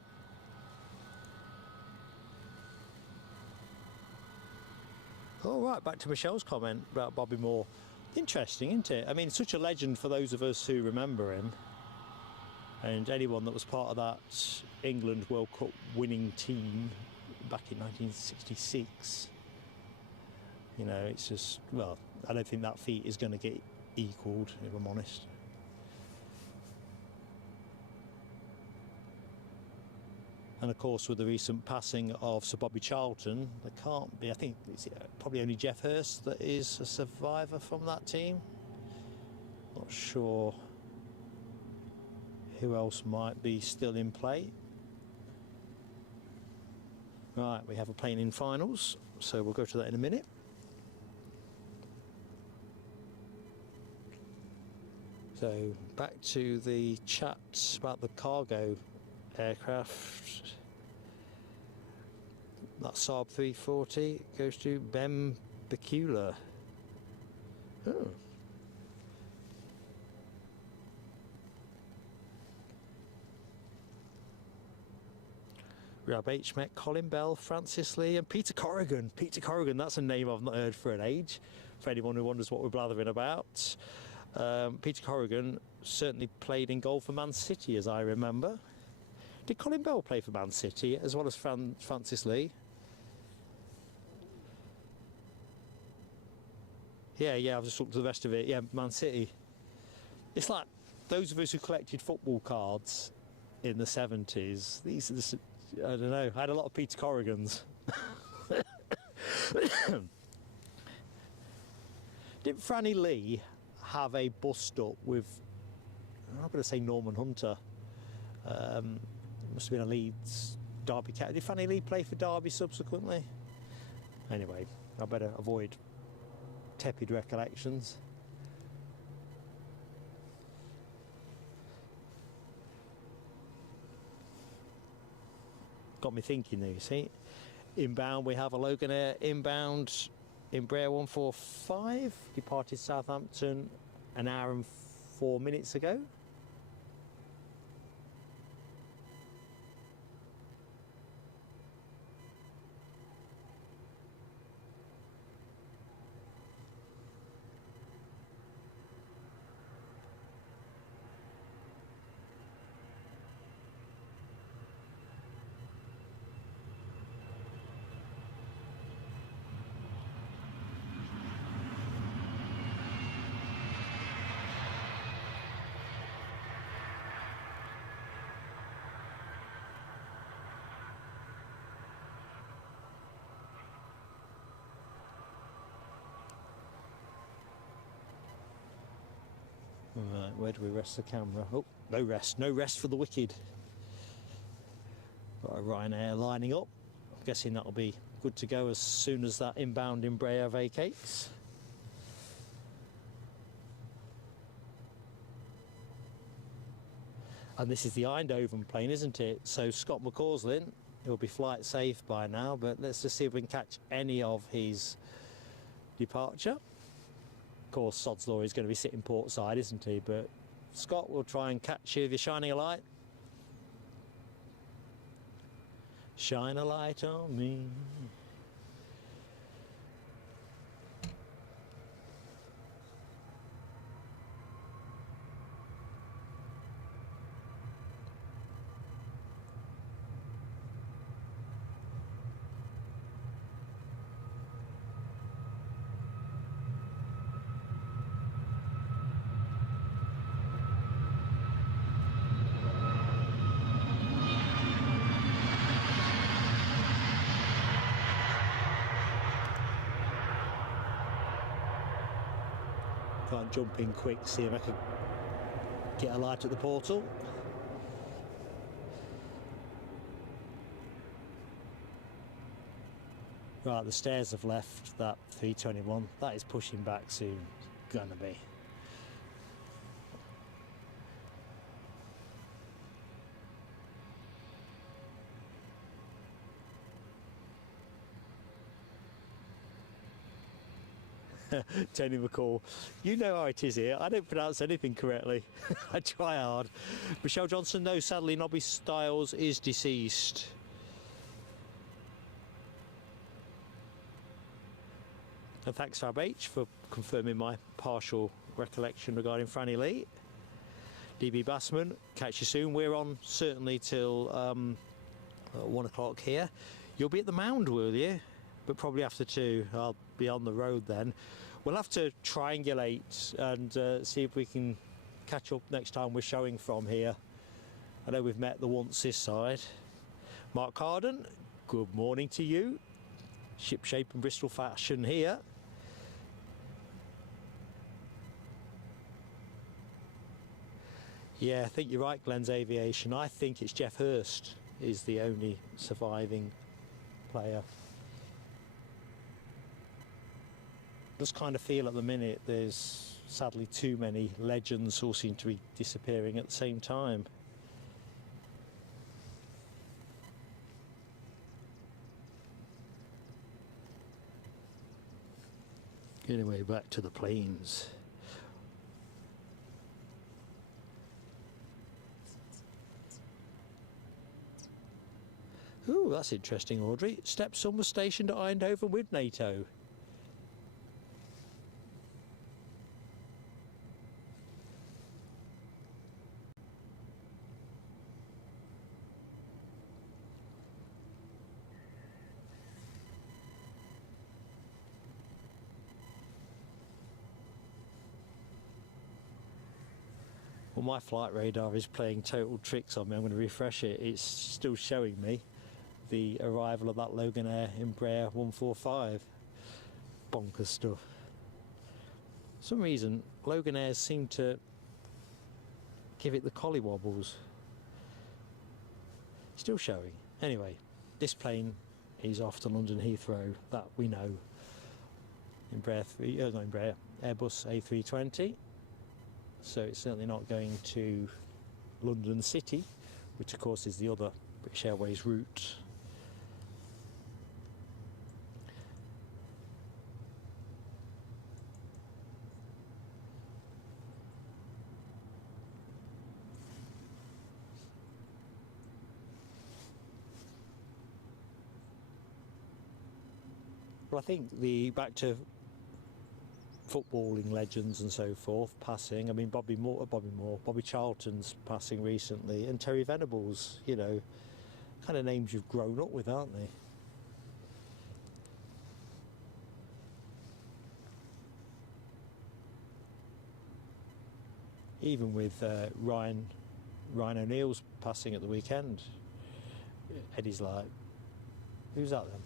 All right, back to Michelle's comment about Bobby Moore. Interesting, isn't it? I mean, such a legend for those of us who remember him, and anyone that was part of that England World Cup winning team back in 1966. You know, it's just, well, I don't think that feat is going to get equalled, if I'm honest. And of course, with the recent passing of Sir Bobby Charlton, there can't be, I think it's probably only Jeff Hurst that is a survivor from that team. Not sure who else might be still in play. Right, we have a plane in finals, so we'll go to that in a minute. So back to the chat about the cargo aircraft. That Saab 340 goes to Bem Bakula. Oh. Rob H met Colin Bell, Francis Lee and Peter Corrigan. Peter Corrigan, that's a name I've not heard for an age, for anyone who wonders what we're blathering about. Peter Corrigan certainly played in goal for Man City, as I remember. Did Colin Bell play for Man City as well as Francis Lee? Yeah, I've just looked at the rest of it. Yeah, Man City. It's like those of us who collected football cards in the 70s. These are the, I don't know, I had a lot of Peter Corrigans. Didn't Franny Lee have a bust-up with, I'm not going to say Norman Hunter, must have been a Leeds Derby cat. Did Franny Lee play for Derby subsequently? Anyway, I better avoid tepid recollections. Got me thinking there, you see. Inbound, we have a Loganair inbound, Embraer 145, departed Southampton an hour and 4 minutes ago. Right, where do we rest the camera? Oh, no rest for the wicked. Got a Ryanair lining up. I'm guessing that'll be good to go as soon as that inbound Embraer vacates. And this is the Eindhoven plane, isn't it? So Scott McCausland, he'll be flight safe by now, but let's just see if we can catch any of his departure. Of course, Sod's Law is going to be sitting port side, isn't he? But Scott will try and catch you if you're shining a light. Shine a light on me. Try and jump in quick, see if I can get a light at the portal. Right, the stairs have left that 321. That is pushing back soon. Gonna be. Tony McCall, you know how it is here. I don't pronounce anything correctly. I try hard. Michelle Johnson, no, sadly, Nobby Styles is deceased. And thanks, Fab H, for confirming my partial recollection regarding Franny Lee. DB Bassman, catch you soon. We're on certainly till 1 o'clock here. You'll be at the Mound, will you? But probably after 2. I'll be on the road then. We'll have to triangulate and see if we can catch up next time we're showing from here. I know we've met the once this side. Mark Carden, good morning to you. Ship shape and Bristol fashion here. Yeah, I think you're right, Glenn's Aviation. I think it's Jeff Hurst is the only surviving player. Just kind of feel at the minute there's sadly too many legends who seem to be disappearing at the same time. Anyway, back to the planes. Ooh, Oh, that's interesting, Audrey. Stepson was stationed at Eindhoven with NATO. Well, my flight radar is playing total tricks on me. I'm going to refresh it. It's still showing me the arrival of that Loganair Embraer 145. Bonkers stuff. For some reason, Loganairs seem to give it the collie wobbles. Still showing. Anyway, this plane is off to London Heathrow, that we know. Airbus A320. So it's certainly not going to London City, which of course is the other British Airways route. Well, I think back to footballing legends and so forth passing. I mean, Bobby Charlton's passing recently, and Terry Venables. You know, kind of names you've grown up with, aren't they? Even with Ryan O'Neill's passing at the weekend, Eddie's like, who's that then?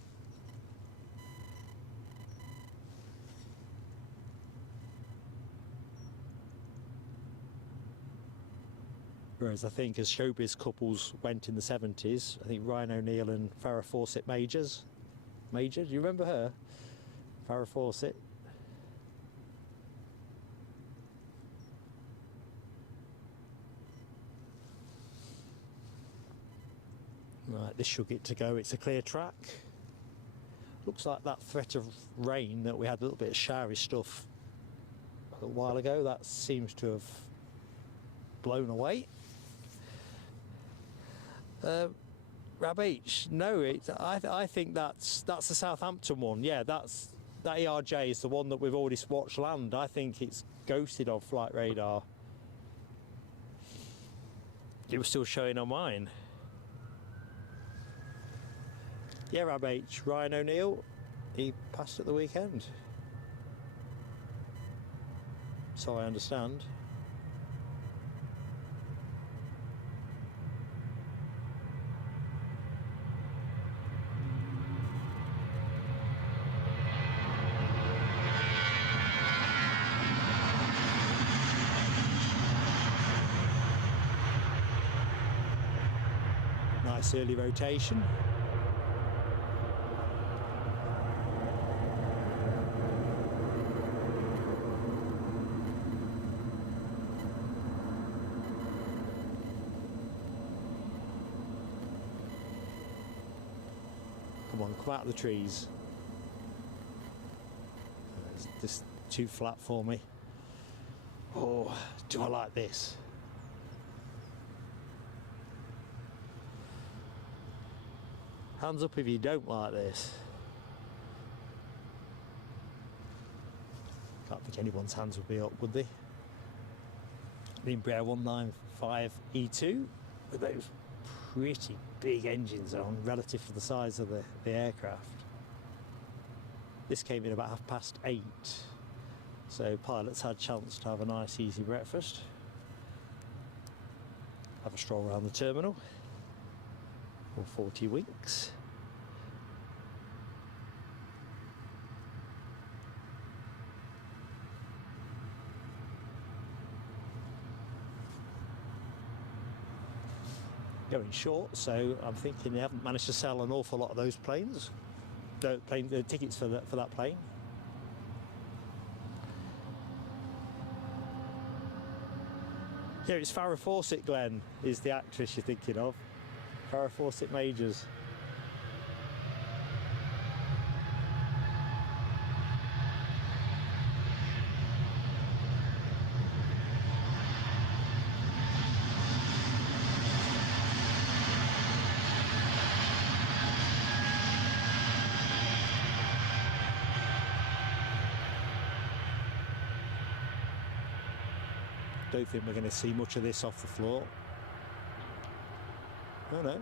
Whereas I think as showbiz couples went in the 70s, I think Ryan O'Neill and Farrah Fawcett Major, do you remember her? Farrah Fawcett. Right, this should get to go. It's a clear track. Looks like that threat of rain that we had, a little bit of showery stuff a little while ago, that seems to have blown away. Rab H, no, I think that's the Southampton one. Yeah, that ERJ is the one that we've already watched land. I think it's ghosted on flight radar. It was still showing on mine. Yeah, Rab H, Ryan O'Neill, he passed at the weekend. So I understand. Nice early rotation. Come on, come out of the trees. It's just too flat for me. Oh, do I like this? Hands up if you don't like this. Can't think anyone's hands would be up, would they? The Embraer 195E2 with those pretty big engines on relative to the size of the aircraft. This came in about 8:30, so pilots had a chance to have a nice easy breakfast, have a stroll around the terminal, or 40 winks. Going short, so I'm thinking they haven't managed to sell an awful lot of those planes, the tickets for that plane. Yeah, it's Farrah Fawcett, Glenn, is the actress you're thinking of. Farrah Fawcett Majors. Don't think we're going to see much of this off the floor. No.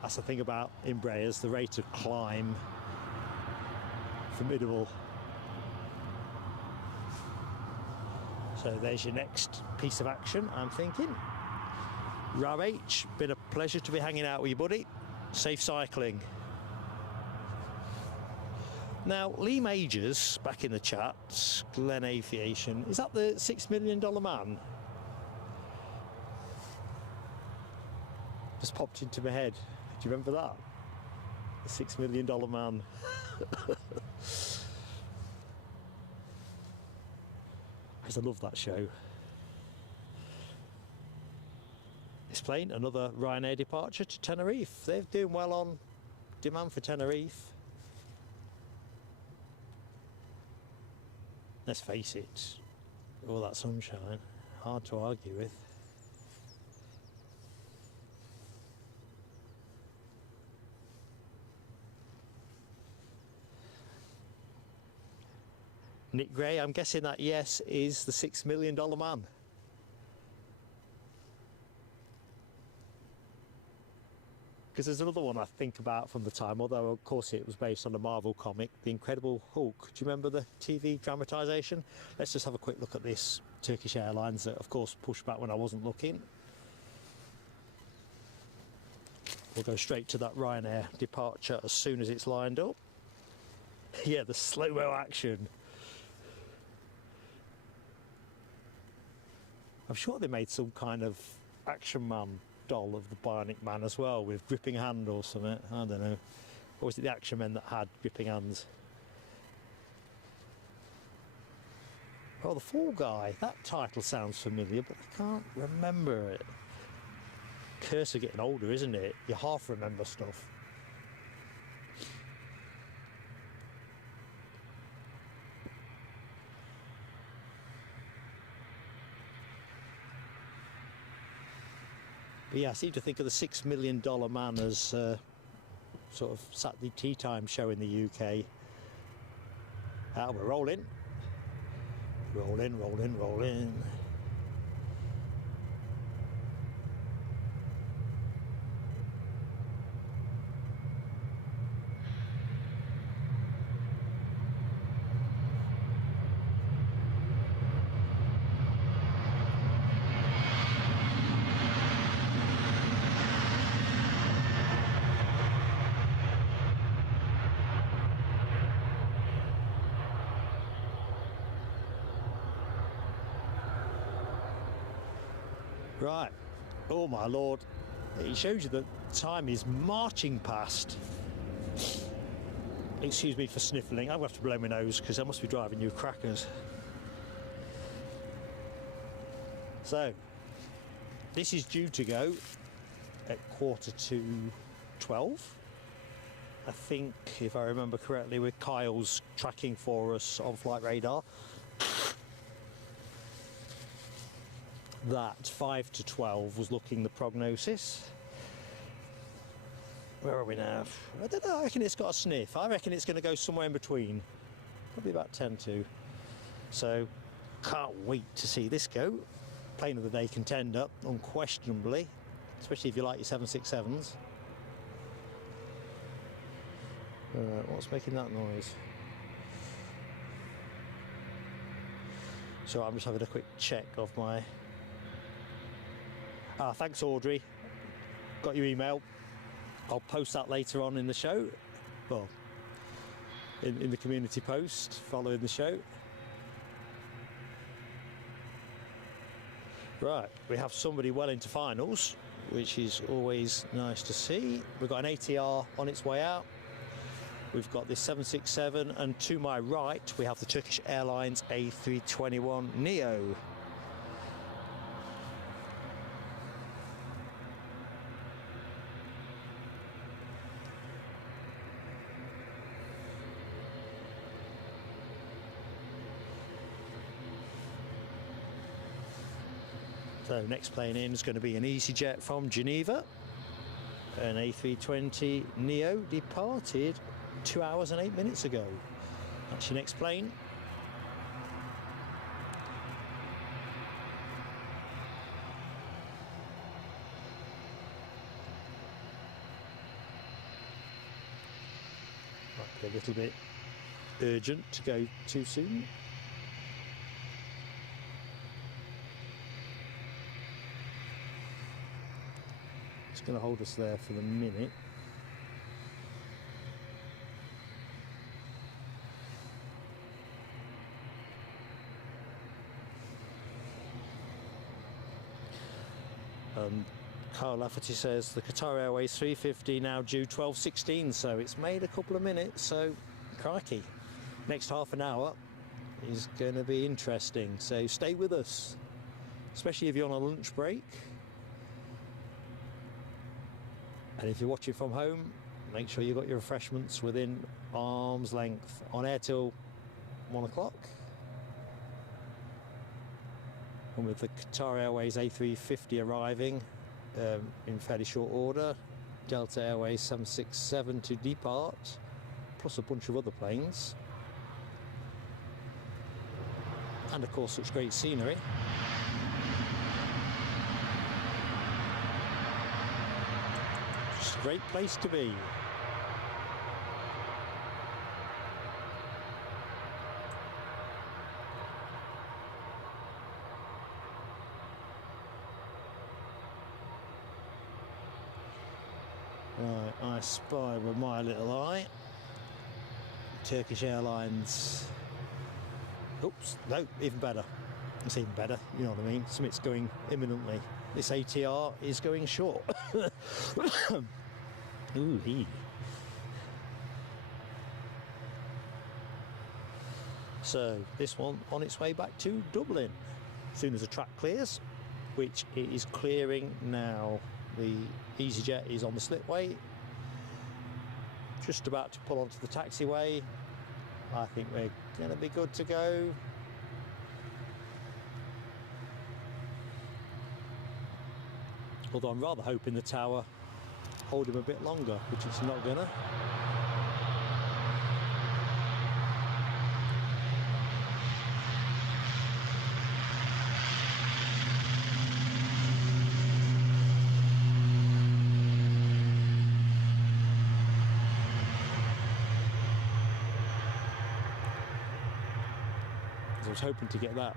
That's the thing about Embraers, the rate of climb, formidable. So there's your next piece of action, I'm thinking. Row H, been a pleasure to be hanging out with you, buddy. Safe cycling. Now, Lee Majors, back in the chat, Glen Aviation, is that the $6 million man? Just popped into my head. Do you remember that? The $6 million man. I love that show. This plane, another Ryanair departure to Tenerife. They're doing well on demand for Tenerife. Let's face it, all that sunshine, hard to argue with. Nick Gray, I'm guessing that yes is the $6 million man. Because there's another one I think about from the time, although of course it was based on a Marvel comic, The Incredible Hulk. Do you remember the TV dramatisation? Let's just have a quick look at this Turkish Airlines that of course pushed back when I wasn't looking. We'll go straight to that Ryanair departure as soon as it's lined up. Yeah, the slow-mo action. I'm sure they made some kind of Action Man doll of the Bionic Man as well, with gripping hand or something. I don't know. Or was it the Action Men that had gripping hands? Oh, the Fall Guy. That title sounds familiar, but I can't remember it. Curse of getting older, isn't it? You half remember stuff. But yeah, I seem to think of the $6 million man as sort of Saturday tea time show in the UK. We're rolling. Rolling, rolling, rolling. Right, oh my lord, it shows you that time is marching past. Excuse me for sniffling, I'm going to have to blow my nose because I must be driving you crackers. So, this is due to go at 11:45. I think, if I remember correctly, with Kyle's tracking for us on flight radar. That 5 to 12 was looking the prognosis. Where are we now? I don't know, I reckon it's got a sniff. I reckon it's going to go somewhere in between. Probably about 10 to. So, can't wait to see this go. Plane of the day contender, unquestionably. Especially if you like your 767s. What's making that noise? So I'm just having a quick check of my... thanks Audrey, got your email. I'll post that later on in the show, well, in the community post following the show. Right, we have somebody well into finals, which is always nice to see. We've got an ATR on its way out. We've got this 767, and to my right we have the Turkish Airlines A321 Neo. So next plane in is going to be an EasyJet from Geneva. An A320 Neo departed 2 hours and 8 minutes ago. That's your next plane. a little bit urgent to go too soon. It's going to hold us there for the minute. Carl Lafferty says the Qatar Airways 350 now due 12:16, so it's made a couple of minutes, so crikey. Next half an hour is going to be interesting, so stay with us, especially if you're on a lunch break. And if you're watching from home, make sure you've got your refreshments within arm's length. On air till 1 o'clock. And with the Qatar Airways A350 arriving in fairly short order, Delta Airways 767 to depart, plus a bunch of other planes. And of course such great scenery. Just a great place to be. Right, I spy with my little eye Turkish Airlines. Oops, no, even better. It's even better, you know what I mean? Something's going imminently. This ATR is going short. Ooh, hee. So this one on its way back to Dublin. As soon as the track clears, which it is clearing now. The EasyJet is on the slipway, just about to pull onto the taxiway. I think we're going to be good to go. Although I'm rather hoping the tower hold him a bit longer, which it's not gonna. I was hoping to get that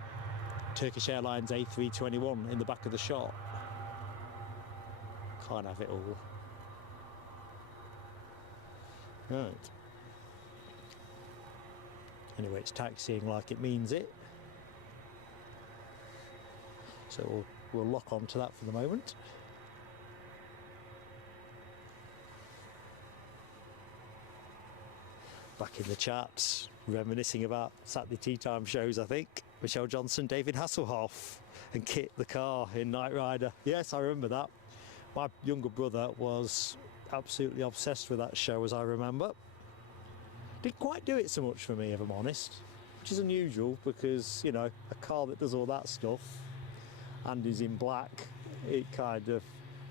Turkish Airlines A321 in the back of the shot. Can't have it all. Right. Anyway, it's taxiing like it means it. So we'll lock on to that for the moment. Back in the chats, reminiscing about Saturday tea time shows, I think. Michelle Johnson, David Hasselhoff, and Kit the car in Knight Rider. Yes, I remember that. My younger brother was absolutely obsessed with that show, as I remember. Didn't quite do it so much for me, if I'm honest, which is unusual because, you know, a car that does all that stuff and is in black, it kind of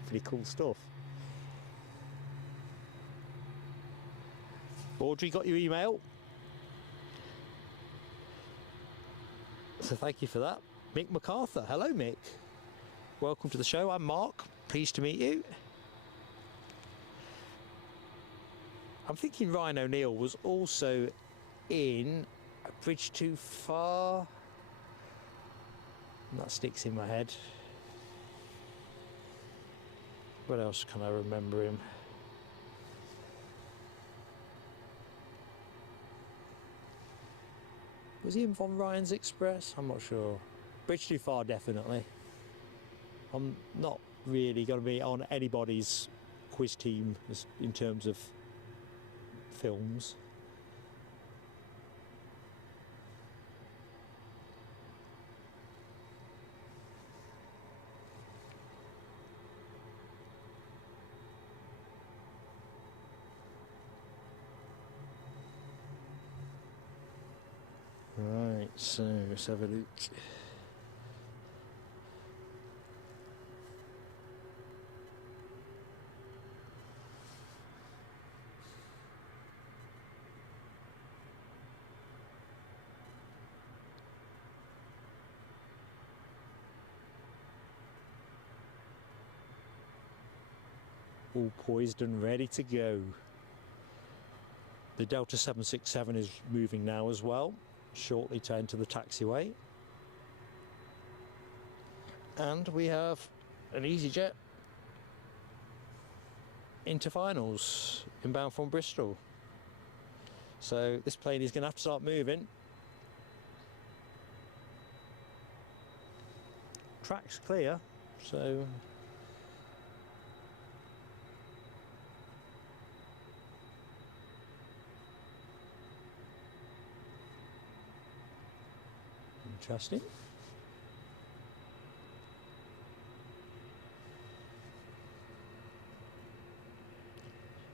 pretty cool stuff. Audrey, got your email? So thank you for that. Mick MacArthur, hello Mick. Welcome to the show, I'm Mark, pleased to meet you. I'm thinking Ryan O'Neill was also in A Bridge Too Far. And that sticks in my head. What else can I remember him? Was he in Von Ryan's Express? I'm not sure. Bridge Too Far, definitely. I'm not really going to be on anybody's quiz team in terms of films. Right, so let's have a look. All poised and ready to go. The Delta 767 is moving now as well, shortly to enter the taxiway. And we have an EasyJet into finals, inbound from Bristol. So this plane is going to have to start moving. Track's clear, so interesting.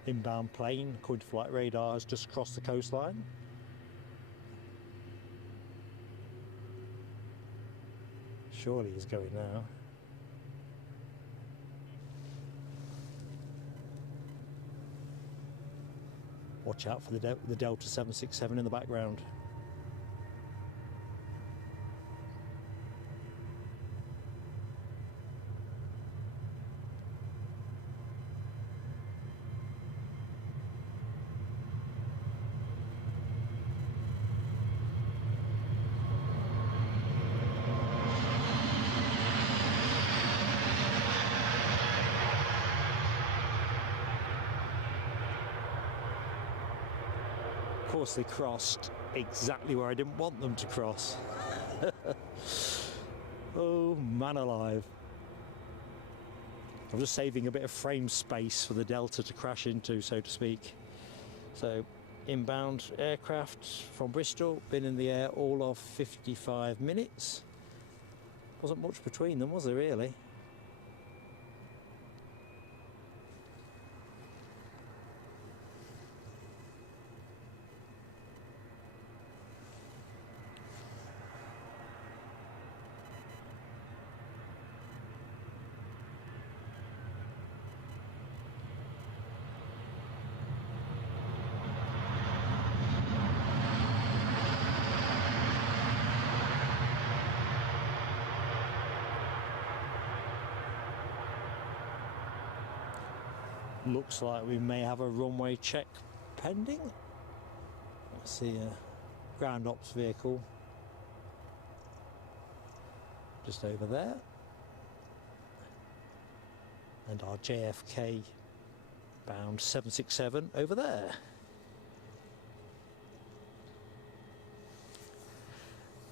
Inbound plane, according to flight radar, has just crossed the coastline. Surely he's going now. Watch out for the Delta 767 in the background. Of course, they crossed exactly where I didn't want them to cross. Oh, man alive. I'm just saving a bit of frame space for the Delta to crash into, so to speak. So, inbound aircraft from Bristol, been in the air all of 55 minutes. Wasn't much between them, was there really? Looks like we may have a runway check pending. Let's see a ground ops vehicle just over there, and our JFK bound 767 over there.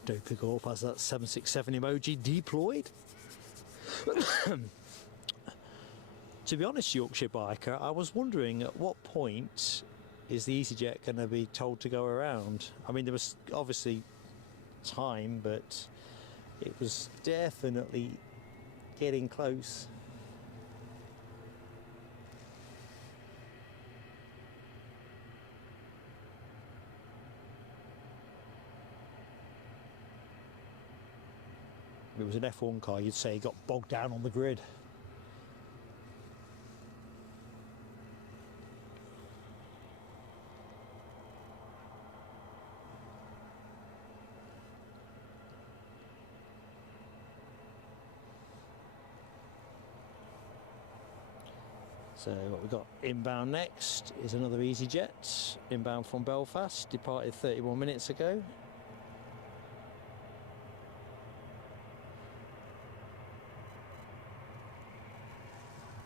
Don't pick up as that 767 emoji deployed. To be honest, Yorkshire Biker, I was wondering at what point is the EasyJet going to be told to go around? I mean, there was obviously time, but it was definitely getting close. If it was an F1 car, you'd say he got bogged down on the grid. So what we've got inbound next is another EasyJet, inbound from Belfast, departed 31 minutes ago.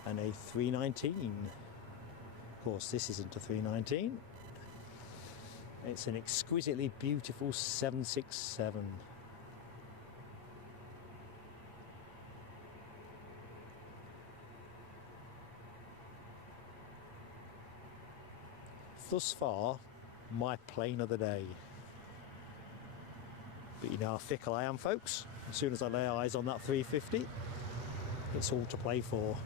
And a 319. Of course, this isn't a 319. It's an exquisitely beautiful 767. Thus far, my plane of the day. But you know how fickle I am, folks. As soon as I lay eyes on that 350, it's all to play for.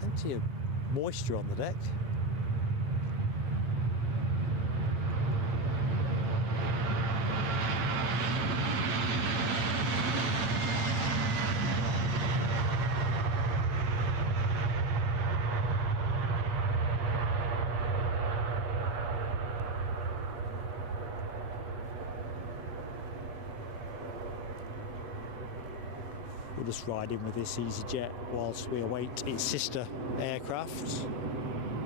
Plenty of moisture on the deck. We'll just ride in with this EasyJet whilst we await its sister aircraft,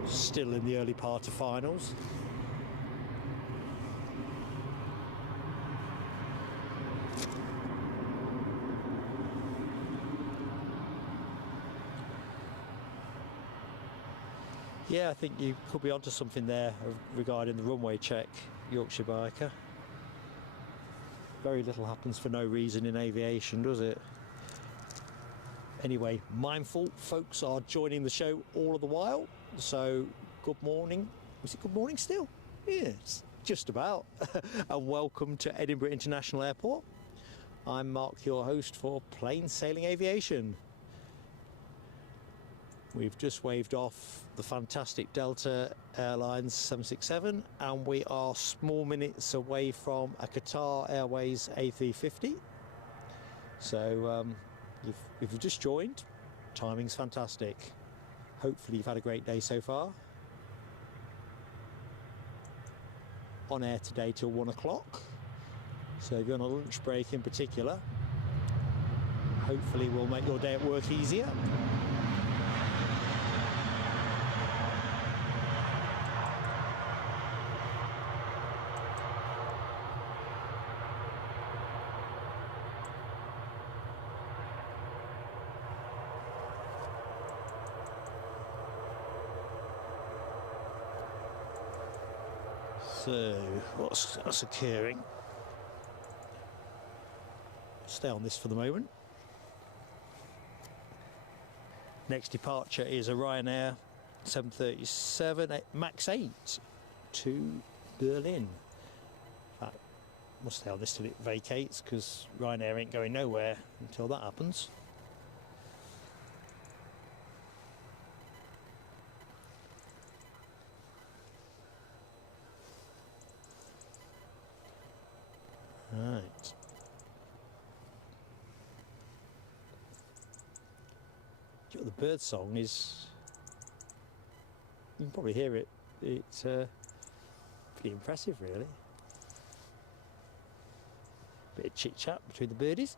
still in the early part of finals. Yeah, I think you could be onto something there regarding the runway check, Yorkshire biker. Very little happens for no reason in aviation, does it? Anyway, mindful folks are joining the show all of the while, so good morning. Is it good morning still? Yes, just about. And welcome to Edinburgh International Airport. I'm Mark, your host for Plain Sailing Aviation. We've just waved off the fantastic Delta Airlines 767 and we are small minutes away from a Qatar Airways A350. So if you've just joined, timing's fantastic. Hopefully you've had a great day so far. On air today till 1 o'clock. So if you're on a lunch break in particular, hopefully we'll make your day at work easier. So, what's occurring? Stay on this for the moment. Next departure is a Ryanair 737 MAX 8 to Berlin. In fact, we'll stay on this till it vacates because Ryanair ain't going nowhere until that happens. Right. The bird song is, you can probably hear it, it's pretty impressive really. Bit of chit chat between the birdies.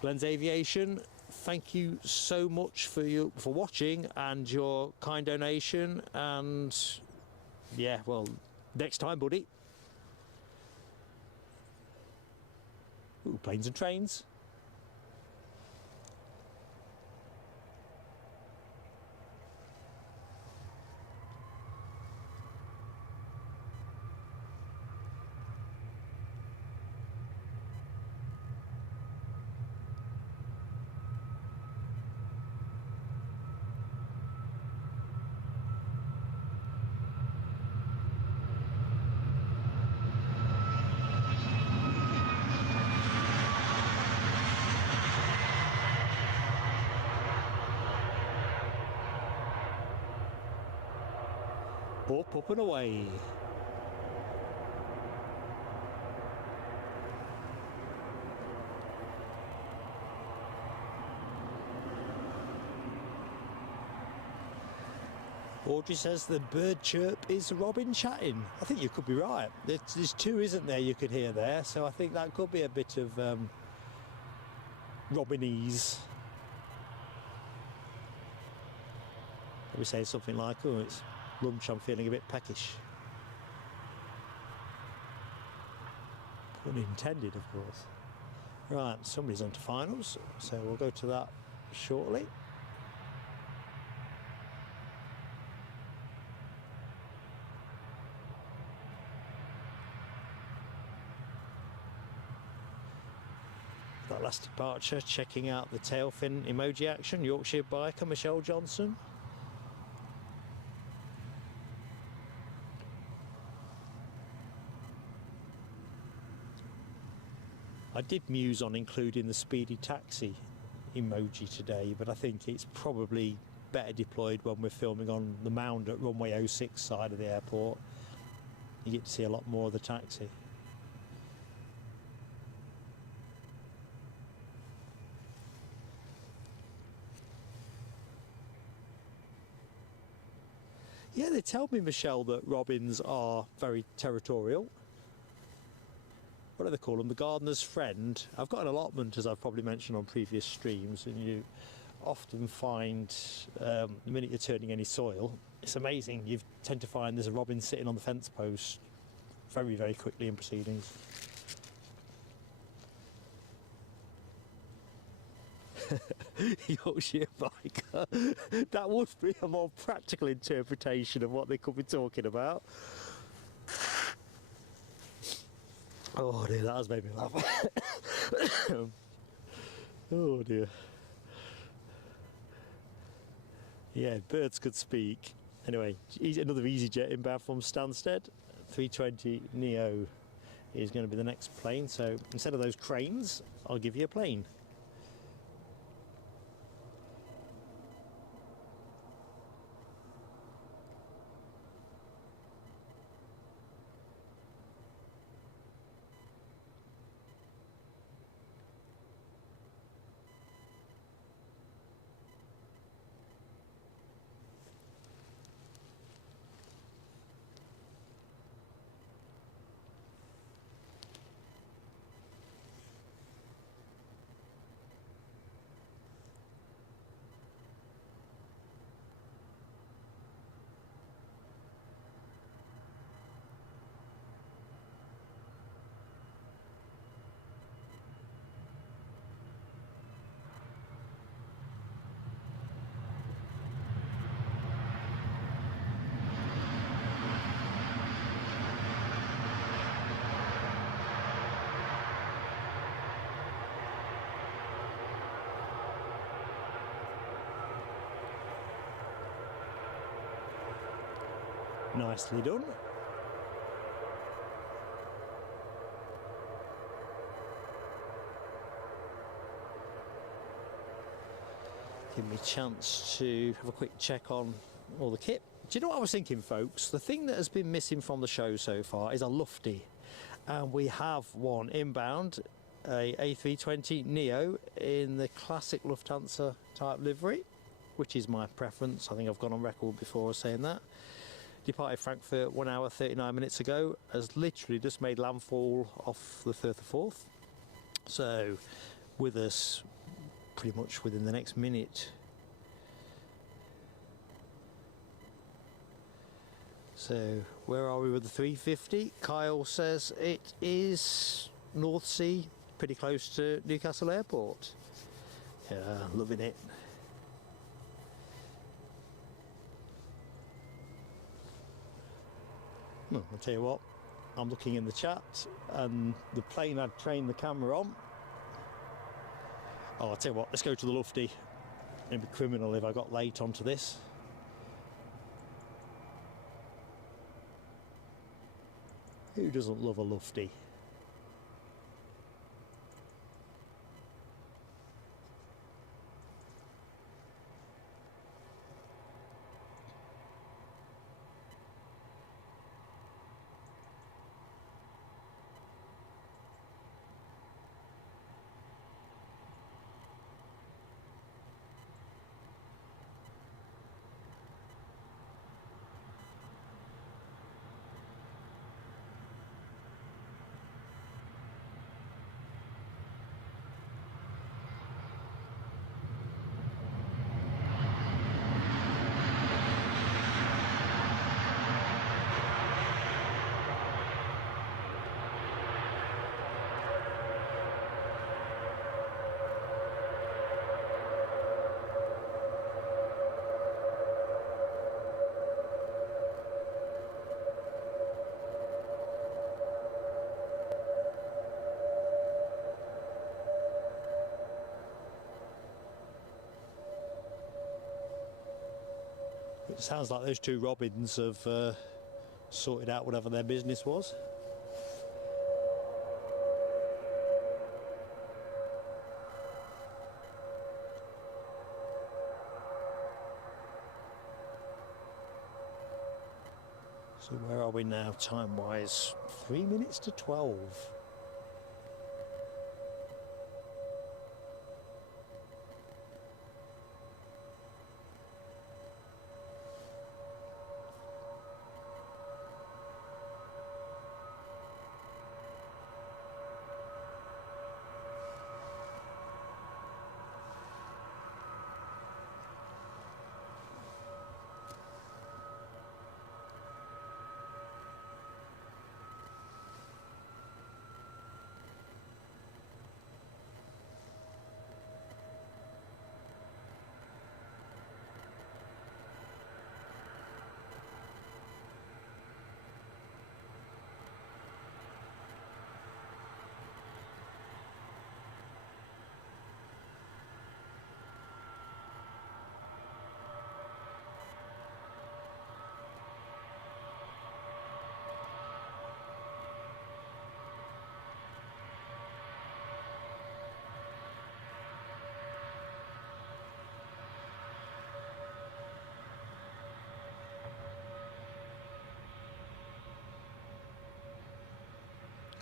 Glenn's Aviation, thank you so much for watching and your kind donation, and yeah, well, next time buddy. Ooh, planes and trains. Up and away. Audrey says the bird chirp is Robin chatting. I think you could be right. There's two, isn't there, you could hear there, so I think that could be a bit of Robinese. We say something like, oh, it's lunch, I'm feeling a bit peckish. Pun intended, of course. Right, somebody's on to finals, so we'll go to that shortly. That last departure, checking out the tail fin emoji action, Yorkshire biker Michelle Johnson. I did muse on including the speedy taxi emoji today, but I think it's probably better deployed when we're filming on the mound at runway 06 side of the airport. You get to see a lot more of the taxi. Yeah, they tell me, Michelle, that robins are very territorial. what do they call them? The gardener's friend. I've got an allotment, as I've probably mentioned on previous streams, and you often find the minute you're turning any soil, it's amazing. You tend to find there's a robin sitting on the fence post very, very quickly in proceedings. Yorkshire biker. That would be a more practical interpretation of what they could be talking about. Oh dear, that has made me laugh. Oh dear. Yeah, birds could speak. Anyway, another EasyJet inbound from Stansted. 320 Neo is going to be the next plane, so instead of those cranes, I'll give you a plane. Nicely done. Give me a chance to have a quick check on all the kit. Do you know what I was thinking, folks? The thing that has been missing from the show so far is a lufty. And we have one inbound, a A320 Neo in the classic Lufthansa type livery, which is my preference. I think I've gone on record before saying that. Departed Frankfurt 1 hour 39 minutes ago, has literally just made landfall off the Firth of Forth. So with us pretty much within the next minute. So where are we with the 350? Kyle says it is North Sea, pretty close to Newcastle Airport. Yeah, loving it. Well, I'll tell you what, I'm looking in the chat and the plane I'd trained the camera on. Oh, I'll tell you what, let's go to the lufty. It'd be criminal if I got late onto this. Who doesn't love a lufty? It sounds like those two robins have sorted out whatever their business was. So where are we now time-wise? 3 minutes to 12.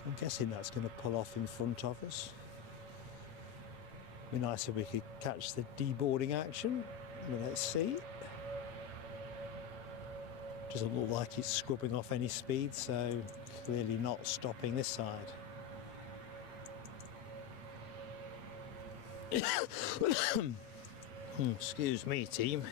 I'm guessing that's going to pull off in front of us. Be nice if we could catch the deboarding action. But let's see. Doesn't look like it's scrubbing off any speed, so clearly not stopping this side. Excuse me, team.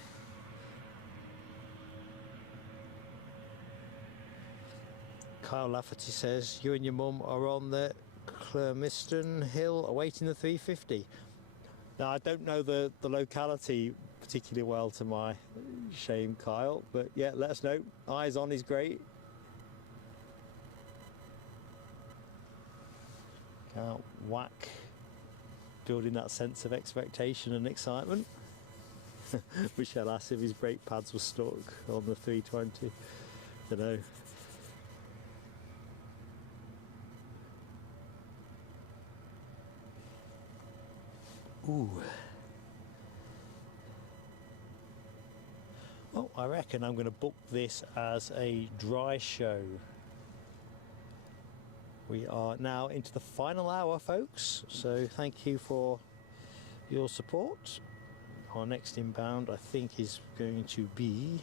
Kyle Lafferty says, you and your mum are on the Clermiston Hill awaiting the 350. Now, I don't know the locality particularly well, to my shame, Kyle, but yeah, let us know. Eyes on is great. Can't whack. Building that sense of expectation and excitement. Michelle asked if his brake pads were stuck on the 320. Don't know. Ooh. Oh, I reckon I'm going to book this as a dry show. We are now into the final hour, folks, so thank you for your support. Our next inbound, I think, is going to be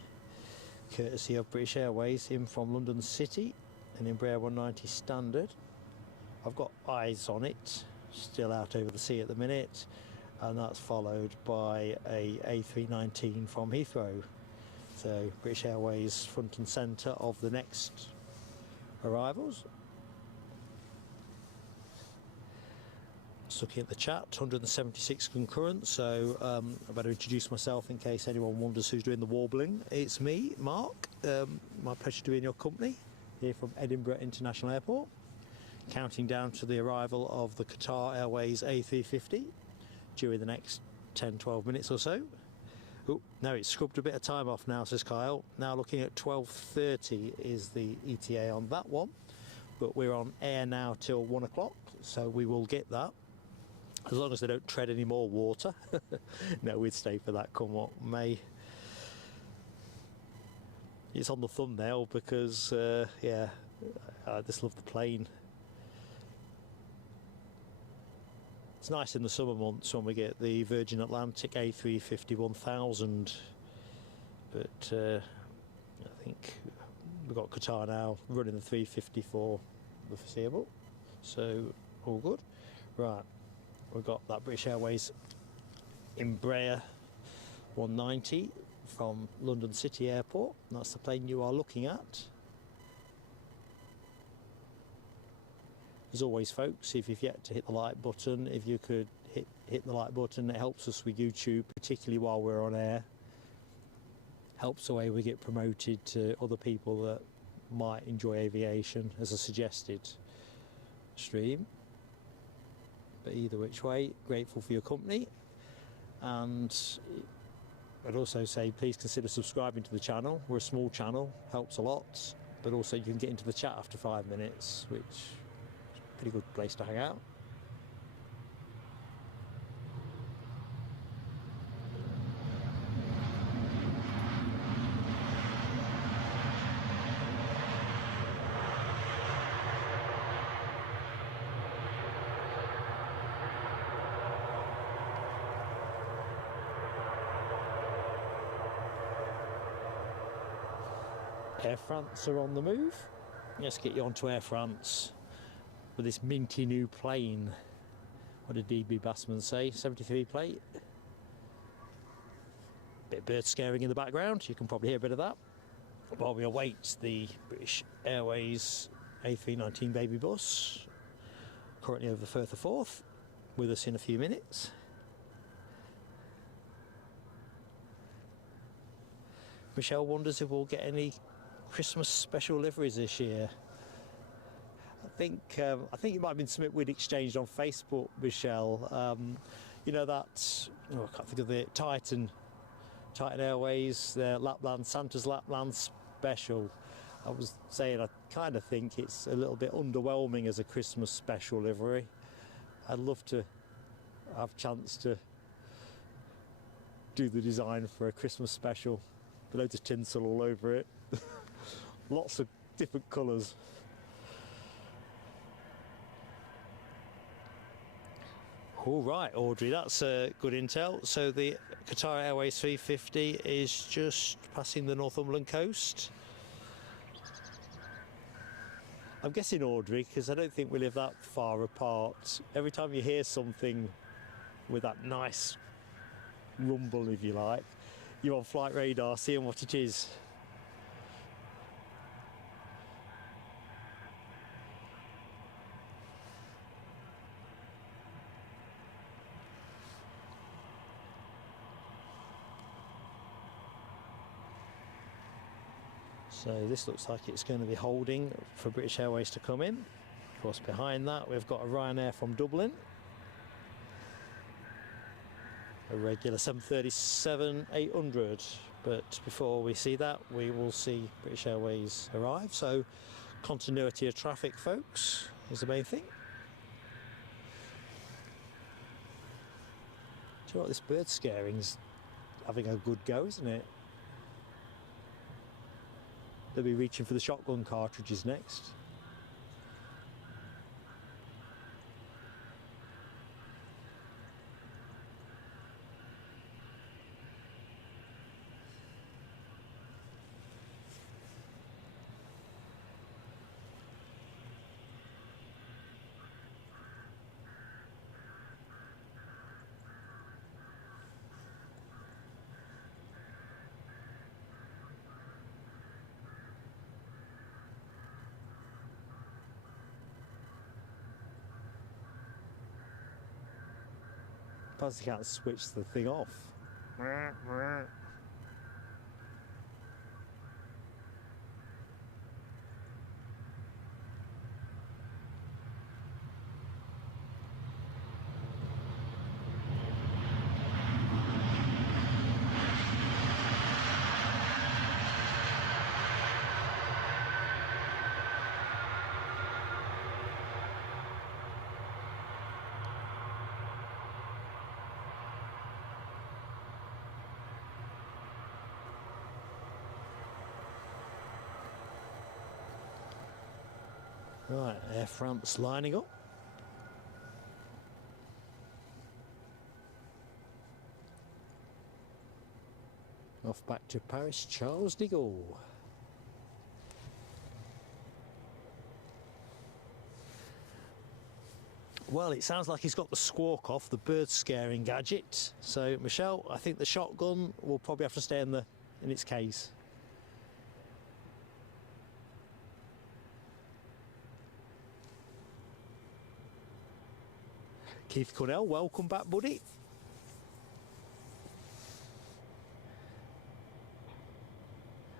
courtesy of British Airways in from London City, an Embraer 190 Standard. I've got eyes on it, still out over the sea at the minute, and that's followed by a A319 from Heathrow. So British Airways front and centre of the next arrivals. Just looking at the chat, 176 concurrent, so I better introduce myself in case anyone wonders who's doing the warbling. It's me, Mark. My pleasure to be in your company here from Edinburgh International Airport, counting down to the arrival of the Qatar Airways A350 during the next 10-12 minutes or so. Oh, no, it's scrubbed a bit of time off now, says Kyle. Now looking at 12:30 is the ETA on that one, but we're on air now till 1 o'clock, so we will get that. As long as they don't tread any more water. No, we'd stay for that come what may. It's on the thumbnail because, yeah, I just love the plane. It's nice in the summer months when we get the Virgin Atlantic A350 1000, but I think we've got Qatar now running the 350 for the foreseeable, so all good. Right. We've got that British Airways Embraer 190 from London City Airport. That's the plane you are looking at. As always, folks, if you've yet to hit the like button, if you could hit the like button, it helps us with YouTube, particularly while we're on air. Helps the way we get promoted to other people that might enjoy aviation as a suggested stream. But either which way, grateful for your company, and I'd also say please consider subscribing to the channel. We're a small channel, helps a lot, but also you can get into the chat after 5 minutes, which is a pretty good place to hang out. Air France are on the move. Let's get you onto Air France with this minty new plane. What did DB Bassman say? 73 plate. Bit of bird scaring in the background. You can probably hear a bit of that. While we await the British Airways A319 baby bus, currently over the Firth of Forth, with us in a few minutes. Michelle wonders if we'll get any Christmas special liveries this year. I think it might have been something we'd exchanged on Facebook, Michelle. You know that, I can't think of the Titan Airways, their Lapland, Santa's Lapland special. I was saying I kind of think it's a little bit underwhelming as a Christmas special livery. I'd love to have a chance to do the design for a Christmas special. Loads of tinsel all over it. Lots of different colours. All right, Audrey, that's good intel. So the Qatar Airways 350 is just passing the Northumberland coast. I'm guessing Audrey, because I don't think we live that far apart. Every time you hear something with that nice rumble, if you like, you're on flight radar seeing what it is. So this looks like it's going to be holding for British Airways to come in. Of course, behind that we've got a Ryanair from Dublin, a regular 737-800. But before we see that, we will see British Airways arrive. So continuity of traffic, folks, is the main thing. Do you know what, this bird scaring's having a good go, isn't it? They'll be reaching for the shotgun cartridges next. Perhaps you can't switch the thing off. Right, Air France lining up. Off back to Paris, Charles de Gaulle. Well, it sounds like he's got the squawk off, the bird scaring gadget. So, Michelle, I think the shotgun will probably have to stay in its case. Keith Cornell, welcome back, buddy.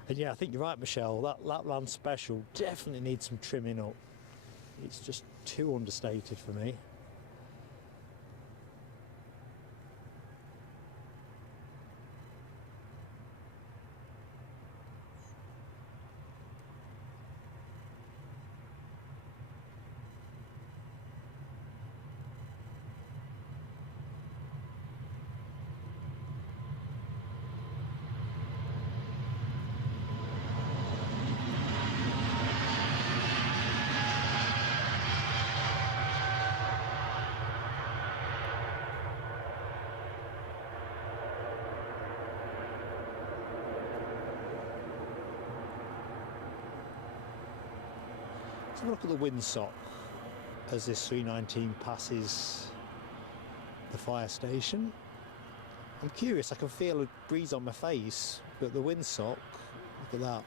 And yeah, I think you're right, Michelle. That Lapland Special definitely needs some trimming up. It's just too understated for me. Let's have a look at the windsock as this 319 passes the fire station. I'm curious, I can feel a breeze on my face, but the windsock, look at that,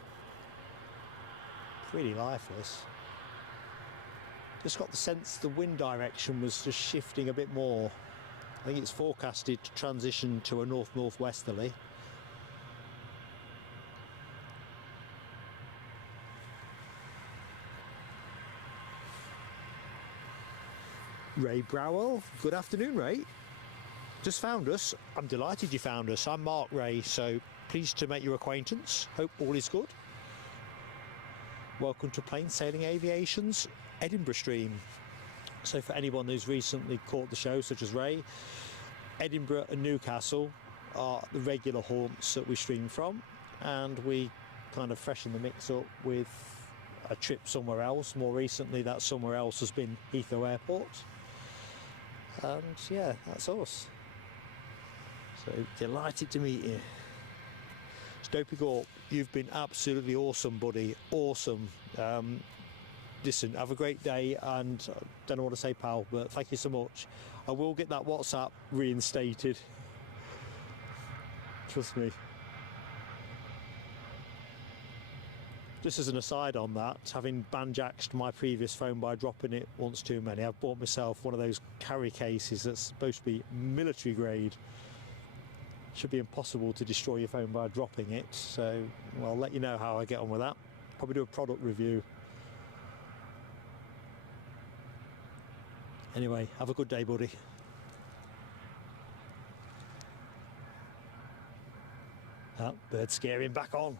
pretty lifeless. Just got the sense the wind direction was just shifting a bit more. I think it's forecasted to transition to a north-northwesterly. Ray Browell, good afternoon, Ray. Just found us. I'm delighted you found us. I'm Mark Ray, so pleased to make your acquaintance. Hope all is good. Welcome to Plain Sailing Aviation's Edinburgh stream. So for anyone who's recently caught the show, such as Ray, Edinburgh and Newcastle are the regular haunts that we stream from, and we kind of freshen the mix up with a trip somewhere else. More recently, that somewhere else has been Heathrow Airport. And yeah, that's us. So delighted to meet you. Stopey Gorp, you've been absolutely awesome, buddy. Awesome. Listen, have a great day, and I don't know what to say, pal, but thank you so much. I will get that WhatsApp reinstated. Trust me. Just as an aside on that, having banjaxed my previous phone by dropping it once too many, I've bought myself one of those carry cases that's supposed to be military grade. Should be impossible to destroy your phone by dropping it, so I'll let you know how I get on with that. Probably do a product review. Anyway, have a good day, buddy. Oh, bird scaring back on.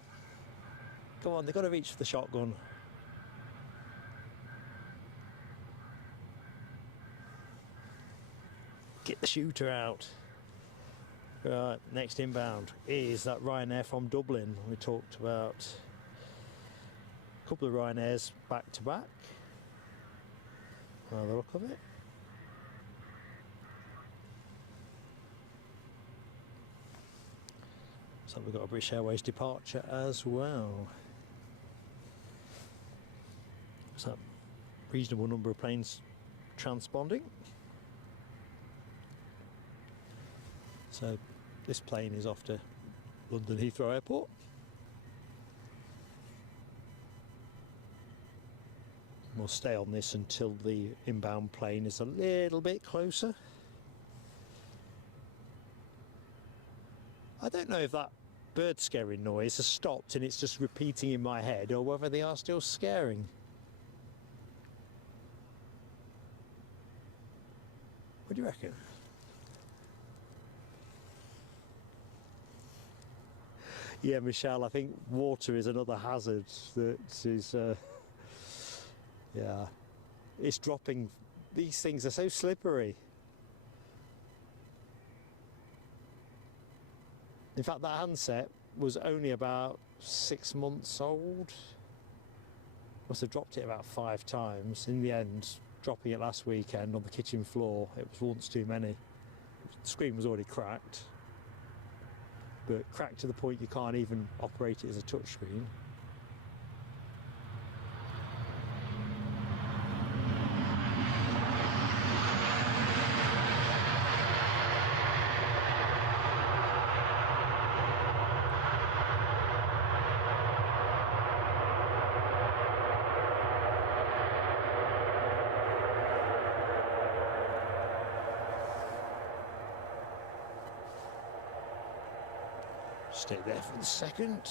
Come on, they've got to reach for the shotgun. Get the shooter out. Right, next inbound is that Ryanair from Dublin. We talked about a couple of Ryanairs back to back. By the look of it. So we've got a British Airways departure as well. So reasonable number of planes transponding. So this plane is off to London Heathrow Airport. We'll stay on this until the inbound plane is a little bit closer. I don't know if that bird scaring noise has stopped and it's just repeating in my head, or whether they are still scaring. What do you reckon? Yeah, Michelle, I think water is another hazard that is, yeah, it's dropping. These things are so slippery. In fact, that handset was only about 6 months old. Must have dropped it about 5 times. In the end, dropping it last weekend on the kitchen floor, it was once too many. The screen was already cracked, but cracked to the point you can't even operate it as a touchscreen. Stay there for a second.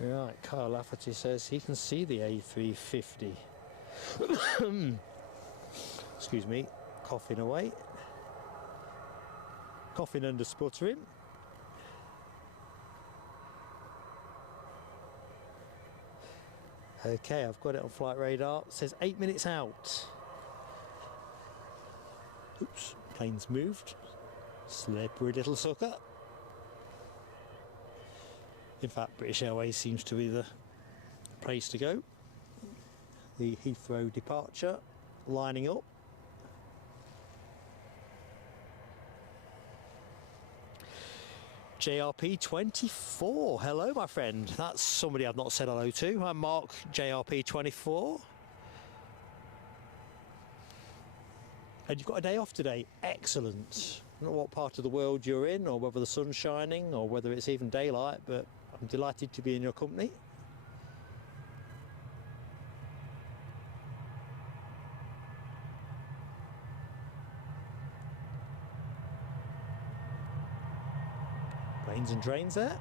Right, Carl Lafferty says he can see the A350. Excuse me, coughing away. Coughing under sputtering. Okay, I've got it on flight radar. It says 8 minutes out. Oops, plane's moved. Slippery little sucker. In fact, British Airways seems to be the place to go. The Heathrow departure lining up. JRP 24. Hello, my friend. That's somebody I've not said hello to. I'm Mark, JRP 24. And you've got a day off today. Excellent. I don't know what part of the world you're in, or whether the sun's shining, or whether it's even daylight, but I'm delighted to be in your company. Planes and trains there.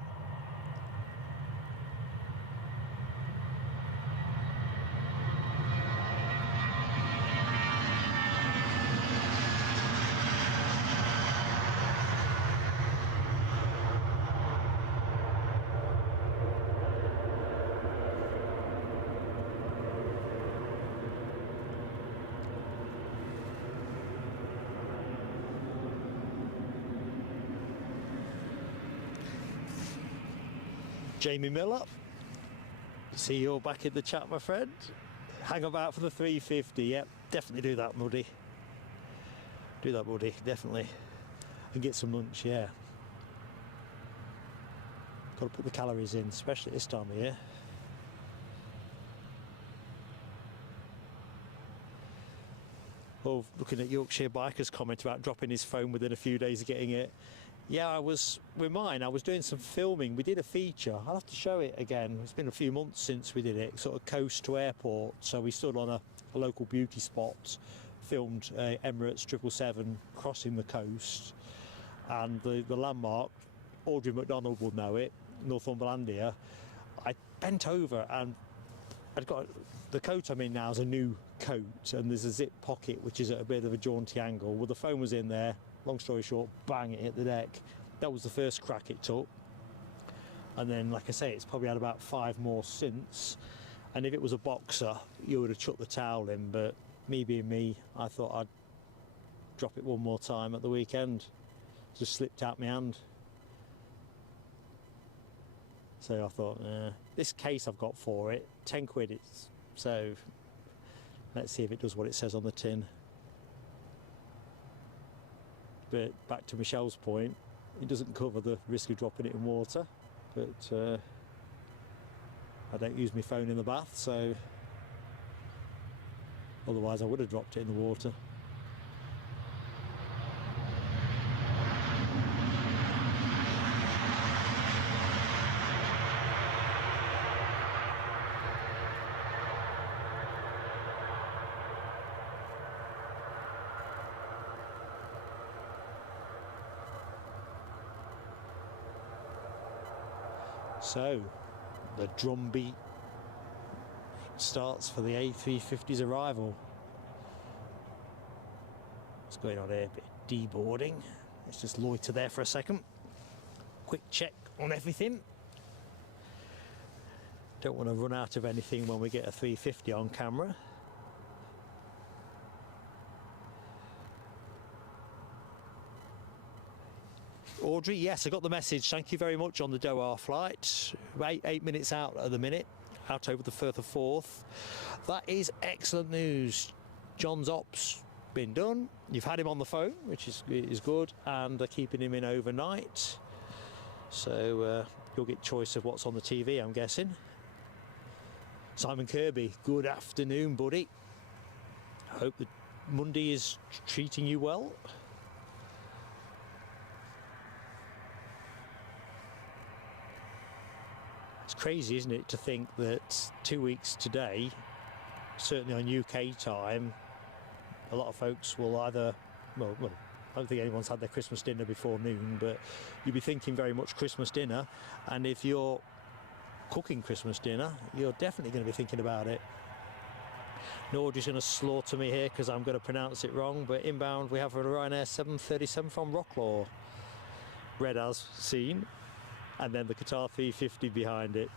Jamie Miller See, you're back in the chat, my friend. Hang about for the 350. Yep, definitely do that, buddy. Do that, buddy, definitely. And get some lunch, yeah. Got to put the calories in, especially this time of year. Oh, looking at Yorkshire Biker's comment about dropping his phone within a few days of getting it. Yeah, I was, with mine, I was doing some filming. We did a feature. I'll have to show it again. It's been a few months since we did it, sort of coast to airport. So we stood on a local beauty spot, filmed Emirates 777 crossing the coast. And the landmark, Audrey McDonald will know it, Northumberlandia. I bent over and I'd got, the coat I'm in now is a new coat, and there's a zip pocket which is at a bit of a jaunty angle. Well, the phone was in there. Long story short, bang, it hit the deck. That was the first crack it took. And then, like I say, it's probably had about 5 more since. And if it was a boxer, you would have chucked the towel in. But me being me, I thought I'd drop it one more time at the weekend. Just slipped out my hand. So I thought, this case I've got for it, 10 quid. So let's see if it does what it says on the tin. But back to Michelle's point, it doesn't cover the risk of dropping it in water. But I don't use my phone in the bath, so otherwise I would have dropped it in the water. So, the drumbeat starts for the A350's arrival. What's going on here? A bit of deboarding. Let's just loiter there for a second. Quick check on everything. Don't want to run out of anything when we get a 350 on camera. Audrey, yes, I got the message. Thank you very much on the Doha flight. 8 minutes out at the minute, out over the Firth of Forth. That is excellent news. John's ops been done. You've had him on the phone, which is good, and they're keeping him in overnight. So you'll get choice of what's on the TV, I'm guessing. Simon Kirby, good afternoon, buddy. I hope that Monday is treating you well. It's crazy, isn't it, to think that 2 weeks today, certainly on UK time, a lot of folks will either, well, I don't think anyone's had their Christmas dinner before noon, but you'll be thinking very much Christmas dinner, and if you're cooking Christmas dinner, you're definitely going to be thinking about it. Audrey's going to slaughter me here because I'm going to pronounce it wrong, but inbound we have a Ryanair 737 from Rocklaw. Red as seen. And then the Qatar 350 behind it.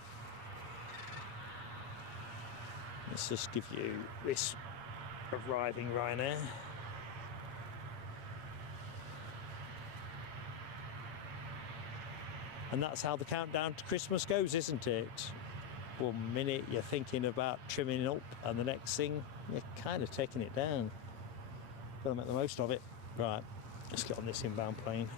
Let's just give you this arriving Ryanair. And that's how the countdown to Christmas goes, isn't it? 1 minute you're thinking about trimming up, and the next thing you're kind of taking it down. Gotta make the most of it. Right, let's get on this inbound plane.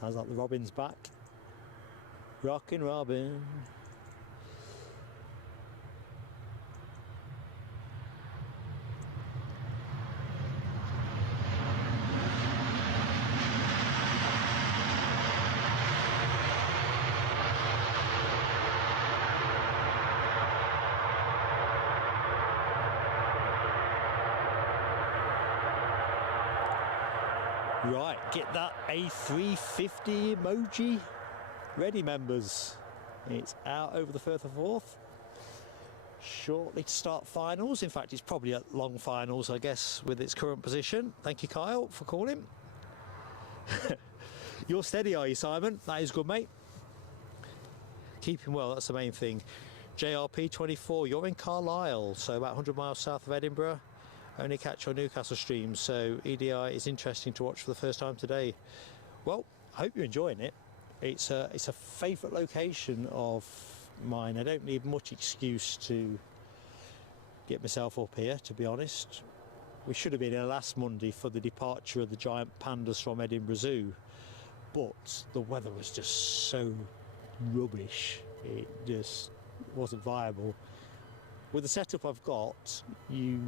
Sounds like the Robin's back. Rockin' Robin. Right, get that A350 emoji ready, members. It's out over the Firth of Forth. Shortly to start finals. In fact, it's probably at long finals, I guess, with its current position. Thank you, Kyle, for calling. You're steady, are you, Simon? That is good, mate. Keeping well, that's the main thing. JRP 24, you're in Carlisle, so about 100 miles south of Edinburgh. Only catch your Newcastle stream, so EDI is interesting to watch for the first time today. Well, I hope you're enjoying it. It's a favourite location of mine. I don't need much excuse to get myself up here, to be honest. We should have been here last Monday for the departure of the giant pandas from Edinburgh Zoo, but the weather was just so rubbish. It just wasn't viable. With the setup I've got, you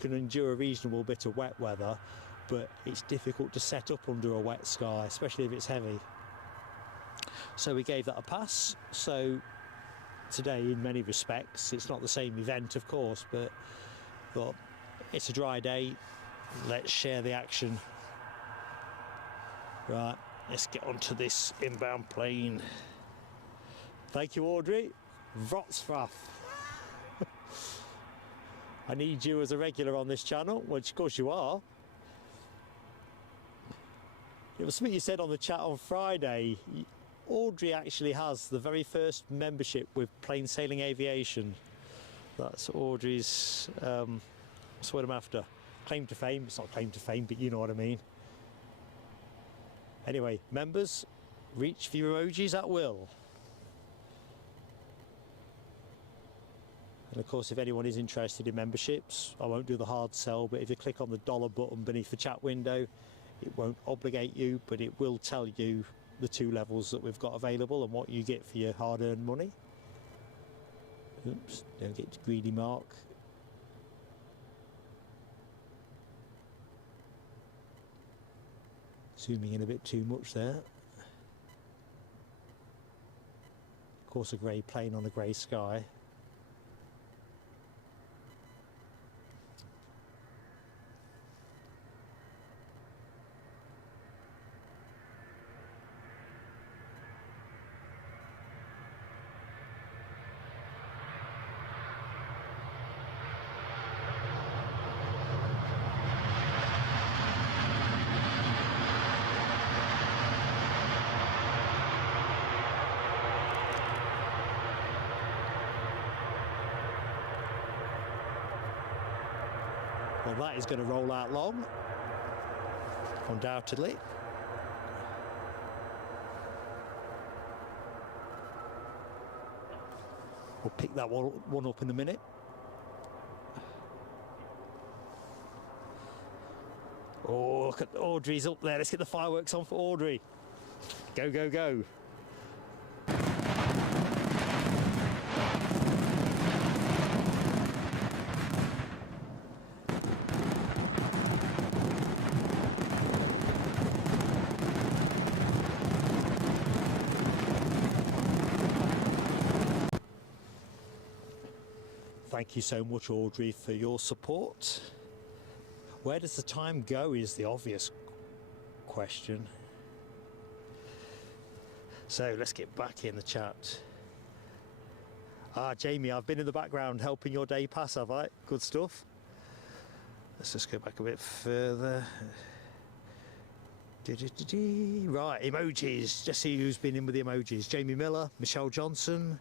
can endure a reasonable bit of wet weather, but it's difficult to set up under a wet sky, especially if it's heavy. So we gave that a pass. So today, in many respects, it's not the same event, of course, but it's a dry day. Let's share the action. Right, let's get onto this inbound plane. Thank you, Audrey. Vrotsfrath. I need you as a regular on this channel, which of course you are. It was something you said on the chat on Friday. Audrey actually has the very first membership with Plain Sailing Aviation. That's Audrey's, that's what I'm after. Claim to fame. It's not claim to fame, but you know what I mean. Anyway, members, reach for your emojis at will. And of course, if anyone is interested in memberships, I won't do the hard sell, but if you click on the dollar button beneath the chat window, it won't obligate you, but it will tell you the 2 levels that we've got available and what you get for your hard-earned money. Oops, don't get to greedy Mark. Zooming in a bit too much there. Of course, a grey plane on a grey sky. Well, that is going to roll out long, undoubtedly. We'll pick that one up in a minute. Oh, look at Audrey's up there. Let's get the fireworks on for Audrey. Go, go, go. Thank you so much, Audrey, for your support. Where does the time go is the obvious question. So let's get back in the chat. Ah, Jamie, I've been in the background helping your day pass, have I? Good stuff. Let's just go back a bit further. Right, emojis. Just see who's been in with the emojis. Jamie Miller, Michelle Johnson,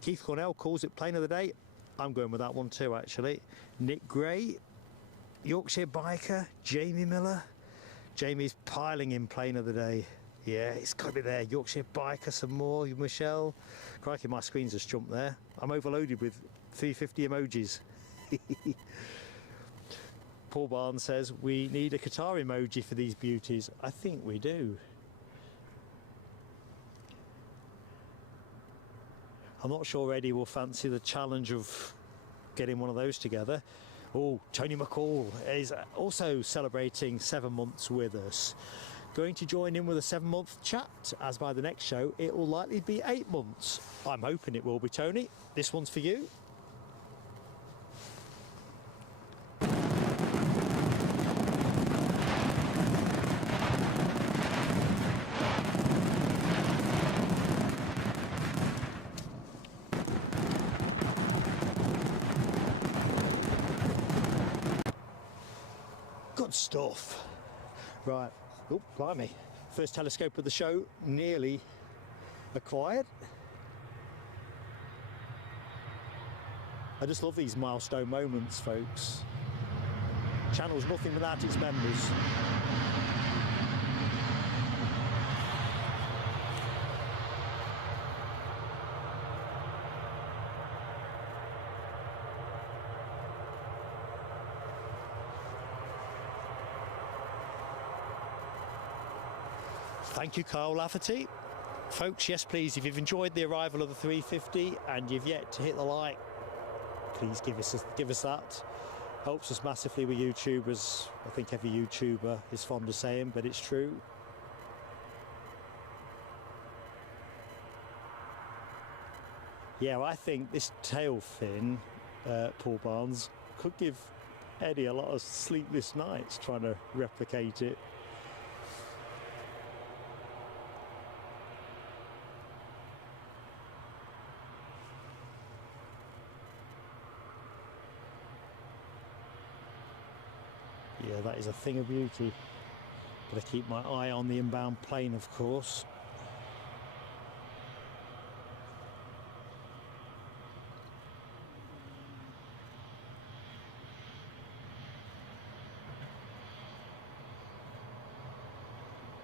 Keith Cornell calls it plane of the day. I'm going with that one too, actually. Nick Gray, Yorkshire Biker, Jamie Miller. Jamie's piling in plane of the day. Yeah, it's got to be there. Yorkshire Biker, some more. Michelle. Crikey, my screen's just jumped there. I'm overloaded with 350 emojis. Paul Barnes says, we need a Qatar emoji for these beauties. I think we do. I'm not sure Eddie will fancy the challenge of getting one of those together. Oh, Tony McCall is also celebrating 7 months with us. Going to join in with a 7-month chat, as by the next show it will likely be 8 months. I'm hoping it will be, Tony. This one's for you. Good stuff. Right. Oh, blimey. First telescope of the show nearly acquired. I just love these milestone moments, folks. Channel's nothing without its members. Thank you, Carl Lafferty. Folks, yes please, if you've enjoyed the arrival of the 350 and you've yet to hit the like, please give us that. Helps us massively with YouTubers. I think every YouTuber is fond of saying, but it's true. Yeah, I think this tail fin, Paul Barnes, could give Eddie a lot of sleepless nights trying to replicate it. Yeah, that is a thing of beauty. Got to keep my eye on the inbound plane, of course.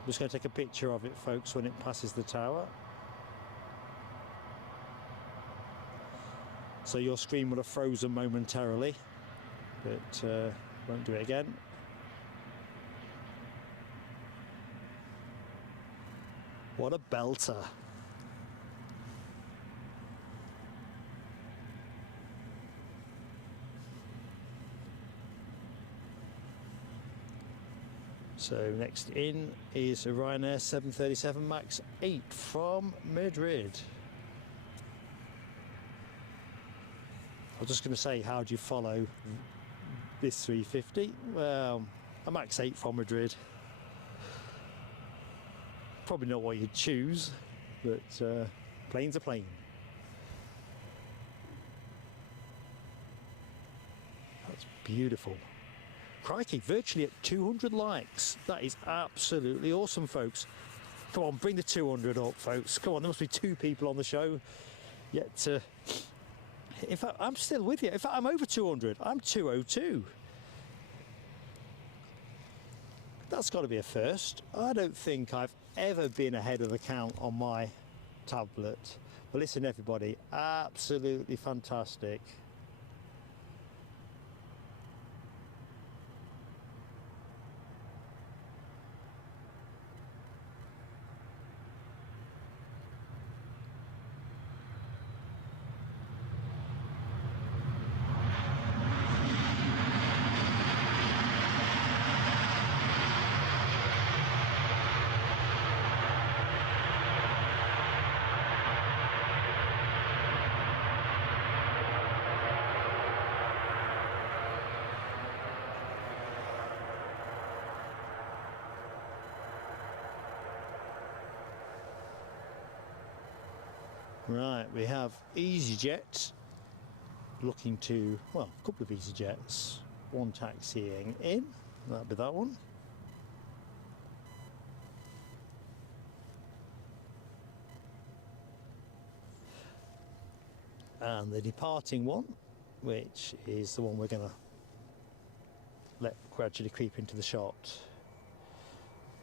I'm just going to take a picture of it, folks, when it passes the tower. So your screen will have frozen momentarily, but won't do it again. What a belter. So next in is a Ryanair 737 MAX 8 from Madrid. I was just going to say, how do you follow this 350? Well, a MAX 8 from Madrid. Probably not what you'd choose, but plane's a plane. That's beautiful. Crikey, virtually at 200 likes. That is absolutely awesome, folks. Come on, bring the 200 up, folks. Come on, there must be 2 people on the show yet. In fact, I'm still with you. In fact, I'm over 200. I'm 202. That's got to be a first. I don't think I've ever been ahead of the count on my tablet. But listen, everybody, absolutely fantastic. Right, we have EasyJet looking to, well, a couple of EasyJets, one taxiing in, that'll be that one. And the departing one, which is the one we're going to let gradually creep into the shot,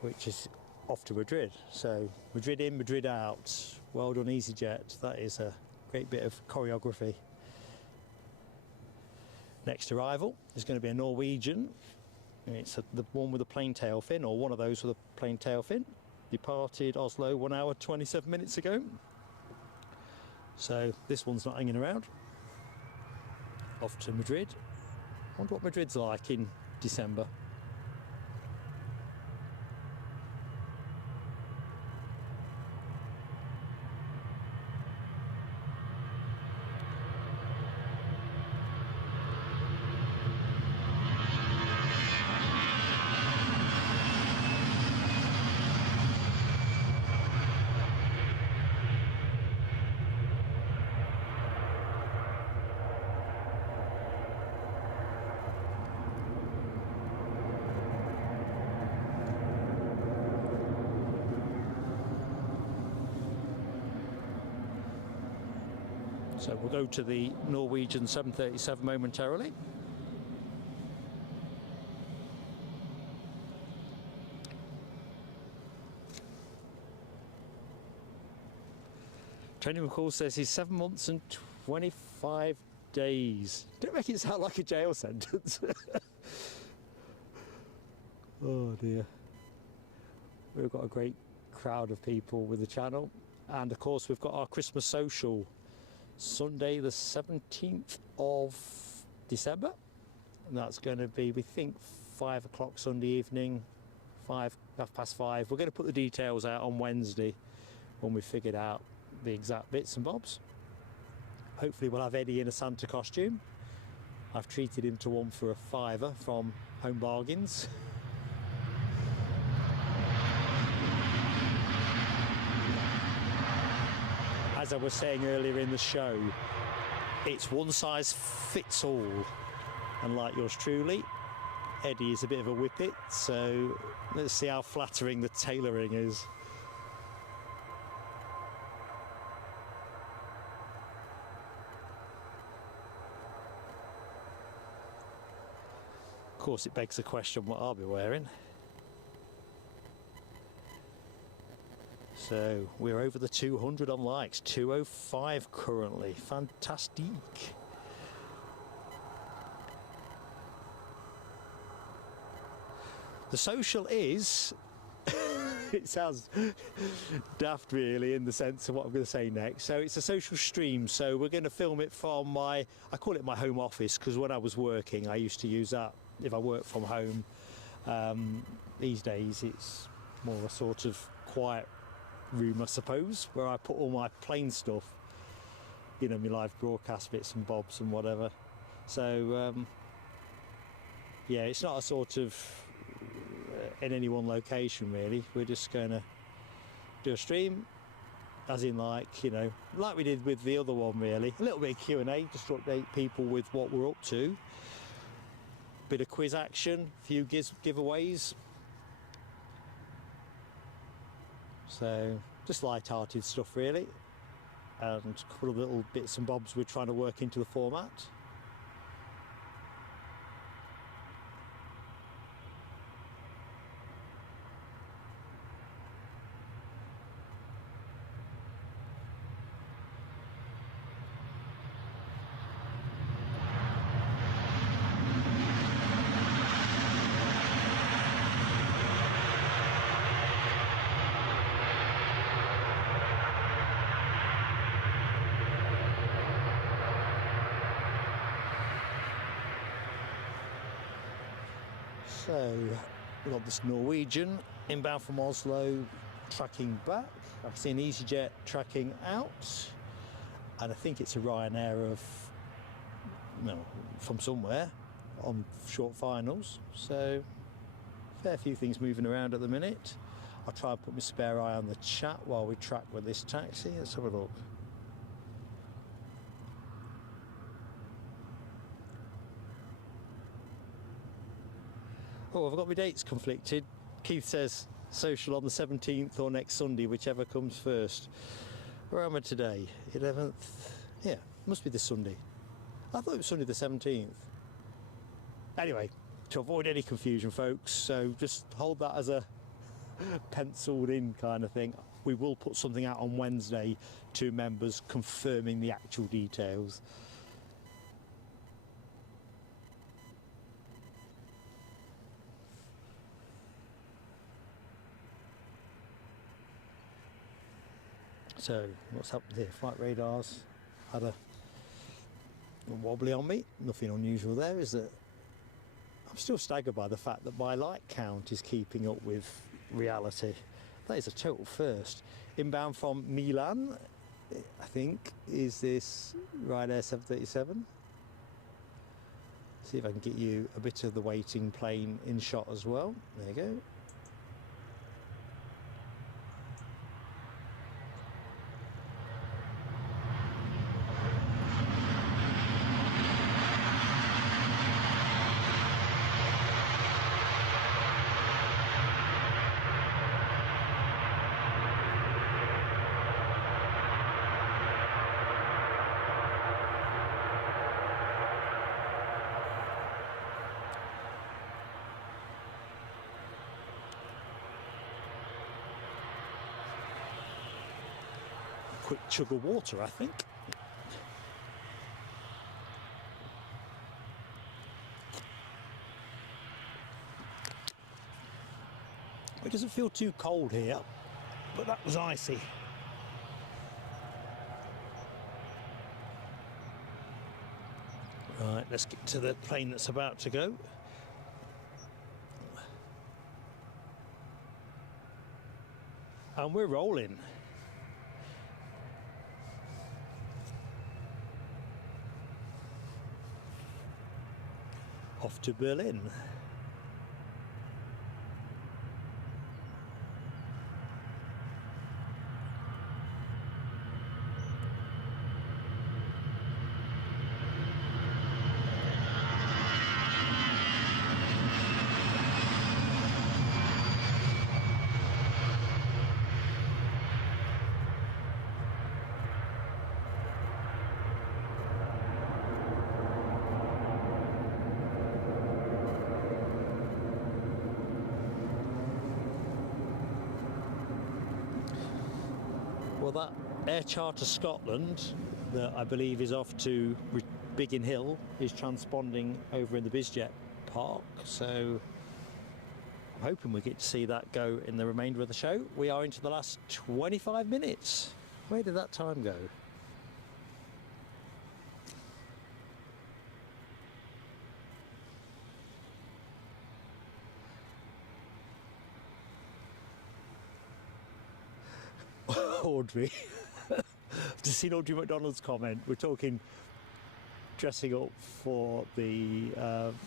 which is off to Madrid. So Madrid in, Madrid out. Well done, EasyJet. That is a great bit of choreography. Next arrival is going to be a Norwegian. It's the one with a plain tail fin, or one of those with a plain tail fin. Departed Oslo 1 hour 27 minutes ago. So this one's not hanging around. Off to Madrid. I wonder what Madrid's like in December. So we'll go to the Norwegian 737 momentarily. Training McCall says he's 7 months and 25 days. Don't make it sound like a jail sentence. Oh dear. We've got a great crowd of people with the channel. And of course we've got our Christmas social Sunday the 17th of December. And that's going to be, we think, 5 o'clock Sunday evening, 5:30. We're going to put the details out on Wednesday when we figured out the exact bits and bobs. Hopefully we'll have Eddie in a Santa costume. I've treated him to one for a £5 from Home Bargains. As I was saying earlier in the show, it's one size fits all, and like yours truly, Eddie is a bit of a whippet, so let's see how flattering the tailoring is. Of course, it begs the question what I'll be wearing. So we're over the 200 on likes, 205 currently. Fantastic. The social is, it sounds daft really in the sense of what I'm going to say next. So it's a social stream. So we're going to film it from my, I call it my home office, because when I was working, I used to use that if I work from home. These days it's more a sort of quiet room, I suppose, where I put all my plane stuff, you know, my live broadcast bits and bobs and whatever. So yeah, it's not a sort of in any one location really. We're just going to do a stream, as in, like, you know, like we did with the other one really. A little bit of Q&A just to update people with what we're up to. Bit of quiz action, few giveaways. So just light-hearted stuff really, and a couple of little bits and bobs we're trying to work into the format. So we've got this Norwegian inbound from Oslo, tracking back. I can see an EasyJet tracking out, and I think it's a Ryanair of, no, from somewhere on short finals. So fair few things moving around at the minute. I'll try and put my spare eye on the chat while we track with this taxi. Let's have a look. Oh, I've got my dates conflicted. Keith says social on the 17th or next Sunday, whichever comes first. Where am I today? 11th? Yeah, must be this Sunday. I thought it was Sunday the 17th. Anyway, to avoid any confusion, folks, so just hold that as a penciled in kind of thing. We will put something out on Wednesday to members confirming the actual details. So what's happened here? Flight radars had a wobbly on me. Nothing unusual there, is it? I'm still staggered by the fact that my light count is keeping up with reality. That is a total first. Inbound from Milan, I think, is this Ryanair 737. See if I can get you a bit of the waiting plane in shot as well. There you go. quick chug of water, I think. It doesn't feel too cold here, but that was icy. Right, let's get to the plane that's about to go. And we're rolling. Off to Berlin. Well, that Air Charter Scotland that I believe is off to Biggin Hill is transponding over in the Bizjet park, so I'm hoping we get to see that go in the remainder of the show. We are into the last 25 minutes. Where did that time go? Audrey. I've just seen Audrey McDonald's comment. We're talking dressing up for the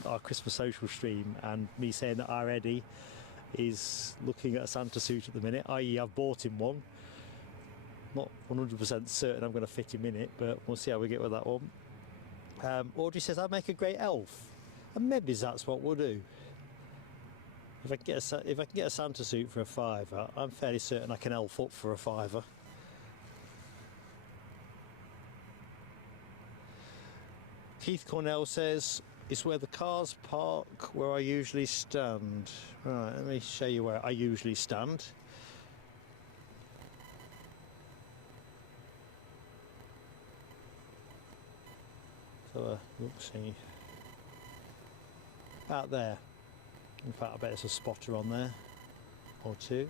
our Christmas social stream, and me saying that our Eddie is looking at a Santa suit at the minute, i.e. I've bought him one. Not 100% certain I'm going to fit him in it, but we'll see how we get with that one. Audrey says I'd make a great elf, and maybe that's what we'll do. If I can get a Santa suit for a £5, I'm fairly certain I can elf up for a £5. Keith Cornell says it's where the cars park where I usually stand. Right, let me show you where I usually stand. So look, see, about there. In fact, I bet there's a spotter on there, or two.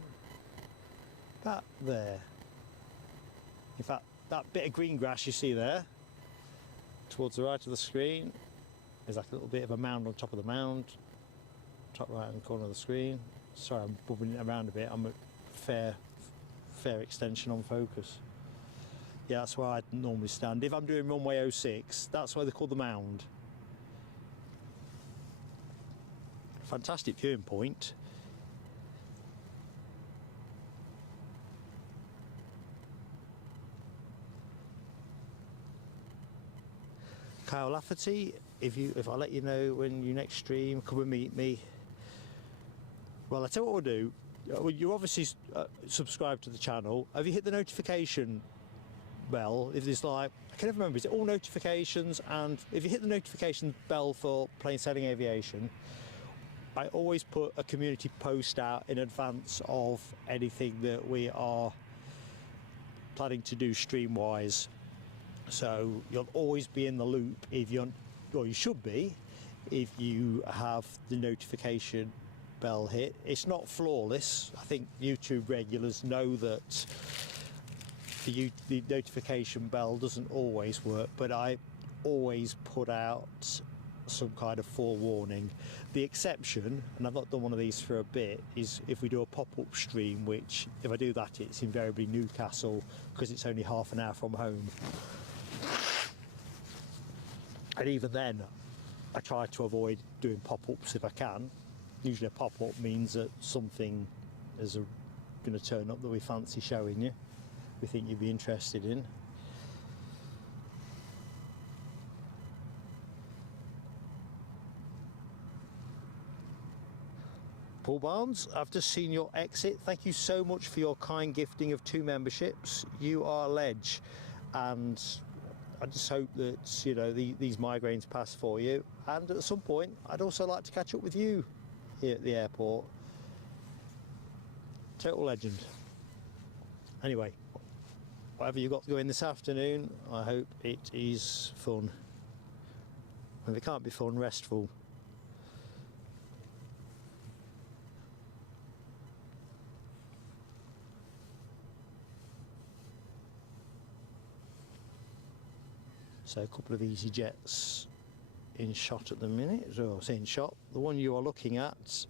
About there. In fact, that bit of green grass you see there, towards the right of the screen, there's like a little bit of a mound on top of the mound, top right hand corner of the screen. Sorry, I'm bubbling it around a bit. I'm a fair extension on focus. Yeah, that's where I normally stand. If I'm doing runway 06, that's why they call the mound. Fantastic viewing point. Kyle Lafferty, if I let you know when you next stream, come and meet me. Well, I tell you what we'll do. You obviously subscribe to the channel. Have you hit the notification bell? If there's like, I can never remember, is it all notifications? And if you hit the notification bell for Plain Sailing Aviation, I always put a community post out in advance of anything that we are planning to do stream-wise. So you'll always be in the loop if you're, or you should be, if you have the notification bell hit. It's not flawless. I think YouTube regulars know that the notification bell doesn't always work, but I always put out some kind of forewarning. The exception, and I've not done one of these for a bit, is if we do a pop-up stream, which if I do that it's invariably Newcastle because it's only half an hour from home, and even then I try to avoid doing pop-ups if I can. Usually a pop-up means that something is going to turn up that we fancy showing you, we think you'd be interested in. Paul Barnes, I've just seen your exit. Thank you so much for your kind gifting of 2 memberships. You are a ledge, and I just hope that, you know, these migraines pass for you. And at some point, I'd also like to catch up with you here at the airport. Total legend. Anyway, whatever you've got going this afternoon, I hope it is fun. And if it can't be fun, restful. So a couple of EasyJets in shot at the minute. So I say in shot. The one you are looking at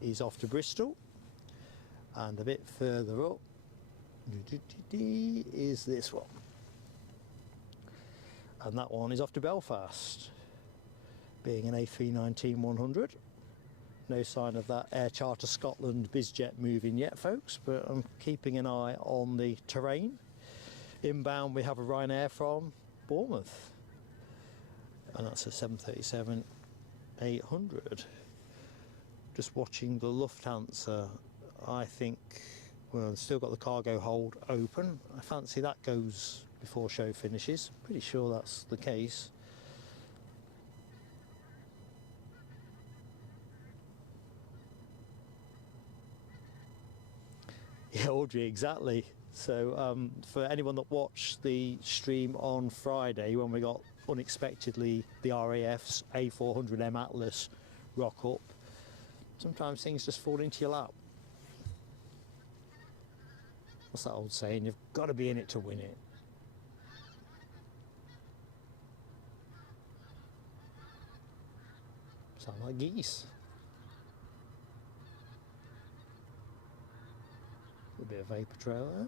is off to Bristol, and a bit further up is this one, and that one is off to Belfast, being an A319-100. No sign of that Air Charter Scotland Bizjet moving yet, folks, but I'm keeping an eye on the terrain. Inbound we have a Ryanair from Bournemouth, and that's a 737-800. Just watching the Lufthansa. I think, well, they've still got the cargo hold open. I fancy that goes before show finishes. Pretty sure that's the case. Yeah, Audrey, exactly. So for anyone that watched the stream on Friday when we got unexpectedly the RAF's A400M Atlas rock up, sometimes things just fall into your lap. What's that old saying? You've got to be in it to win it. Sound like geese. A bit of vapour trail there.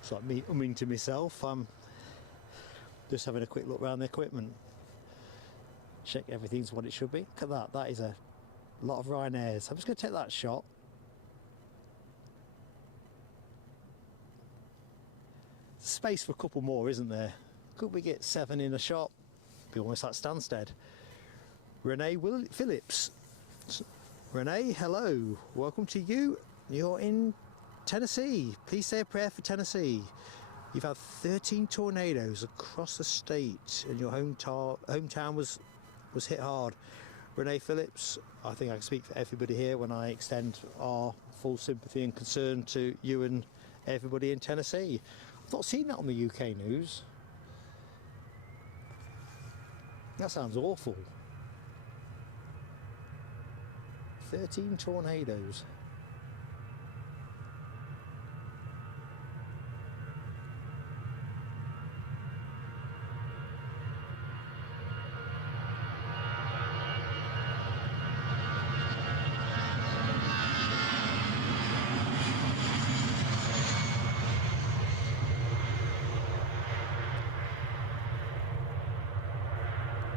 It's like me umming to myself. I'm just having a quick look around the equipment. Check everything's what it should be. Look at that. That is a lot of Ryanairs. I'm just going to take that shot. Space for a couple more, isn't there? Could we get 7 in a shot? Be almost like Stansted. Renee Phillips. Renee, hello. Welcome to you. You're in Tennessee. Please say a prayer for Tennessee. You've had 13 tornadoes across the state, and your hometown was hit hard. Renee Phillips, I think I can speak for everybody here when I extend our full sympathy and concern to you and everybody in Tennessee. I've not seen that on the UK news. That sounds awful. 13 tornadoes.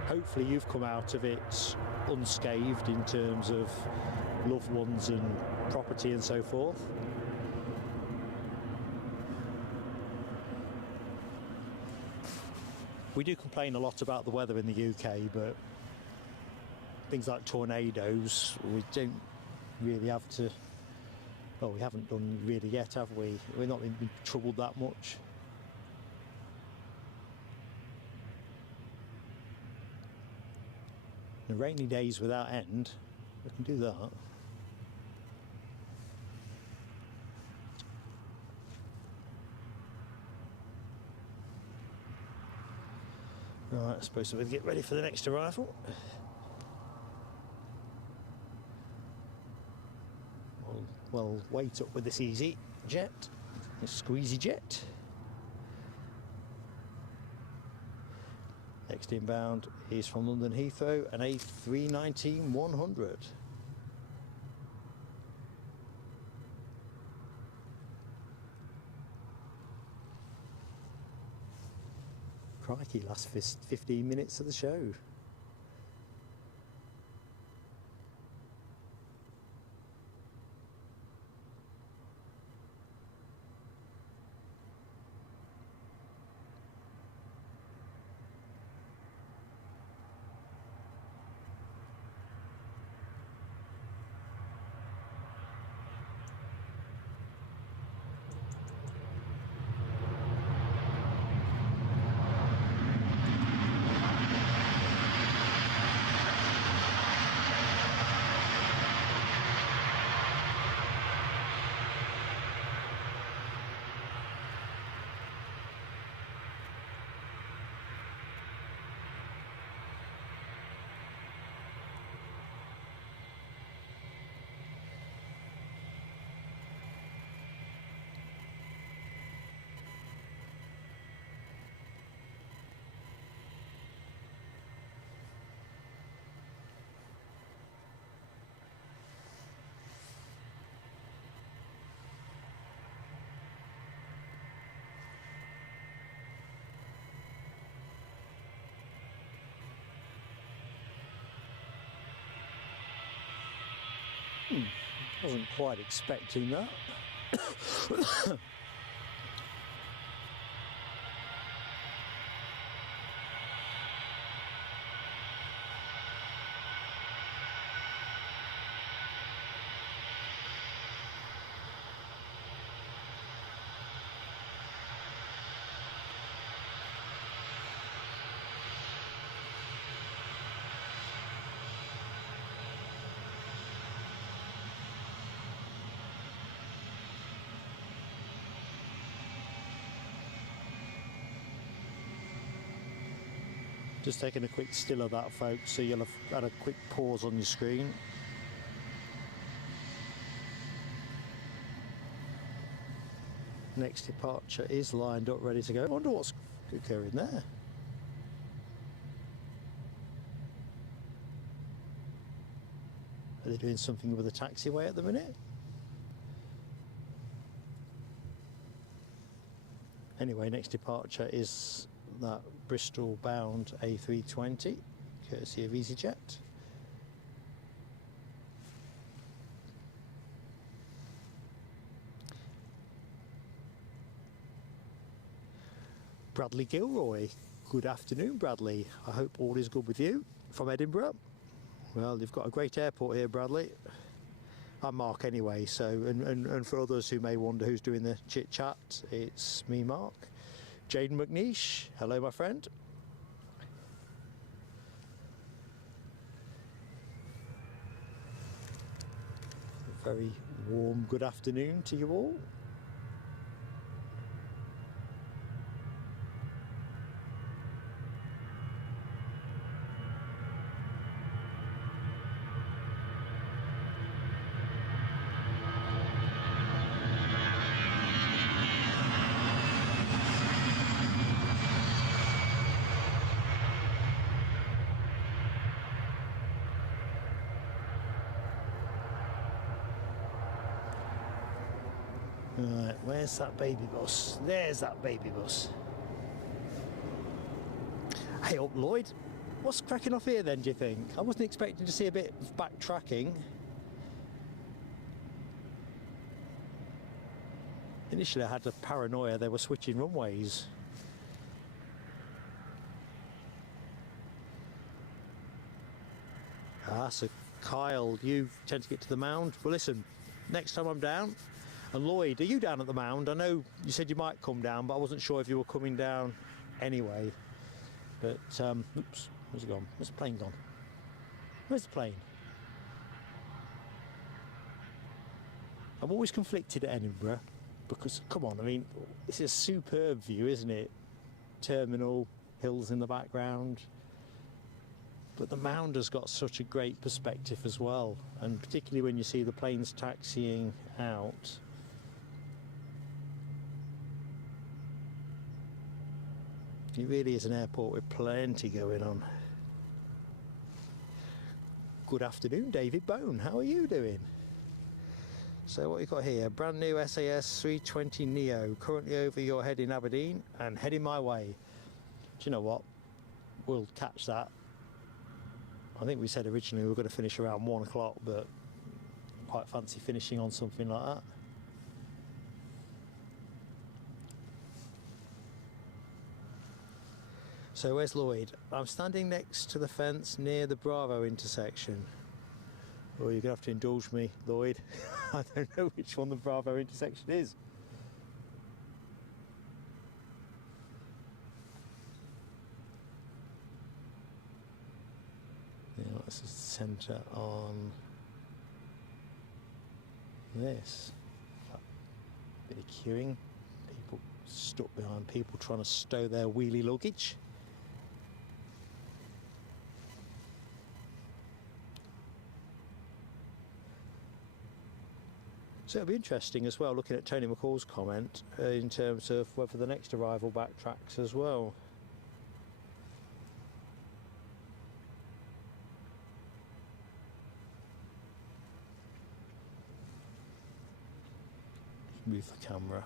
Hopefully you've come out of it unscathed in terms of loved ones and property and so forth. We do complain a lot about the weather in the UK, but things like tornadoes, we don't really have to, well, we haven't done really yet, have we? We've not been troubled that much. The rainy days without end, we can do that. Right, I suppose we'll get ready for the next arrival. We'll wait up with this EasyJet, this squeezy jet. Next inbound is from London Heathrow, an A319-100. Crikey, last 15 minutes of the show. Wasn't quite expecting that. Just taking a quick still of that, folks, so you'll have had a quick pause on your screen. Next departure is lined up, ready to go. I wonder what's occurring there. Are they doing something with the taxiway at the minute? Anyway, next departure is that Bristol bound A320, courtesy of EasyJet. Bradley Gilroy, good afternoon Bradley, I hope all is good with you, from Edinburgh. Well, you've got a great airport here, Bradley. I'm Mark anyway, so, and for others who may wonder who's doing the chit chat, it's me, Mark. Jaden McNeish, hello my friend. A very warm good afternoon to you all. Right, where's that baby bus? There's that baby bus. Hey up, Lloyd. What's cracking off here then, do you think? I wasn't expecting to see a bit of backtracking. Initially I had the paranoia they were switching runways. Ah, so Kyle, you tend to get to the mound. Well listen, next time I'm down, and Lloyd, are you down at the mound? I know you said you might come down, but I wasn't sure if you were coming down anyway. But, oops, where's it gone? Where's the plane gone? Where's the plane? I'm always conflicted at Edinburgh because, come on, I mean, it's a superb view, isn't it? Terminal, hills in the background. But the mound has got such a great perspective as well, and particularly when you see the planes taxiing out. It really is an airport with plenty going on. Good afternoon, David Bone. How are you doing? So what you got here? Brand new SAS 320 Neo, currently over your head in Aberdeen and heading my way. you know what? We'll catch that. I think we said originally we were going to finish around 1 o'clock, but quite fancy finishing on something like that. So where's Lloyd? I'm standing next to the fence near the Bravo intersection. Well, you're going to have to indulge me, Lloyd. I don't know which one the Bravo intersection is. Yeah, let's just centre on this. Bit of queuing. People stuck behind people trying to stow their wheelie luggage. So it'll be interesting as well, looking at Tony McCall's comment in terms of whether the next arrival backtracks as well. Move the camera.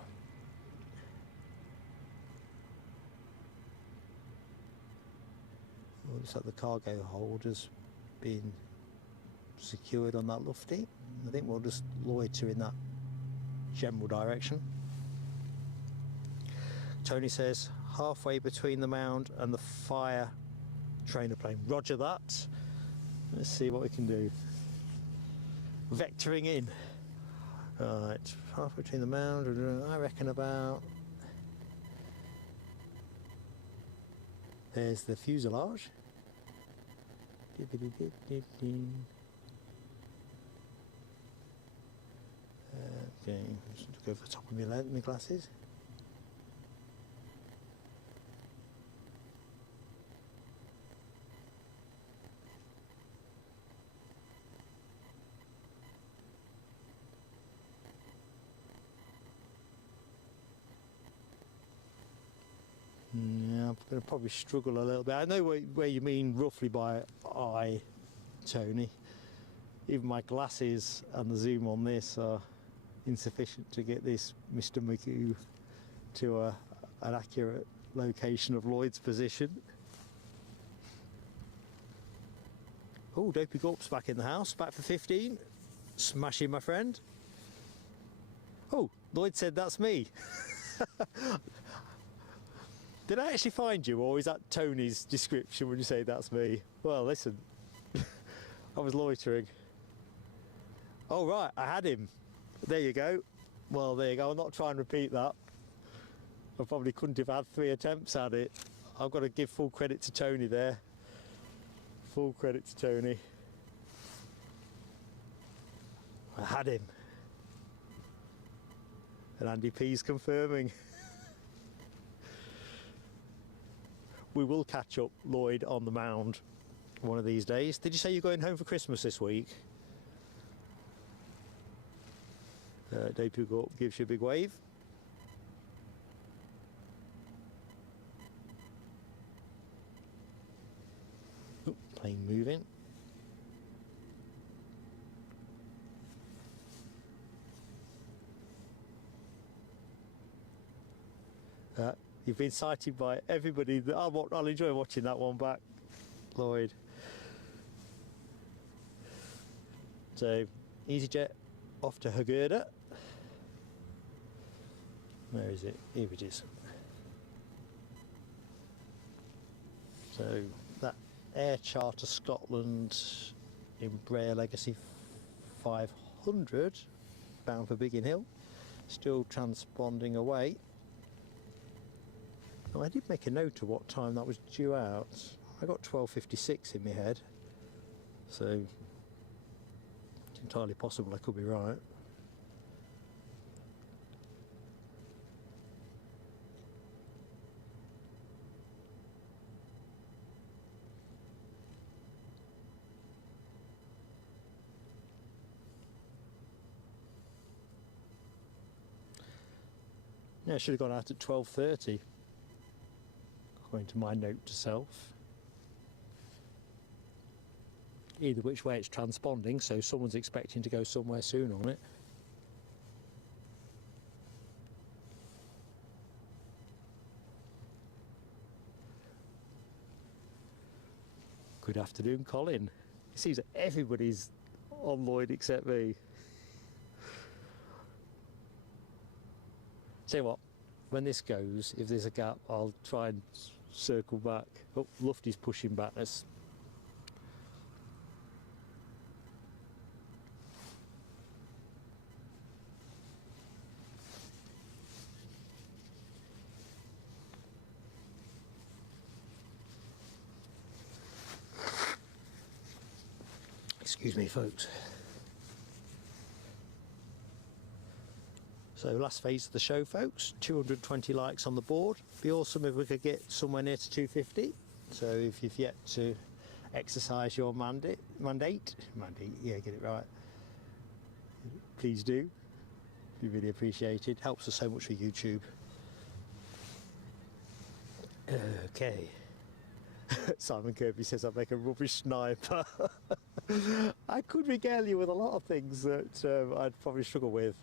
Looks like the cargo hold has been secured on that lufty. I think we'll just loiter in that general direction. Tony says halfway between the mound and the fire trainer plane. Roger that. Let's see what we can do. Vectoring in. Right, halfway between the mound, I reckon about. There's the fuselage. Okay, just go for the top of my glasses. Yeah, I'm going to probably struggle a little bit. I know where you mean roughly by eye, Tony. Even my glasses and the zoom on this are insufficient to get this Mr. Magoo to an accurate location of Lloyd's position. Oh, Dopey Gorp's back in the house, back for 15. Smashing, my friend. Oh, Lloyd said that's me. Did I actually find you, or is that Tony's description when you say that's me? Well, listen, I was loitering. Oh, right, I had him. There you go. Well, there you go. I'll not try and repeat that. I probably couldn't have had 3 attempts at it. I've got to give full credit to Tony there. Full credit to Tony. I had him. And Andy P's confirming. We will catch up, Lloyd, on the mound one of these days. Did you say you're going home for Christmas this week? Dopey Gorp gives you a big wave. Oh, plane moving. You've been cited by everybody. I'll enjoy watching that one back, Lloyd. So, EasyJet off to Haggerda. Where is it? Here it is. So, that Air Charter Scotland Embraer Legacy 500, bound for Biggin Hill, still transponding away. Oh, I did make a note of what time that was due out. I got 12:56 in my head, so it's entirely possible I could be right. Yeah, I should have gone out at 12:30. According to my note to self. Either which way it's transponding, so someone's expecting to go somewhere soon on it. afternoon, Colin. It seems that everybody's on Lloyd except me. Tell you what, when this goes, if there's a gap, I'll try and circle back. Oh, Lufty's pushing back. Let's... Excuse me, folks. So last phase of the show, folks, 220 likes on the board. Be awesome if we could get somewhere near to 250. So if you've yet to exercise your mandate, yeah, get it right, please do. Be really appreciated. Helps us so much for YouTube. Okay. Simon Kirby says I make a rubbish sniper. I could regale you with a lot of things that I'd probably struggle with.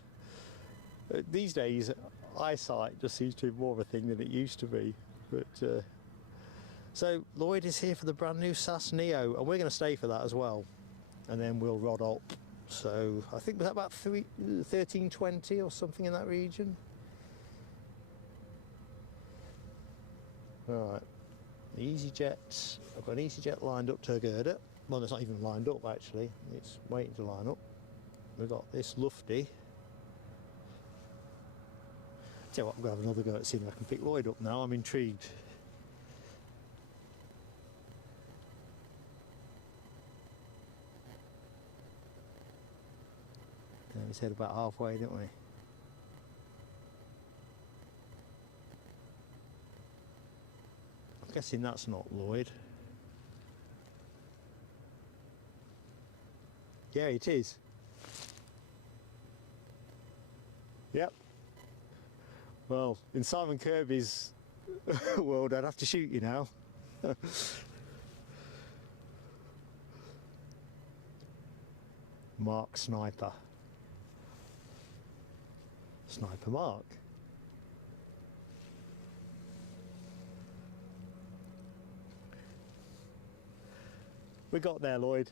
These days, eyesight just seems to be more of a thing than it used to be. But so Lloyd is here for the brand new SAS Neo, and we're going to stay for that as well. And then we'll rod up. So I think was that about 1320 or something in that region. All right. The EasyJet, I've got an EasyJet lined up to girder. Well, it's not even lined up actually, it's waiting to line up. We've got this Lufty. Tell you what, I'm going to have another go at seeing if I can pick Lloyd up now, I'm intrigued. We said about halfway, didn't we? I'm guessing that's not Lloyd. Yeah, it is. Yep. Well, in Simon Kirby's world, I'd have to shoot you now. Mark Sniper. Sniper Mark. We got there, Lloyd.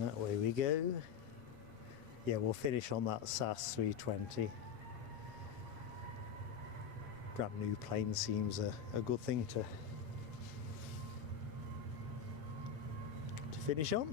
That way we go. Yeah, we'll finish on that SAS 320. Brand new plane seems a good thing to finish on.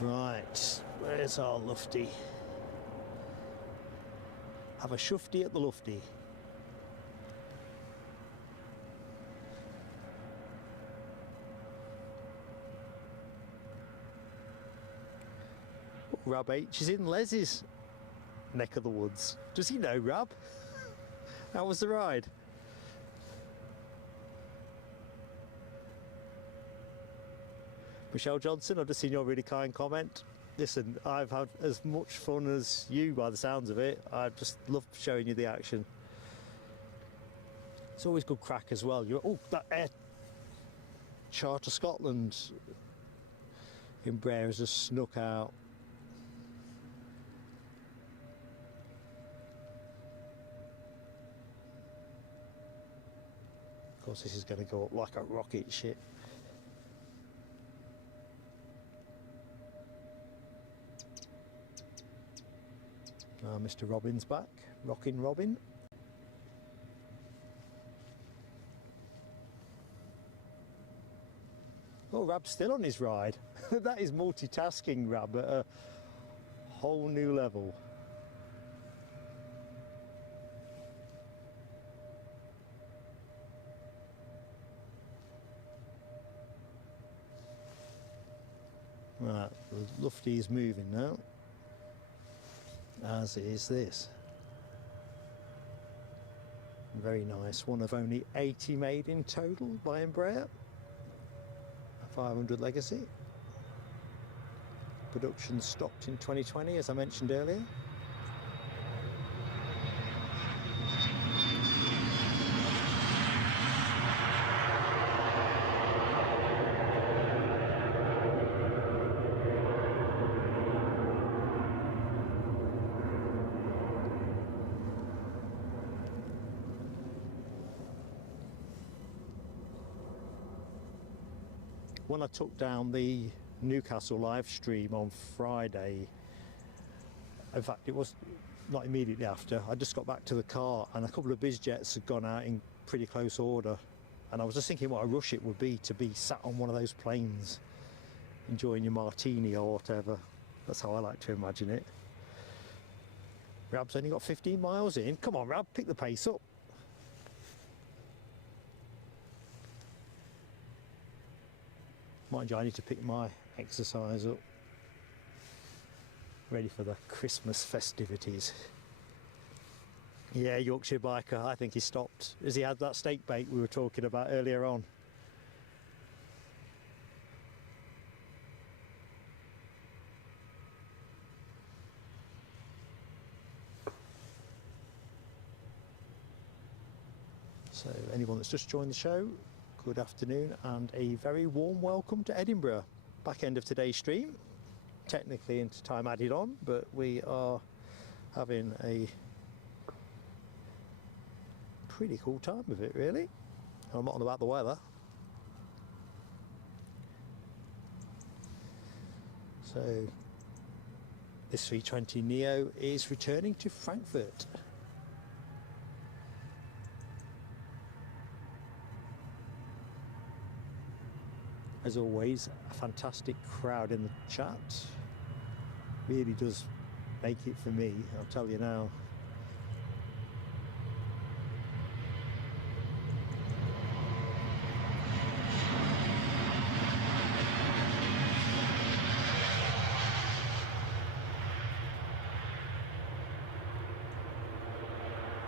Right, where's our Lufty? Have a shufty at the Lufty. Rab H is in Les's neck of the woods. Does he know, Rab? How was the ride? Michelle Johnson, I've just seen your really kind comment. Listen, I've had as much fun as you by the sounds of it. I just love showing you the action. It's always good crack as well. Oh, that Air Charter Scotland Embraer has just snuck out. Of course, this is going to go up like a rocket ship. Mr. Robin's back, rocking Robin. Oh, Rab's still on his ride. That is multitasking, Rab, at a whole new level. Right, the Lufty is moving now. As is this. very nice. One of only 80 made in total by Embraer. A 500 Legacy. Production stopped in 2020, as I mentioned earlier. When I took down the Newcastle live stream on Friday, in fact it was not immediately after, I just got back to the car and a couple of Bizjets had gone out in pretty close order, and I was just thinking what a rush it would be to be sat on one of those planes enjoying your martini or whatever. That's how I like to imagine it. Rab's only got 15 miles in. Come on Rab, pick the pace up. Mind you, I need to pick my exercise up. Ready for the Christmas festivities. Yeah, Yorkshire biker, I think he stopped. Has he had that steak bait we were talking about earlier on? So anyone that's just joined the show, good afternoon and a very warm welcome to Edinburgh. Back end of today's stream, technically into time added on, but we are having a pretty cool time of it really. I'm not on about the weather. So this 320 Neo is returning to Frankfurt. As always, a fantastic crowd in the chat. Really does make it for me, I'll tell you now.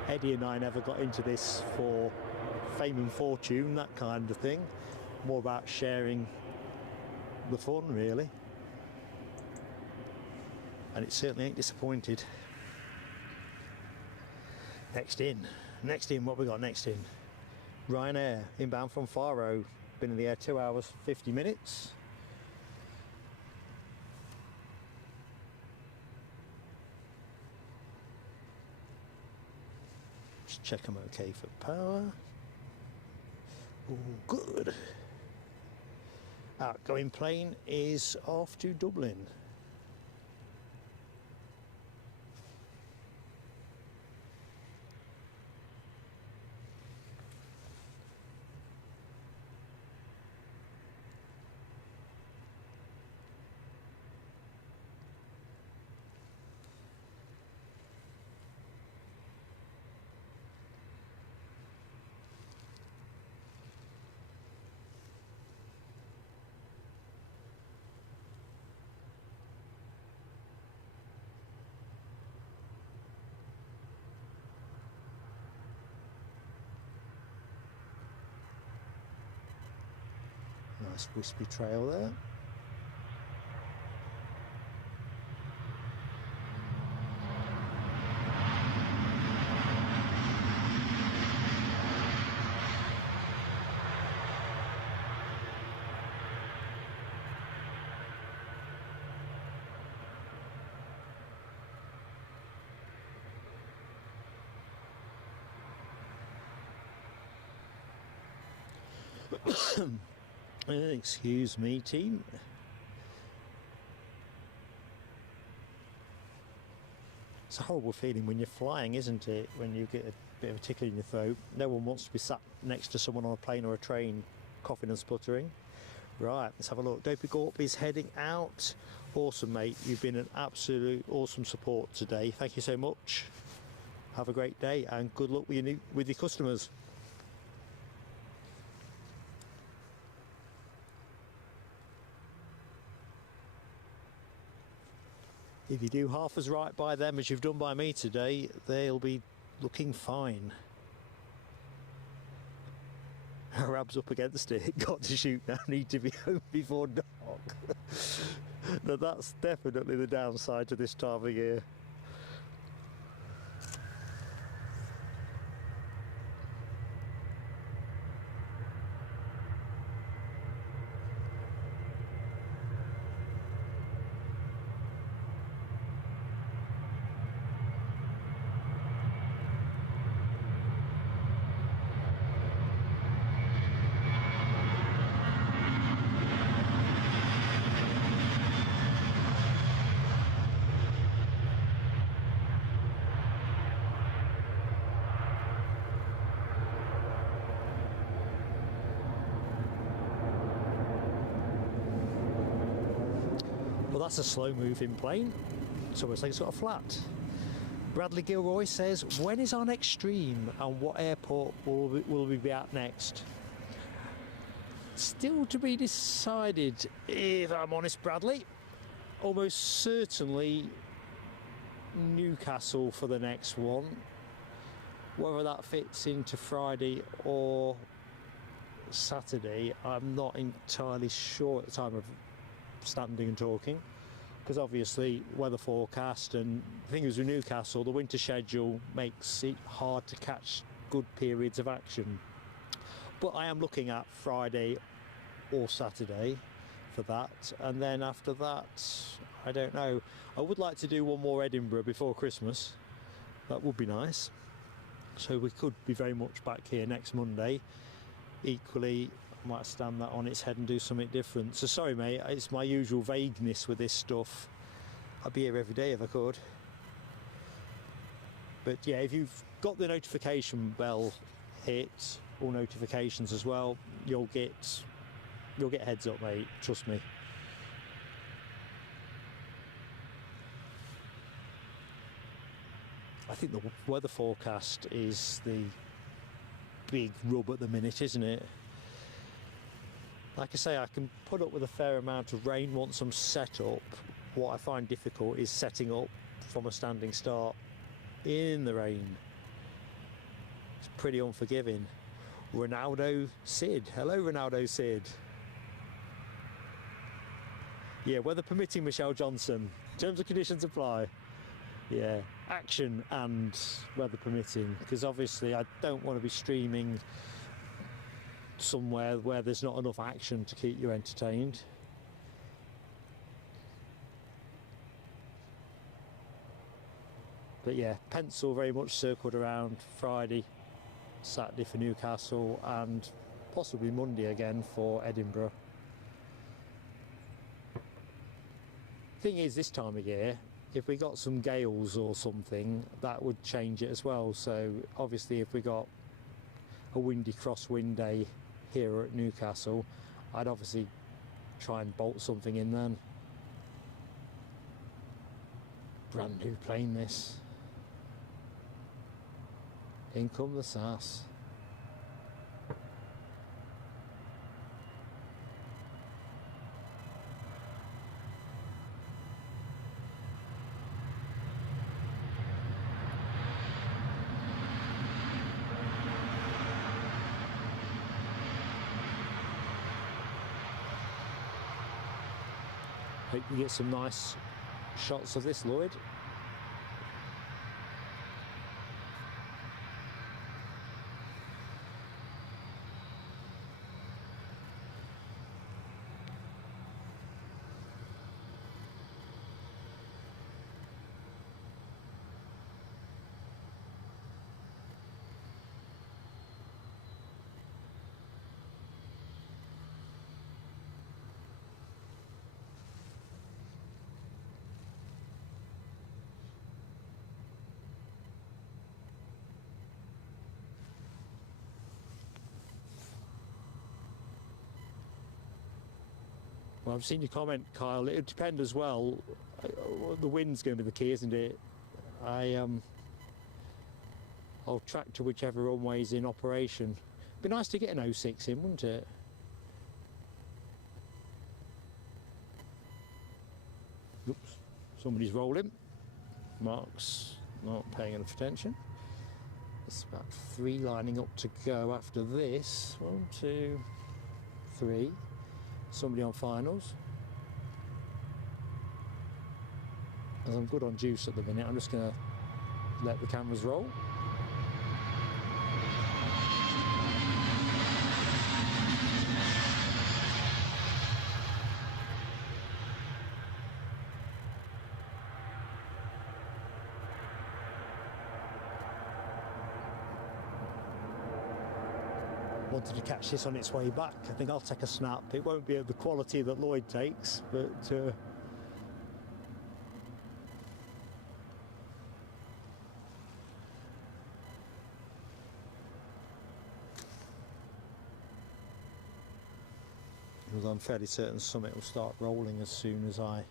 Eddie and I never got into this for fame and fortune, that kind of thing. More about sharing the fun really, and it certainly ain't disappointed. Next in, what we got next in? Ryanair, inbound from Faro, been in the air 2 hours 50 minutes. Just check I'm okay for power. All good. Outgoing plane is off to Dublin. Nice wispy trail there. Excuse me, team. It's a horrible feeling when you're flying, isn't it? When you get a bit of a tickle in your throat. No one wants to be sat next to someone on a plane or a train coughing and sputtering. Right, let's have a look. Dopey Gorp is heading out. Awesome, mate. You've been an absolute awesome support today. Thank you so much. Have a great day and good luck with your customers. If you do half as right by them as you've done by me today, they'll be looking fine. Arabs up against it. Got to shoot now. Need to be home before dark. Now that's definitely the downside to this time of year. Well, that's a slow moving plane. It's almost like it's got a flat. Bradley Gilroy says, when is our next stream and what airport will we be at next? Still to be decided, if I'm honest, Bradley. Almost certainly Newcastle for the next one. Whether that fits into Friday or Saturday, I'm not entirely sure at the time of standing and talking, because obviously weather forecast, and the thing is with Newcastle, the winter schedule makes it hard to catch good periods of action. But I am looking at Friday or Saturday for that, and then after that, I don't know. I would like to do one more Edinburgh before Christmas. That would be nice. So we could be very much back here next Monday. Equally, I might stand that on its head and do something different. So sorry mate, it's my usual vagueness with this stuff. I'd be here every day if I could. But yeah, if you've got the notification bell hit, all notifications as well, you'll get heads up mate, trust me. I think the weather forecast is the big rub at the minute, isn't it? Like I say, I can put up with a fair amount of rain once I'm set up. What I find difficult is setting up from a standing start in the rain. It's pretty unforgiving. Ronaldo Sid. Hello, Ronaldo Sid. Yeah, weather permitting, Michelle Johnson. Terms and conditions apply. Yeah, action and weather permitting, because obviously I don't want to be streaming somewhere where there's not enough action to keep you entertained. But yeah, pencil very much circled around Friday, Saturday for Newcastle, and possibly Monday again for Edinburgh. Thing is, this time of year, if we got some gales or something, that would change it as well. So obviously if we got a windy crosswind day here at Newcastle, I'd obviously try and bolt something in then. Brand new plane this. In come the SAS. Hope you get some nice shots of this, Lloyd. Well, I've seen your comment, Kyle. It would depend as well. The wind's going to be the key, isn't it? I'll track to whichever runway's in operation. Be nice to get an 06 in, wouldn't it? Oops, somebody's rolling. Mark's not paying enough attention. It's about 3 lining up to go after this. 1, 2, 3. Somebody on finals. As I'm good on juice at the minute, I'm just going to let the cameras roll. Wanted to catch this on its way back. I think I'll take a snap. It won't be of the quality that Lloyd takes, but I'm fairly certain Summit will start rolling as soon as I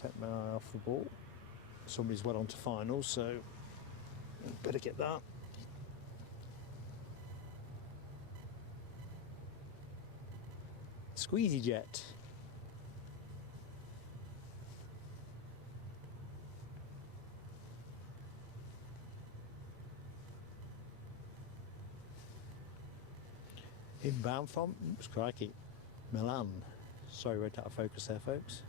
take my eye off the ball. Somebody's well on to finals, so better get that. EasyJet. Inbound from, oops, crikey, Milan. Sorry, went out of focus there, folks.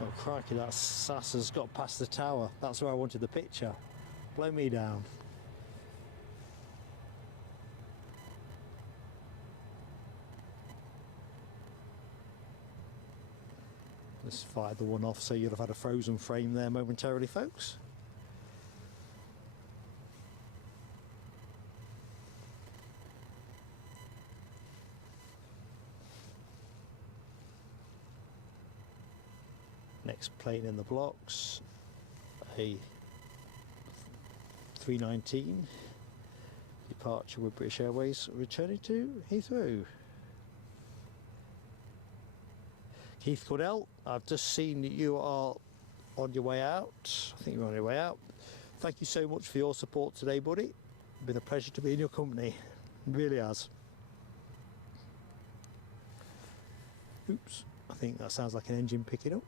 Oh crikey, that SAS has got past the tower. That's where I wanted the picture. Blow me down. Just fired the one off, so you'd have had a frozen frame there momentarily, folks. Next plane in the blocks, a 319, departure with British Airways, returning to Heathrow. Keith Cordell, I've just seen that you are on your way out. I think you're on your way out. Thank you so much for your support today, buddy. It's been a pleasure to be in your company. It really has. Oops, I think that sounds like an engine picking up.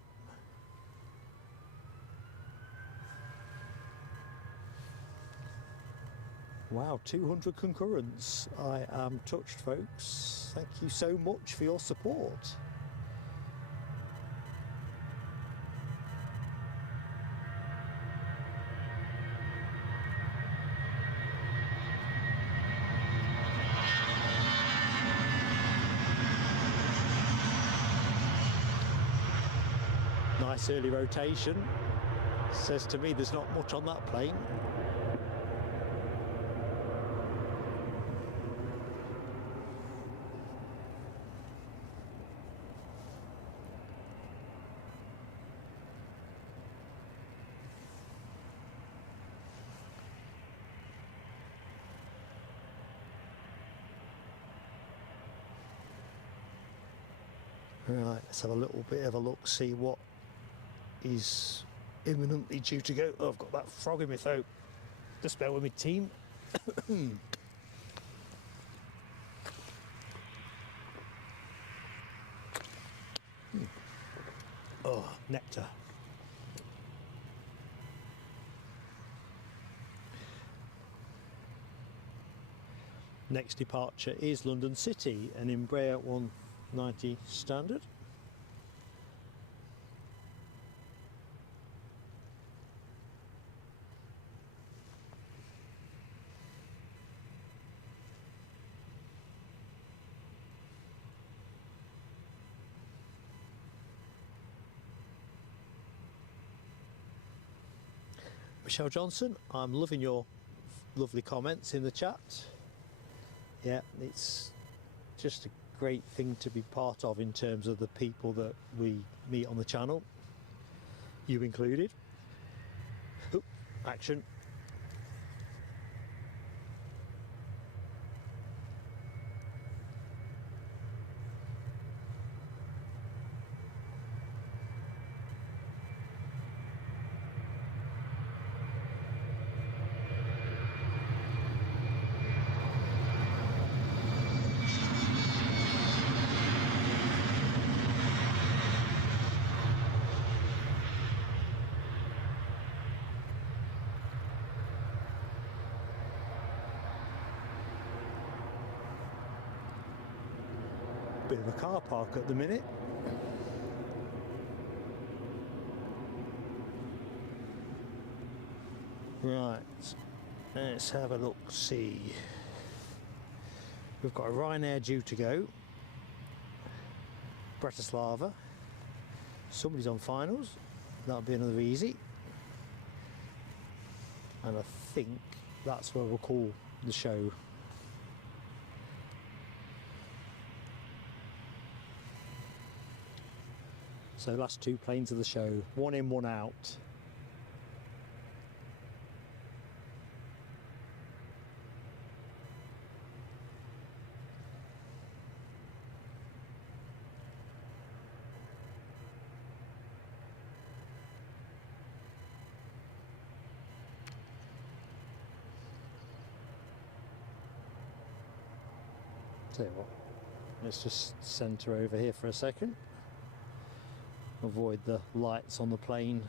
Wow, 200 concurrents. I am touched, folks. Thank you so much for your support. Nice early rotation. Says to me there's not much on that plane. Right, let's have a little bit of a look, see what is imminently due to go. Oh, I've got that frog in my throat. Just bear with me, team. Oh, nectar. Next departure is London City, an Embraer 190 standard. Michelle Johnson, I'm loving your lovely comments in the chat. Yeah, it's just a great thing to be part of in terms of the people that we meet on the channel, you included. Oop, action. Bit of a car park at the minute. Right, let's have a look, see. We've got a Ryanair due to go. Bratislava. Somebody's on finals. That'll be another easy. And I think that's where we'll call the show. So last two planes of the show, one in, one out. Tell you what, let's just centre over here for a second. Avoid the lights on the plane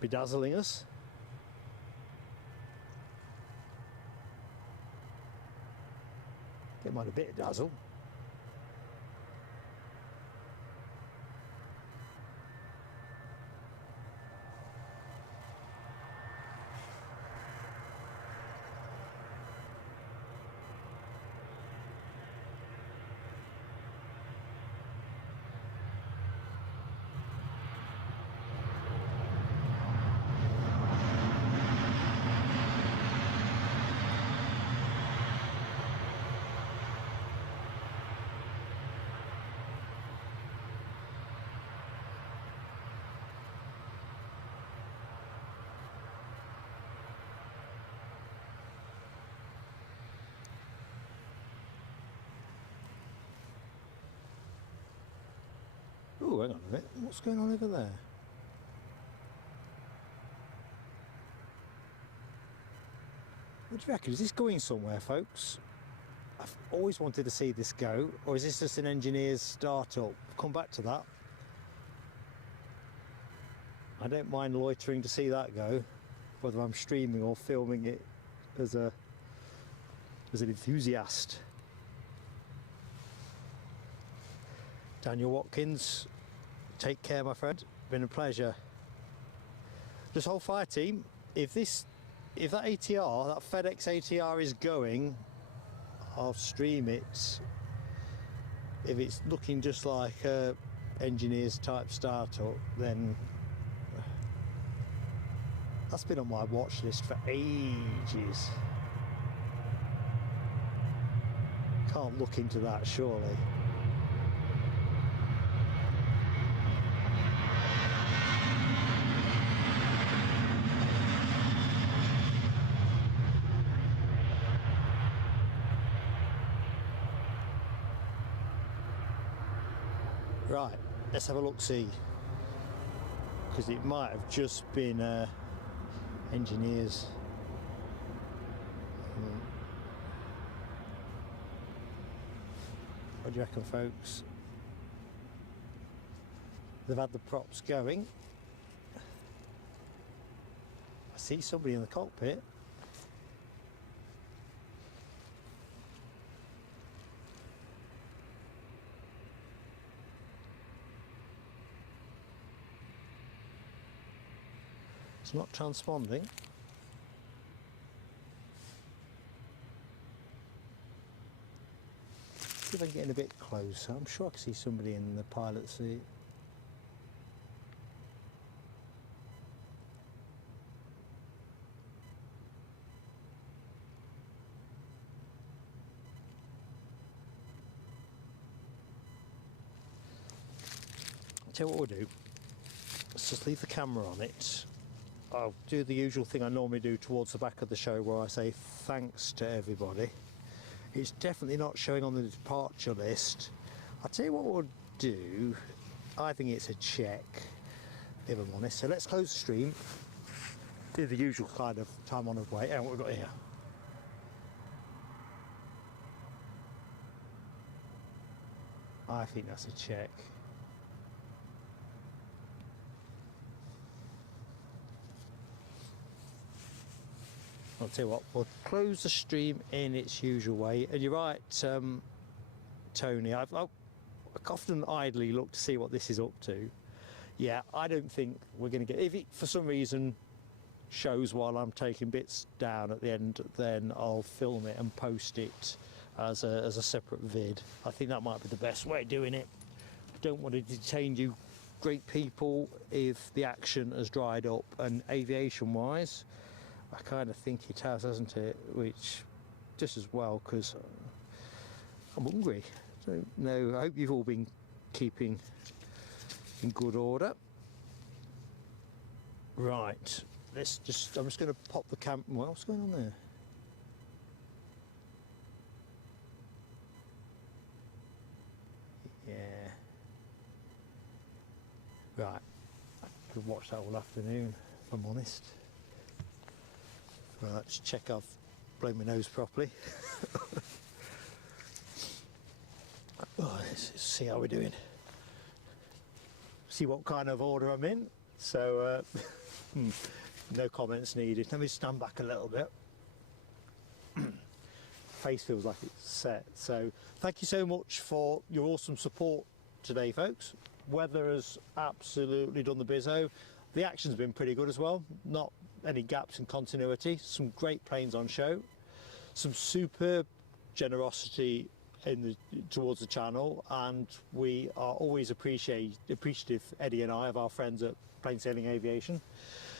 bedazzling us. Get mind a bit of dazzle. Oh, hang on a minute. What's going on over there? What do you reckon? Is this going somewhere, folks? I've always wanted to see this go, or is this just an engineer's start-up? Come back to that. I don't mind loitering to see that go, whether I'm streaming or filming it as an enthusiast. Daniel Watkins, take care, my friend. Been a pleasure. Just hold fire, team. If that ATR, that FedEx ATR is going, I'll stream it. If it's looking just like a engineers type startup, then that's been on my watch list for ages. Can't look into that, surely. Right, let's have a look-see, because it might have just been engineers. What do you reckon, folks? They've had the props going. I see somebody in the cockpit. It's not transponding. See if I can get in a bit closer. I'm sure I can see somebody in the pilot seat. I'll tell you what we'll do. Let's just leave the camera on it. I'll do the usual thing I normally do towards the back of the show, where I say thanks to everybody. It's definitely not showing on the departure list. I'll tell you what we'll do. I think it's a check, if I'm honest. So let's close the stream. Do the usual kind of time-honoured way. And what we've got here. I think that's a check. I'll tell you what, we'll close the stream in its usual way. And you're right, Tony, I often idly look to see what this is up to. Yeah, I don't think we're going to get... If it, for some reason, shows while I'm taking bits down at the end, then I'll film it and post it as a separate vid. I think that might be the best way of doing it. I don't want to detain you great people if the action has dried up, and aviation-wise, I kind of think it has, hasn't it? Which, just as well, because I'm hungry. So, no, I hope you've all been keeping in good order. Right, I'm just going to pop the camera. What's going on there? Yeah. Right, I could watch that all afternoon, if I'm honest. Right, just check I've blown my nose properly. Oh, let's see how we're doing. See what kind of order I'm in. So, no comments needed. Let me stand back a little bit. Face feels like it's set. So, thank you so much for your awesome support today, folks. Weather has absolutely done the bizzo. The action's been pretty good as well. Not any gaps in continuity. Some great planes on show. Some superb generosity towards the channel, and we are always appreciative, Eddie and I, of our friends at Plain Sailing Aviation.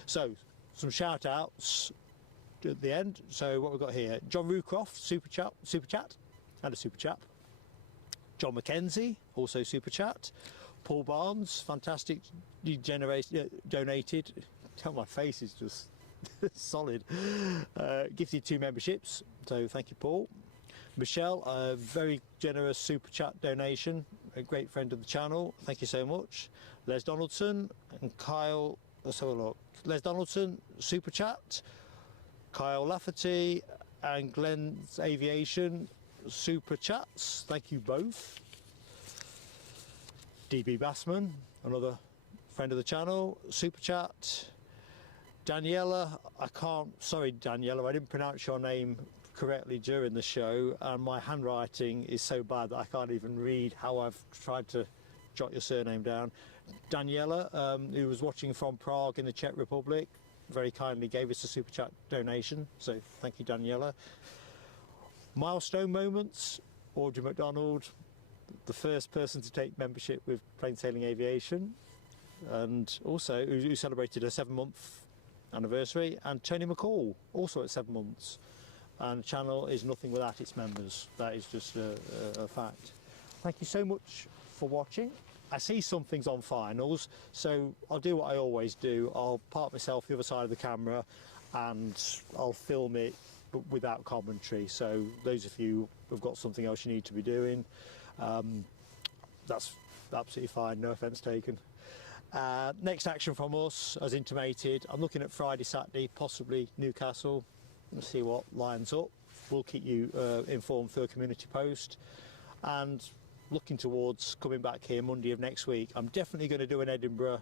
So, some shout outs at the end. So what we've got here: John Rucroft, super chat, and a super chat. John McKenzie, also super chat. Paul Barnes, fantastic, donated. Tell my face is just solid. Gifted 2 memberships, so thank you, Paul. Michelle, a very generous super chat donation, a great friend of the channel, thank you so much. Les Donaldson and Kyle, let's have a look. Les Donaldson, super chat. Kyle Lafferty and Glenn's Aviation, super chats, thank you both. DB Bassman, another friend of the channel, super chat. Daniela, sorry Daniela, I didn't pronounce your name correctly during the show, and my handwriting is so bad that I can't even read how I've tried to jot your surname down. Daniela, who was watching from Prague in the Czech Republic, very kindly gave us a super chat donation, so thank you, Daniela. Milestone moments: Audrey McDonald, the first person to take membership with Plain Sailing Aviation, and also who celebrated a 7-month anniversary, and Tony McCall, also at 7 months. And the channel is nothing without its members. That is just a fact. Thank you so much for watching. I see some things on finals, so I'll do what I always do. I'll park myself the other side of the camera and I'll film it, but without commentary. So those of you who've got something else you need to be doing, that's absolutely fine, no offence taken. Next action from us, as intimated, I'm looking at Friday, Saturday, possibly Newcastle. Let's see what lines up. We'll keep you informed through a community post, and looking towards coming back here Monday of next week. I'm definitely going to do an Edinburgh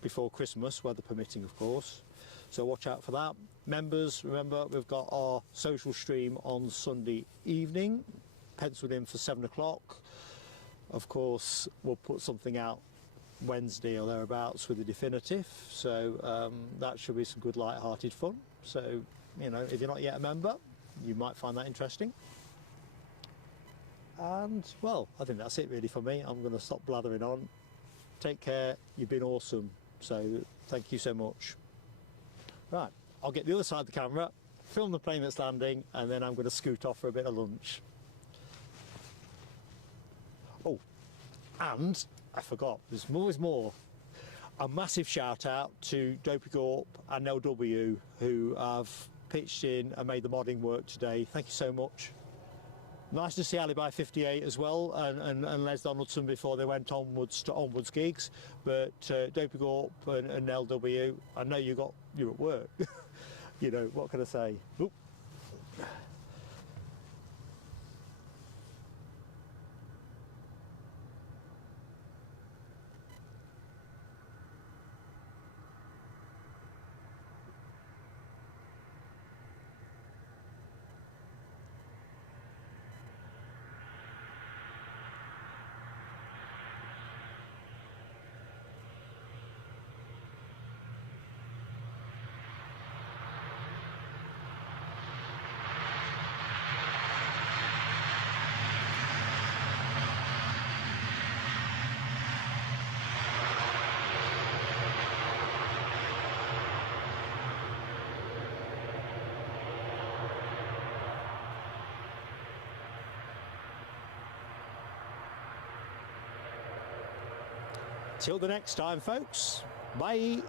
before Christmas, weather permitting of course, so watch out for that. Members, remember we've got our social stream on Sunday evening, penciled in for 7 o'clock. Of course we'll put something out Wednesday or thereabouts with the definitive, so that should be some good light-hearted fun. So, you know, if you're not yet a member, you might find that interesting. And, well, I think that's it really for me. I'm going to stop blathering on. Take care. You've been awesome. So, thank you so much. Right, I'll get the other side of the camera, film the plane that's landing, and then I'm going to scoot off for a bit of lunch. Oh, and I forgot, there's always more. A massive shout out to Dopey Gorp and LW, who have pitched in and made the modding work today. Thank you so much. Nice to see Alibi 58 as well, and Les Donaldson before they went onwards to onwards gigs. But Dopey Gorp and LW, I know you're at work. You know, what can I say? Oop. Till the next time, folks. Bye.